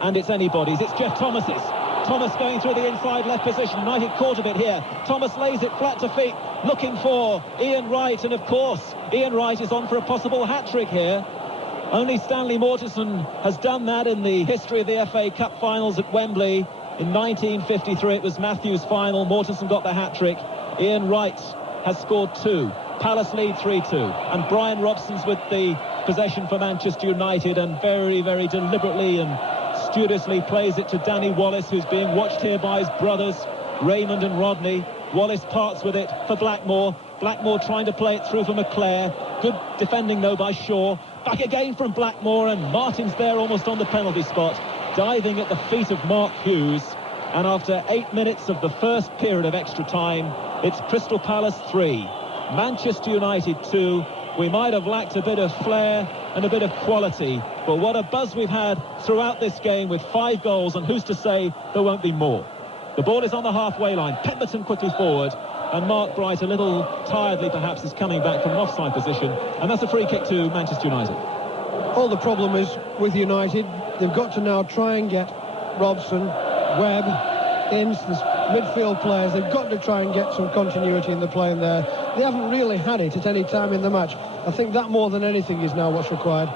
And it's anybody's. It's Jeff Thomas's. Thomas going through the inside left position. United caught a bit here. Thomas lays it flat to feet, looking for Ian Wright, and of course Ian Wright is on for a possible hat-trick here. Only Stanley Mortensen has done that in the history of the FA Cup finals at Wembley. In 1953 it was Matthews' final. Mortensen got the hat-trick. Ian Wright has scored 2. Palace lead 3-2, and Brian Robson's with the possession for Manchester United, and very, very deliberately and studiously plays it to Danny Wallace, who's being watched here by his brothers Raymond and Rodney. Wallace parts with it for Blackmore. Blackmore trying to play it through for McClare. Good defending though by Shaw. Back again from Blackmore, and Martin's there almost on the penalty spot, diving at the feet of Mark Hughes. And after 8 minutes of the first period of extra time, it's Crystal Palace 3, Manchester United 2. We might have lacked a bit of flair and a bit of quality, but what a buzz we've had throughout this game with 5 goals, and who's to say there won't be more. The ball is on the halfway line. Pemberton quickly forward, and Mark Bright, a little tiredly perhaps, is coming back from an offside position, and that's a free kick to Manchester United. All the problem is with United, they've got to now try and get Robson, Webb, Ince, the midfield players, they've got to try and get some continuity in the play in there. They haven't really had it at any time in the match. I think that more than anything is now what's required.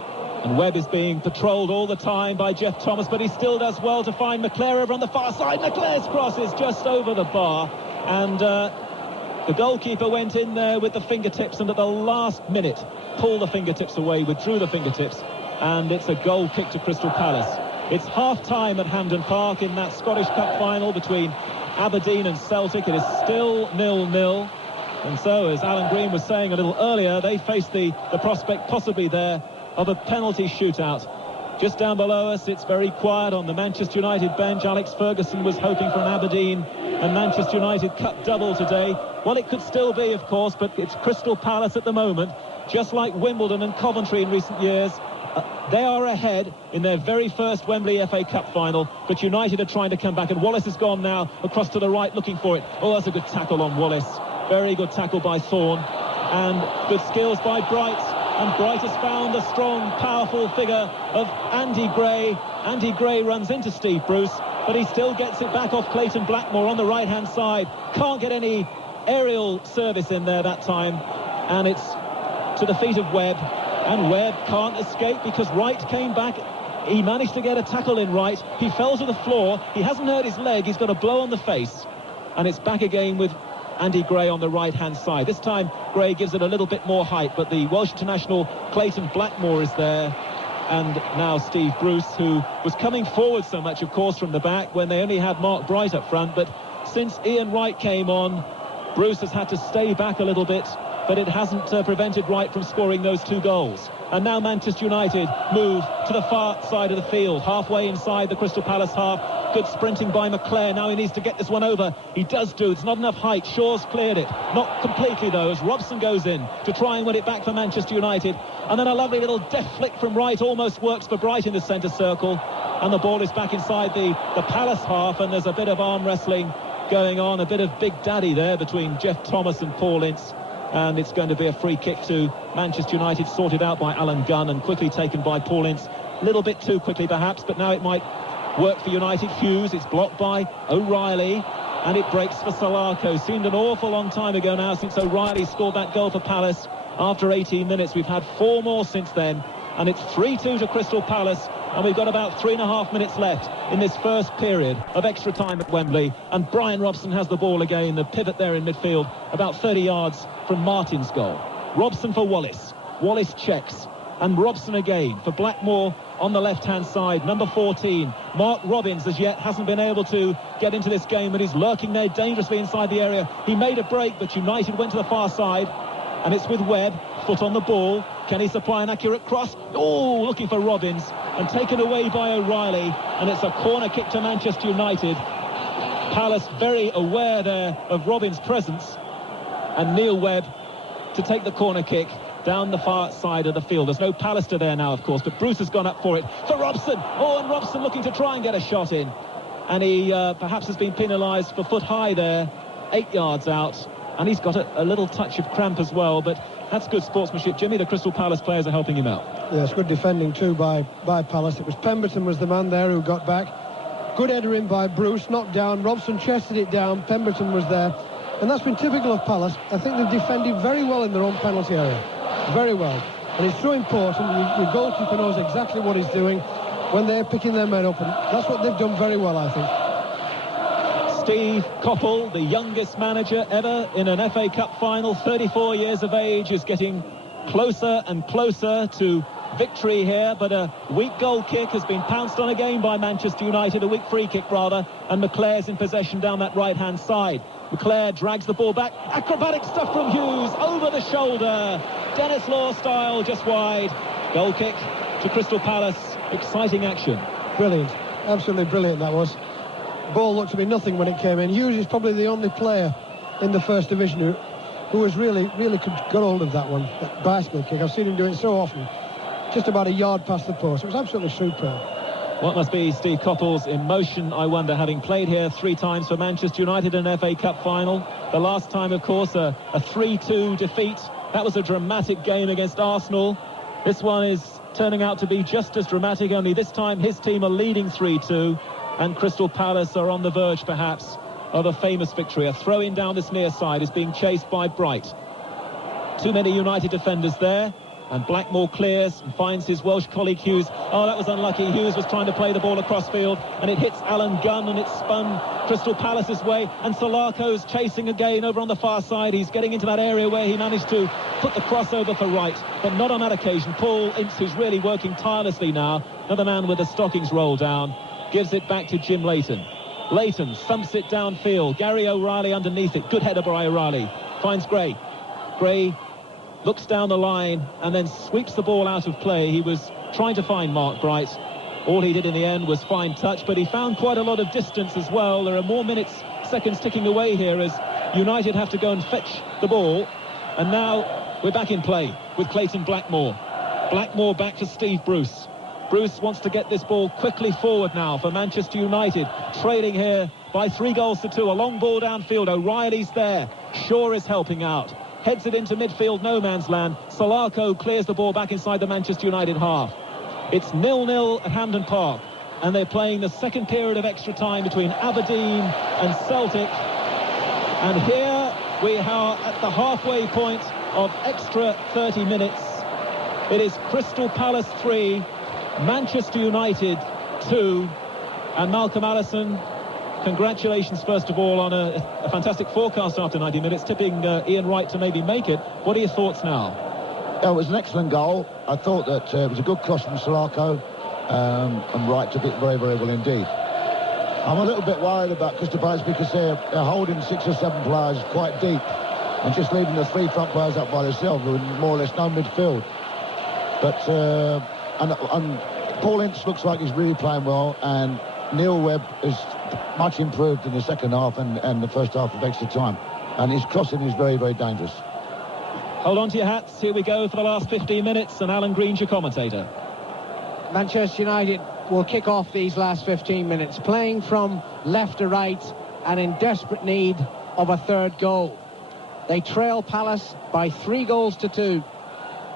And Webb is being patrolled all the time by Jeff Thomas, but he still does well to find McClare over on the far side. McClare's cross is just over the bar, and the goalkeeper went in there with the fingertips, and at the last minute pulled the fingertips away, withdrew the fingertips, and it's a goal kick to Crystal Palace. It's half-time at Hampden Park in that Scottish Cup final between Aberdeen and Celtic. It is still 0-0. And so, as Alan Green was saying a little earlier, they face the prospect possibly there of a penalty shootout. Just down below us, it's very quiet on the Manchester United bench. Alex Ferguson was hoping for an Aberdeen and Manchester United Cup double today. Well, it could still be, of course, but it's Crystal Palace at the moment, just like Wimbledon and Coventry in recent years. They are ahead in their very first Wembley FA Cup final, but United are trying to come back, and Wallace has gone now across to the right looking for it. Oh, that's a good tackle on Wallace. Very good tackle by Thorne, and good skills by Bright, and Bright has found the strong, powerful figure of Andy Gray. Andy Gray runs into Steve Bruce, but he still gets it back off Clayton Blackmore on the right-hand side. Can't get any aerial service in there that time, and it's to the feet of Webb, and Webb can't escape because Wright came back. He managed to get a tackle in Wright. He fell to the floor. He hasn't hurt his leg. He's got a blow on the face, and it's back again with Andy Gray on the right-hand side. This time Gray gives it a little bit more height, but the Welsh international Clayton Blackmore is there, and now Steve Bruce, who was coming forward so much, of course, from the back when they only had Mark Bright up front, but since Ian Wright came on, Bruce has had to stay back a little bit, but it hasn't prevented Wright from scoring those 2 goals. And now Manchester United move to the far side of the field, halfway inside the Crystal Palace half. Good sprinting by McClair. Now he needs to get this one over. He does do. It's not enough height. Shaw's cleared it. Not completely, though, as Robson goes in to try and win it back for Manchester United. And then a lovely little deft flick from Wright almost works for Bright in the centre circle. And the ball is back inside the Palace half, and there's a bit of arm wrestling going on, a bit of Big Daddy there between Jeff Thomas and Paul Ince. And it's going to be a free kick to Manchester United, sorted out by Alan Gunn and quickly taken by Paul Ince. A little bit too quickly, perhaps, but now it might work for United. Hughes, it's blocked by O'Reilly, and it breaks for Solarco. Seemed an awful long time ago now since O'Reilly scored that goal for Palace after 18 minutes. We've had 4 more since then, and it's 3-2 to Crystal Palace, and we've got about 3.5 minutes left in this first period of extra time at Wembley. And Brian Robson has the ball again, the pivot there in midfield, about 30 yards from Martin's goal. Robson for Wallace. Wallace checks, and Robson again for Blackmore on the left-hand side. Number 14, Mark Robbins, as yet hasn't been able to get into this game, but he's lurking there dangerously inside the area. He made a break, but United went to the far side, and it's with Webb, foot on the ball. Can he supply an accurate cross? Oh, looking for Robbins, and taken away by O'Reilly, and it's a corner kick to Manchester United. Palace very aware there of Robbins' presence, and Neil Webb to take the corner kick down the far side of the field. There's no Pallister there now, of course, but Bruce has gone up for it for Robson. Oh, and Robson looking to try and get a shot in, and he perhaps has been penalised for foot high there, 8 yards out, and he's got a little touch of cramp as well, but that's good sportsmanship. Jimmy, the Crystal Palace players are helping him out. Yes, good defending too by Palace. It was Pemberton was the man there who got back. Good header in by Bruce, knocked down. Robson chested it down. Pemberton was there, and that's been typical of Palace. I think they've defended very well in their own penalty area, very well, and it's so important. Your goalkeeper knows exactly what he's doing when they're picking their men up, and that's what they've done very well, I think. Steve Coppell, the youngest manager ever in an FA Cup final, 34 years of age, is getting closer and closer to victory here, but a weak goal kick has been pounced on again by Manchester United, a weak free kick rather, and McClair's in possession down that right-hand side. McClair drags the ball back, acrobatic stuff from Hughes, over the shoulder, Dennis Law style, just wide. Goal kick to Crystal Palace, exciting action. Brilliant, absolutely brilliant that was. Ball looked to be nothing when it came in. Hughes is probably the only player in the First Division who has really got hold of that one, that bicycle kick. I've seen him do it so often, just about a yard past the post. It was absolutely superb. What must be Steve Coppell's emotion, I wonder, having played here 3 times for Manchester United in an FA Cup final. The last time, of course, a 3-2 defeat. That was a dramatic game against Arsenal. This one is turning out to be just as dramatic, only this time his team are leading 3-2, and Crystal Palace are on the verge, perhaps, of a famous victory. A throw-in down this near side is being chased by Bright. Too many United defenders there, and Blackmore clears and finds his Welsh colleague Hughes. Oh, that was unlucky. Hughes was trying to play the ball across field, and it hits Alan Gunn, and it's spun Crystal Palace's way, and Solarco's chasing again over on the far side. He's getting into that area where he managed to put the crossover for Wright, but not on that occasion. Paul Ince, who's really working tirelessly now, another man with the stockings rolled down, gives it back to Jim Leighton. Leighton thumps it downfield. Gary O'Reilly underneath it. Good header by O'Reilly. Finds Gray. Gray looks down the line and then sweeps the ball out of play. He was trying to find Mark Bright. All he did in the end was fine touch, but he found quite a lot of distance as well. There are more seconds ticking away here as United have to go and fetch the ball. And now we're back in play with Clayton Blackmore. Blackmore back to Steve Bruce. Bruce wants to get this ball quickly forward now for Manchester United, trailing here by 3-2. A long ball downfield. O'Reilly's there. Shaw is helping out. Heads it into midfield, no man's land. Solarco clears the ball back inside the Manchester United half. It's 0-0 at Hampden Park. and they're playing the second period of extra time between Aberdeen and Celtic. And here we are at the halfway point of extra 30 minutes. It is Crystal Palace 3, Manchester United 2, and Malcolm Allison, congratulations first of all on a fantastic forecast after 90 minutes, tipping Ian Wright to maybe make it. What are your thoughts now? It was an excellent goal. I thought that it was a good cross from Salako, and Wright took it very, very well indeed. I'm a little bit worried about Crystal Palace because they're holding 6 or 7 players quite deep and just leaving the 3 front players up by themselves with more or less no midfield. But and Paul Ince looks like he's really playing well, and Neil Webb is much improved in the second half and the first half of extra time, and his crossing is very, very dangerous. Hold on to your hats. Here we go for the last 15 minutes, and Alan Green's your commentator. Manchester United will kick off these last 15 minutes, playing from left to right and in desperate need of a third goal. They trail Palace by 3 goals to 2,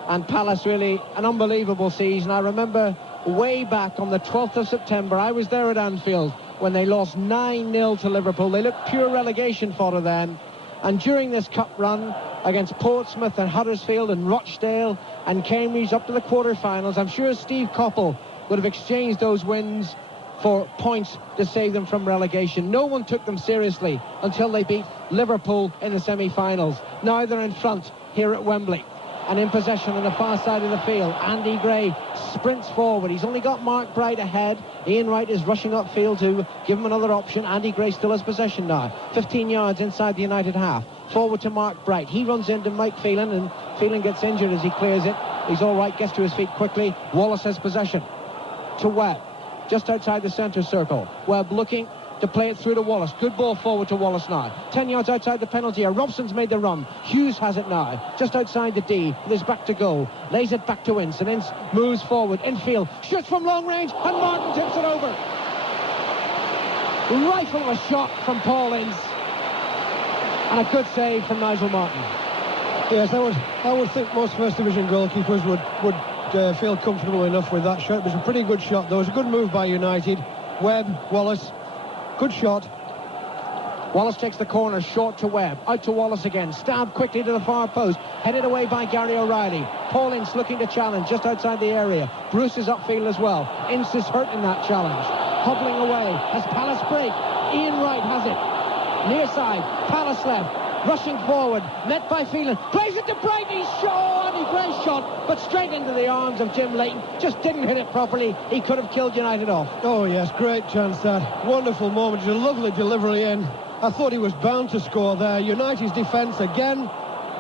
and Palace really an unbelievable season. I remember way back on the 12th of September, I was there at Anfield when they lost 9-0 to Liverpool. They looked pure relegation fodder then, and during this cup run against Portsmouth and Huddersfield and Rochdale and Cambridge up to the quarter-finals, I'm sure Steve Coppell would have exchanged those wins for points to save them from relegation. No one took them seriously until they beat Liverpool in the semi-finals. Now they're in front here at Wembley and in possession on the far side of the field. Andy Gray sprints forward. He's only got Mark Bright ahead. Ian Wright is rushing upfield to give him another option. Andy Gray still has possession now. 15 yards inside the United half. Forward to Mark Bright. He runs into Mike Phelan, and Phelan gets injured as he clears it. He's all right, gets to his feet quickly. Wallace has possession. To Webb, just outside the centre circle. Webb looking to play it through to Wallace. Good ball forward to Wallace now. 10 yards outside the penalty area. Robson's made the run. Hughes has it now, just outside the D. With his back to goal. Lays it back to Ince, and Ince moves forward. Infield, shoots from long range, and Martin tips it over. Rifle of a shot from Paul Ince. And a good save from Nigel Martin. Yes, I would think most First Division goalkeepers would feel comfortable enough with that shot. It was a pretty good shot, though. It was a good move by United. Webb, Wallace, good shot. Wallace takes the corner, short to Webb, out to Wallace again, stabbed quickly to the far post, headed away by Gary O'Reilly. Paul Ince looking to challenge just outside the area. Bruce is upfield as well. Ince is hurt in that challenge. Hobbling away, has Palace break. Ian Wright has it. Near side, Palace left. Rushing forward, met by Phelan, plays it to Bright, he's shot, Andy Gray's shot, but straight into the arms of Jim Leighton, just didn't hit it properly. He could have killed United off. Oh yes, great chance that. Wonderful moment, a lovely delivery in. I thought he was bound to score there. United's defence again,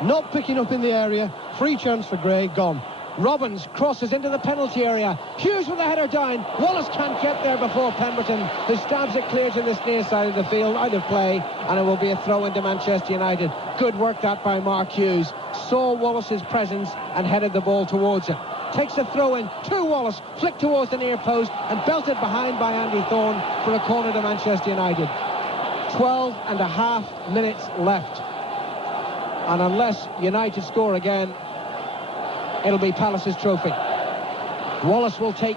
not picking up in the area. Free chance for Gray, gone. Robbins crosses into the penalty area. Hughes with a header down. Wallace can't get there before Pemberton, who stabs it clear to this near side of the field, out of play, and it will be a throw into Manchester United. Good work that by Mark Hughes. Saw Wallace's presence and headed the ball towards him. Takes a throw in to Wallace, flicked towards the near post and belted behind by Andy Thorne for a corner to Manchester United. 12 and a half minutes left. And unless United score again, it'll be Palace's trophy. Wallace will take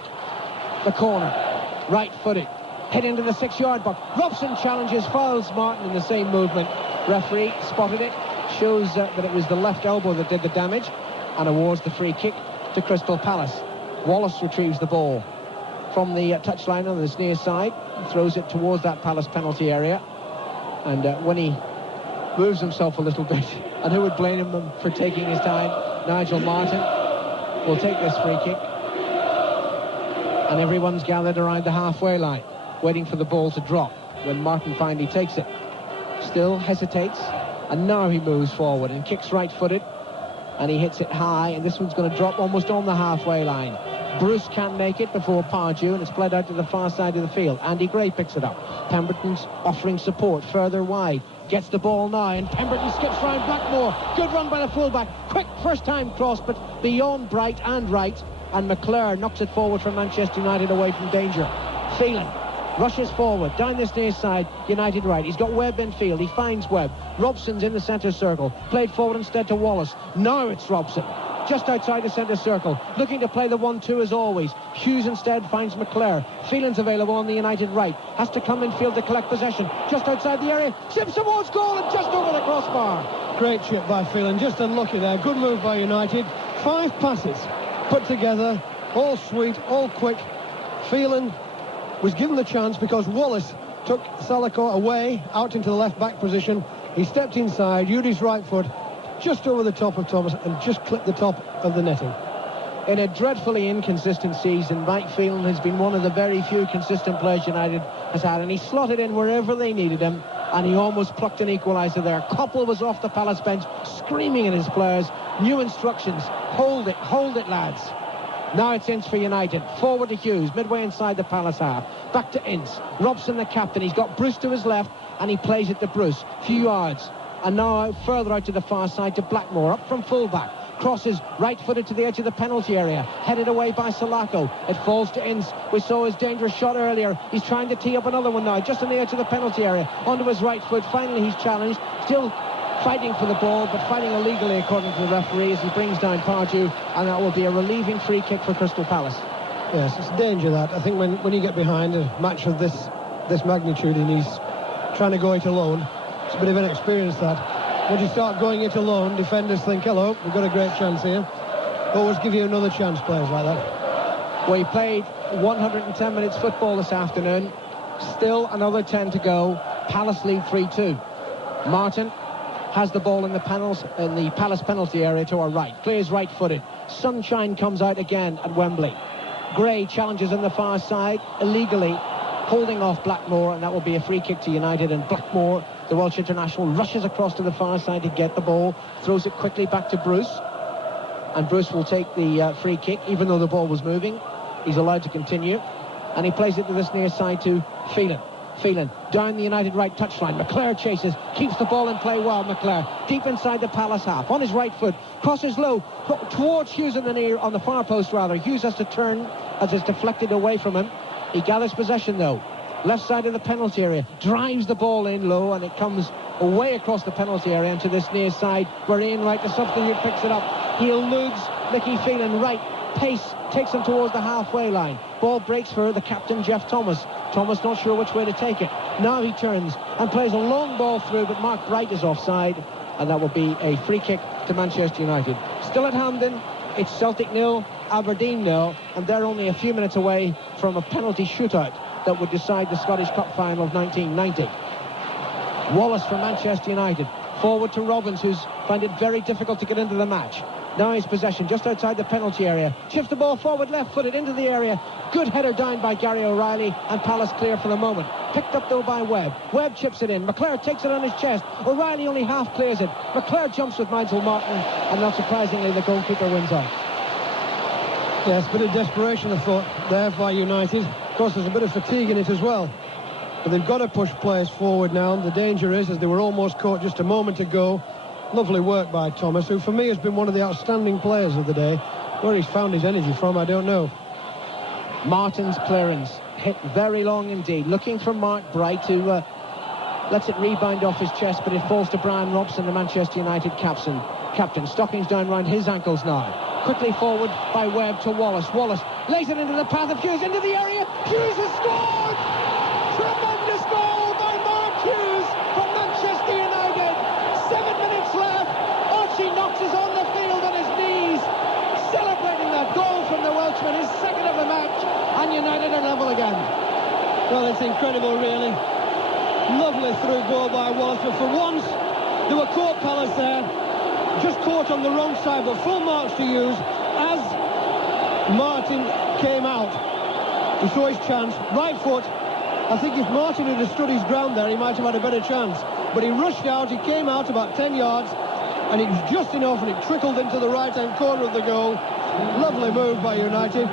the corner, right-footed, hit into the 6-yard box. Robson challenges, fouls Martin in the same movement. Referee spotted it, shows that it was the left elbow that did the damage, and awards the free kick to Crystal Palace. Wallace retrieves the ball from the touchline on this near side, throws it towards that Palace penalty area, and when he moves himself a little bit, and who would blame him for taking his time? Nigel Martin will take this free kick, and everyone's gathered around the halfway line waiting for the ball to drop when Martin finally takes it. Still hesitates, and now he moves forward and kicks right-footed, and he hits it high, and this one's going to drop almost on the halfway line. Bruce can't make it before Pardew, and it's played out to the far side of the field. Andy Gray picks it up. Pemberton's offering support further wide. Gets the ball now, and Pemberton skips round Blackmore. Good run by the fullback. Quick first-time cross, but beyond Bright and Wright. And McClure knocks it forward from Manchester United away from danger. Phelan rushes forward, down this near side, United right. He's got Webb in field. He finds Webb. Robson's in the centre circle. Played forward instead to Wallace. Now it's Robson. just outside the centre circle, looking to play the 1-2 as always. Hughes instead finds McClare. Phelan's available on the United right, has to come in field to collect possession, just outside the area, chips towards goal and just over the crossbar. Great chip by Phelan, just unlucky there. Good move by United. 5 passes put together, all sweet, all quick. Phelan was given the chance because Wallace took Salako away out into the left back position. He stepped inside, used his right foot just over the top of Thomas and just clipped the top of the netting. In a dreadfully inconsistent season, Mike Phelan has been one of the very few consistent players United has had, and he slotted in wherever they needed him, and he almost plucked an equaliser there. Coppell was off the Palace bench screaming at his players, new instructions: hold it lads. Now it's Ince for United, forward to Hughes, midway inside the Palace half, back to Ince, Robson the captain, he's got Bruce to his left and he plays it to Bruce, few yards, and now further out to the far side to Blackmore, up from full-back, crosses right-footed to the edge of the penalty area, headed away by Salako. It falls to Ince. We saw his dangerous shot earlier. He's trying to tee up another one now, just on the edge of the penalty area, onto his right foot. Finally he's challenged, still fighting for the ball, but fighting illegally according to the referee as he brings down Pardew, and that will be a relieving free kick for Crystal Palace. Yes, it's a danger that. I think when you get behind a match of this magnitude and he's trying to go it alone, it's a bit of an experience that. Once you start going it alone, defenders think, hello, we've got a great chance here. Always give you another chance, players like that. We played 110 minutes football this afternoon. Still another 10 to go. Palace lead 3-2. Martin has the ball in the Palace penalty area to our right. Clears right-footed. Sunshine comes out again at Wembley. Gray challenges on the far side, illegally holding off Blackmore, and that will be a free kick to United. And Blackmore, the Welsh international, rushes across to the far side to get the ball, throws it quickly back to Bruce, and Bruce will take the free kick, even though the ball was moving. He's allowed to continue, and he plays it to this near side to Phelan. Phelan down the United right touchline. McClare chases, keeps the ball in play well. McClare deep inside the Palace half, on his right foot, crosses low towards Hughes on the far post rather. Hughes has to turn as it's deflected away from him. He gathers possession though, left side of the penalty area, drives the ball in low, and it comes away across the penalty area into this near side where Ian Wright, the substitute, picks it up. He eludes Mickey Phelan. Right pace takes him towards the halfway line. Ball breaks for the captain, Jeff Thomas. Thomas not sure which way to take it. Now he turns and plays a long ball through, but Mark Bright is offside, and that will be a free kick to Manchester United. Still at Hampden, it's Celtic 0, Aberdeen 0, and they're only a few minutes away from a penalty shootout that would decide the Scottish Cup final of 1990. Wallace for Manchester United, forward to Robbins, who's found it very difficult to get into the match. Now his possession just outside the penalty area. Shifts the ball forward, left-footed into the area. Good header down by Gary O'Reilly, and Palace clear for the moment. Picked up though by Webb. Webb chips it in. McClare takes it on his chest. O'Reilly only half clears it. McClare jumps with Nigel Martin, and not surprisingly the goalkeeper wins out. Yes, a bit of desperation, I thought, there by United. Of course, there's a bit of fatigue in it as well. But they've got to push players forward now. The danger is, as they were almost caught just a moment ago, lovely work by Thomas, who for me has been one of the outstanding players of the day. Where he's found his energy from, I don't know. Martin's clearance hit very long indeed. Looking for Mark Bright, who lets it rebound off his chest, but it falls to Brian Robson, the Manchester United captain. Stockings down round his ankles now. Quickly forward by Webb to Wallace. Wallace lays it into the path of Hughes, into the area. Hughes has scored! Tremendous goal by Mark Hughes from Manchester United. 7 minutes left. Archie Knox is on the field on his knees, celebrating that goal from the Welshman, his second of the match, and United are level again. Well, it's incredible, really. Lovely through ball by Wallace, but for once, there were caught Palace there. Just caught on the wrong side, but full marks to use as Martin came out. He saw his chance, right foot. I think if Martin had stood his ground there, he might have had a better chance. But he rushed out, he came out about 10 yards, and it was just enough, and it trickled into the right-hand corner of the goal. Lovely move by United.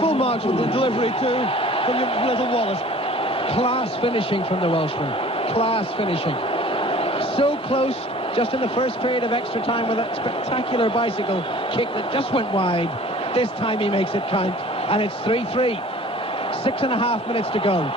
Full marks with the delivery too from little Wallace. Class finishing from the Welshman. Class finishing. So close just in the first period of extra time with that spectacular bicycle kick that just went wide. This time he makes it count, and it's 3-3. 6.5 minutes to go.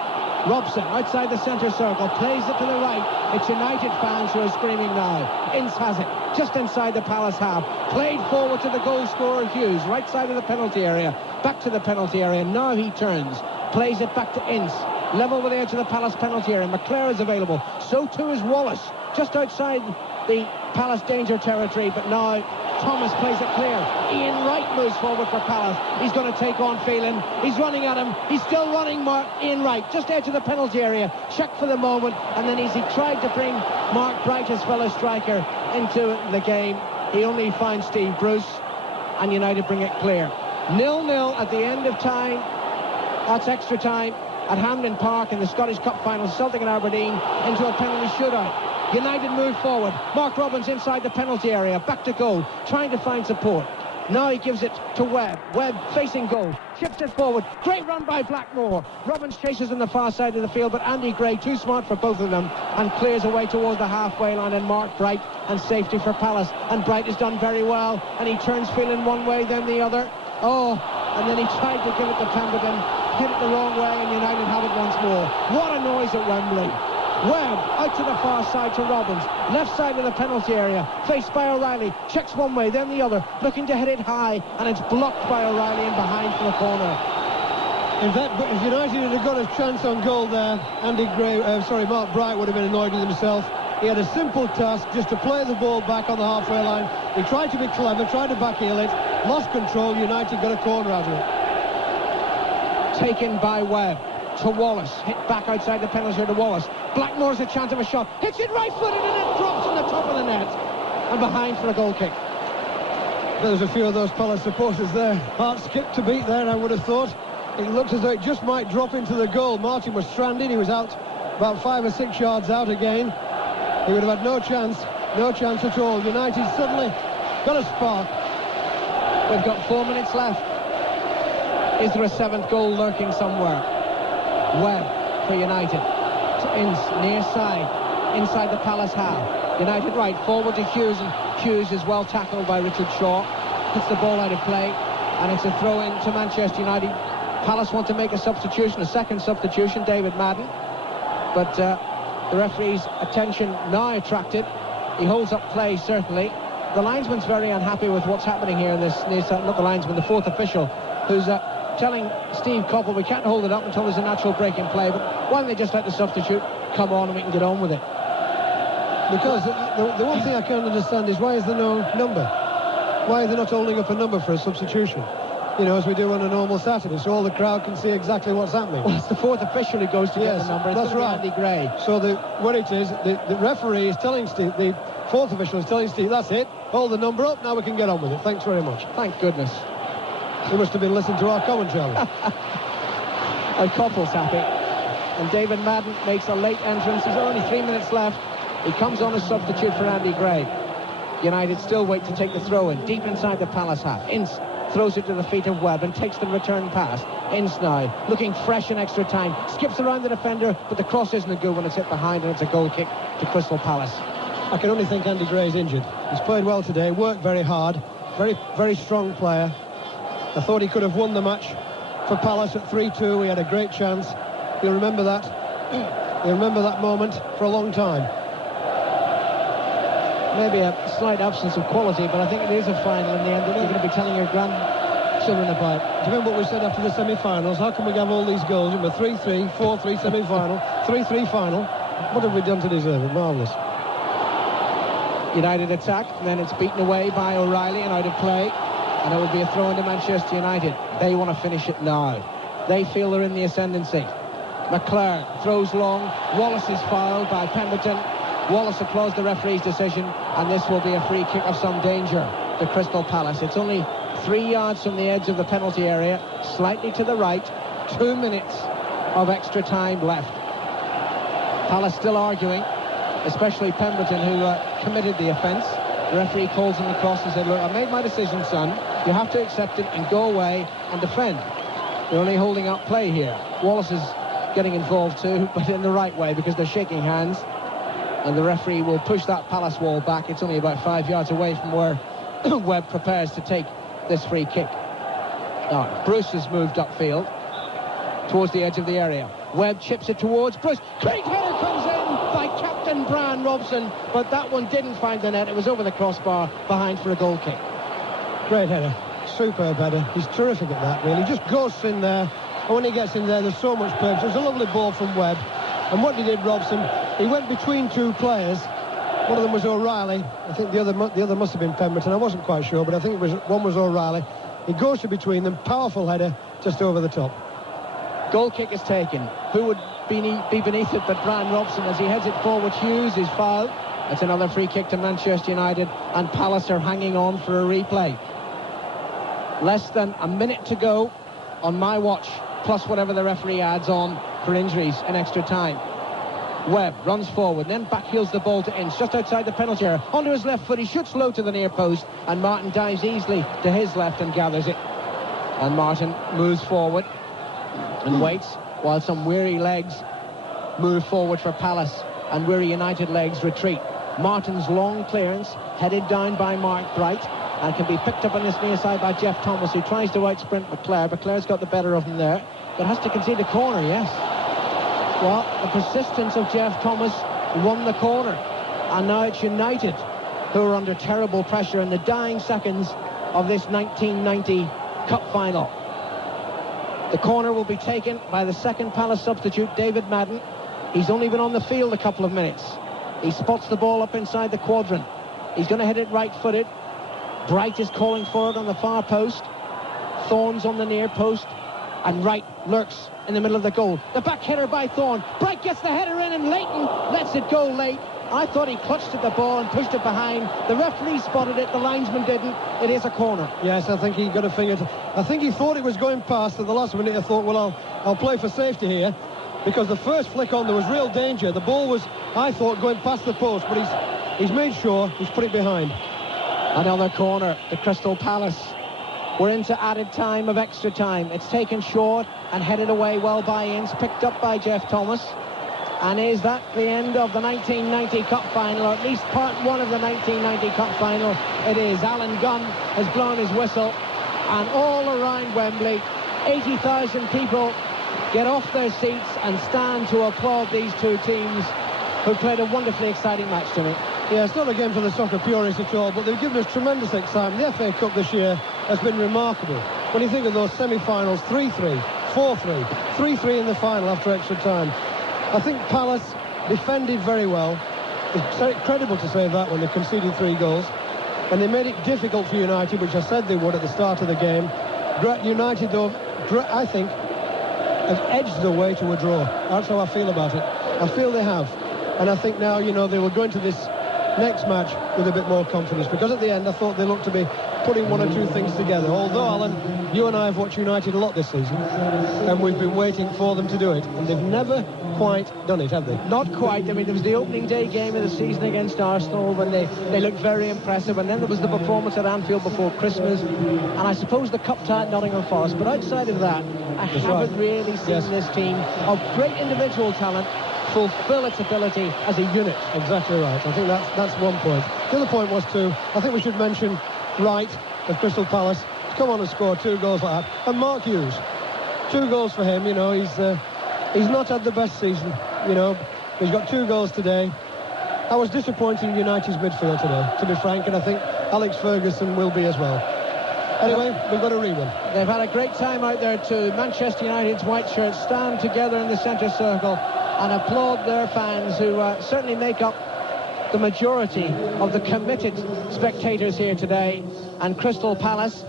Robson outside the centre circle, plays it to the right. It's United fans who are screaming now. Ince has it, just inside the Palace half. Played forward to the goal scorer Hughes, right side of the penalty area. Back to the penalty area, now he turns. Plays it back to Ince. Level with the edge of the Palace penalty area. McClare is available, so too is Wallace. Just outside the Palace danger territory, but now Thomas plays it clear. Ian Wright moves forward for Palace. He's going to take on Phelan. He's running at him. He's still running, Ian Wright, just edge of the penalty area. Check for the moment, and then as he tried to bring Mark Bright, his fellow striker, into the game, he only finds Steve Bruce, and United bring it clear. 0-0 at the end of time. That's extra time at Hampden Park in the Scottish Cup final. Celtic and Aberdeen into a penalty shootout. United move forward. Mark Robins inside the penalty area. Back to goal, trying to find support. Now he gives it to Webb. Webb facing goal. Chips it forward. Great run by Blackmore. Robins chases on the far side of the field, but Andy Gray, too smart for both of them, and clears away towards the halfway line, and Mark Bright, and safety for Palace. And Bright has done very well, and he turns Phelan one way, then the other. Oh, and then he tried to give it to Pemberton. Hit it the wrong way, and United have it once more. What a noise at Wembley. Webb out to the far side to Robins, left side of the penalty area, faced by O'Reilly, checks one way, then the other, looking to hit it high, and it's blocked by O'Reilly and behind for the corner. In fact, if United had got a chance on goal there, Mark Bright would have been annoyed with himself. He had a simple task, just to play the ball back on the halfway line. He tried to be clever, tried to backheel it, lost control. United got a corner out of it. Taken by Webb to Wallace, hit back outside the penalty area to Wallace. Blackmore's a chance of a shot, hits it right-footed, and it drops on the top of the net, and behind for a goal kick. There's a few of those Palace supporters there. Heart skipped to beat there, I would have thought. It looked as though it just might drop into the goal. Martin was stranded, he was out about 5 or 6 yards out again. He would have had no chance at all. United suddenly got a spark. We've got 4 minutes left. Is there a 7th goal lurking somewhere? Webb for United. To Ince, near side, inside the Palace half. United right, forward to Hughes, and Hughes is well tackled by Richard Shaw. Puts the ball out of play, and it's a throw-in to Manchester United. Palace want to make a substitution, a second substitution, David Madden. But the referee's attention now attracted. He holds up play, certainly. The linesman's very unhappy with what's happening here in this, not the linesman, the fourth official, who's telling Steve Coppell we can't hold it up until there's a natural break in play, but why don't they just let the substitute come on and we can get on with it? Because the one thing I can't understand is, why is there no number? Why are they not holding up a number for a substitution? You know, as we do on a normal Saturday, so all the crowd can see exactly what's happening. Well, it's the fourth official who goes to get the number. It's that's right. Andy Gray. So what it is, the referee is telling Steve, the fourth official is telling Steve, that's it, hold the number up, now we can get on with it. Thanks very much. Thank goodness. He must have been listening to our commentary. And Coppell's happy. And David Madden makes a late entrance. There's only 3 minutes left. He comes on as substitute for Andy Gray. United still wait to take the throw-in, deep inside the Palace half. Ince throws it to the feet of Webb and takes the return pass. Ince now, looking fresh in extra time, skips around the defender, but the cross isn't a good when it's hit behind, and it's a goal kick to Crystal Palace. I can only think Andy Gray's injured. He's played well today, worked very hard, very, very strong player. I thought he could have won the match for Palace at 3-2. He had a great chance. You'll remember that. You'll remember that moment for a long time. Maybe a slight absence of quality, but I think it is a final in the end that you're going to be telling your grandchildren about. Do you remember what we said after the semi-finals? How can we have all these goals in a 3-3, 4-3 semi-final, 3-3 final? What have we done to deserve it? Marvellous. United attacked, and then it's beaten away by O'Reilly and out of play. And it will be a throw into Manchester United. They want to finish it now. They feel they're in the ascendancy. McClare throws long. Wallace is fouled by Pemberton. Wallace applauds the referee's decision, and this will be a free kick of some danger to Crystal Palace. It's only 3 yards from the edge of the penalty area, slightly to the right. 2 minutes of extra time left. Palace still arguing, especially Pemberton, who committed the offence. The referee calls him across and said, look, I made my decision, son. You have to accept it and go away and defend. They're only holding up play here. Wallace is getting involved too, but in the right way, because they're shaking hands. And the referee will push that Palace wall back. It's only about 5 yards away from where Webb prepares to take this free kick. Now, Bruce has moved upfield towards the edge of the area. Webb chips it towards Bruce. Great header comes in by Captain Brian Robson, but that one didn't find the net. It was over the crossbar behind for a goal kick. Great header. Superb header. He's terrific at that, really. Just ghosts in there. And when he gets in there, there's so much play. It was a lovely ball from Webb. And what he did, Robson, he went between two players. One of them was O'Reilly. I think the other must have been Pemberton. I wasn't quite sure, but I think one was O'Reilly. He goes to between them. Powerful header, just over the top. Goal kick is taken. Who would be beneath it but Brian Robson as he heads it forward? Hughes is fouled. That's another free kick to Manchester United, and Palace are hanging on for a replay. Less than a minute to go on my watch, plus whatever the referee adds on for injuries in extra time. Webb runs forward, then backheels the ball to Ince, just outside the penalty area. Onto his left foot, he shoots low to the near post, and Martin dives easily to his left and gathers it. And Martin moves forward and waits while some weary legs move forward for Palace, and weary United legs retreat. Martin's long clearance, headed down by Mark Bright, and can be picked up on this near side by Jeff Thomas, who tries to out-sprint McClare. McClare's got the better of him there, but has to concede a corner, yes. Well, the persistence of Jeff Thomas won the corner, and now it's United who are under terrible pressure in the dying seconds of this 1990 Cup final. The corner will be taken by the second Palace substitute, David Madden. He's only been on the field a couple of minutes. He spots the ball up inside the quadrant. He's going to hit it right-footed. Bright is calling for it on the far post. Thorne's on the near post. And Wright lurks in the middle of the goal. The back header by Thorne. Bright gets the header in, and Leighton lets it go late. I thought he clutched at the ball and pushed it behind. The referee spotted it, the linesman didn't. It is a corner. Yes, I think he got a finger. I think he thought it was going past at the last minute. I thought, well, I'll play for safety here, because the first flick on, there was real danger. The ball was, I thought, going past the post, but he's made sure he's put it behind. Another corner to Crystal Palace. We're into added time of extra time. It's taken short and headed away well by Ince, picked up by Jeff Thomas. And is that the end of the 1990 Cup final, or at least part one of the 1990 Cup final? It is. Alan Gunn has blown his whistle, and all around Wembley, 80,000 people get off their seats and stand to applaud these two teams who played a wonderfully exciting match to me. Yeah, it's not a game for the soccer purists at all, but they've given us tremendous excitement. The FA Cup this year has been remarkable. When you think of those semi-finals, 3-3, 4-3, 3-3 in the final after extra time. I think Palace defended very well. It's incredible to say that when they conceded 3 goals. And they made it difficult for United, which I said they would at the start of the game. United, though, I think, have edged their way to a draw. That's how I feel about it. I feel they have. And I think now, you know, they will go into this next match with a bit more confidence, because at the end I thought they looked to be putting one or two things together. Although, Alan, you and I have watched United a lot this season, and we've been waiting for them to do it, and they've never quite done it, have they? Not quite. I mean, there was the opening day game of the season against Arsenal when they looked very impressive, and then there was the performance at Anfield before Christmas, and I suppose the cup tie at Nottingham Forest. But outside of that, I haven't really seen this team of great individual talent fulfill its ability as a unit. Exactly right. I think that's one point. The other point was too, I think we should mention Wright of Crystal Palace to come on and score 2 goals like that. And Mark Hughes, 2 goals for him. You know, he's not had the best season. You know, he's got 2 goals today. I was disappointed in United's midfield today, to be frank, and I think Alex Ferguson will be as well. Anyway, we've got a rerun. They've had a great time out there too. Manchester United's white shirts stand together in the centre circle and applaud their fans, who certainly make up the majority of the committed spectators here today. And Crystal Palace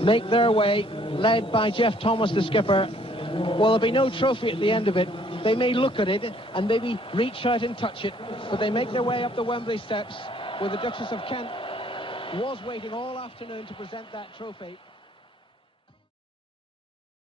make their way, led by Jeff Thomas, the skipper. Well, there'll be no trophy at the end of it. They may look at it and maybe reach out and touch it, but they make their way up the Wembley steps, where the Duchess of Kent was waiting all afternoon to present that trophy.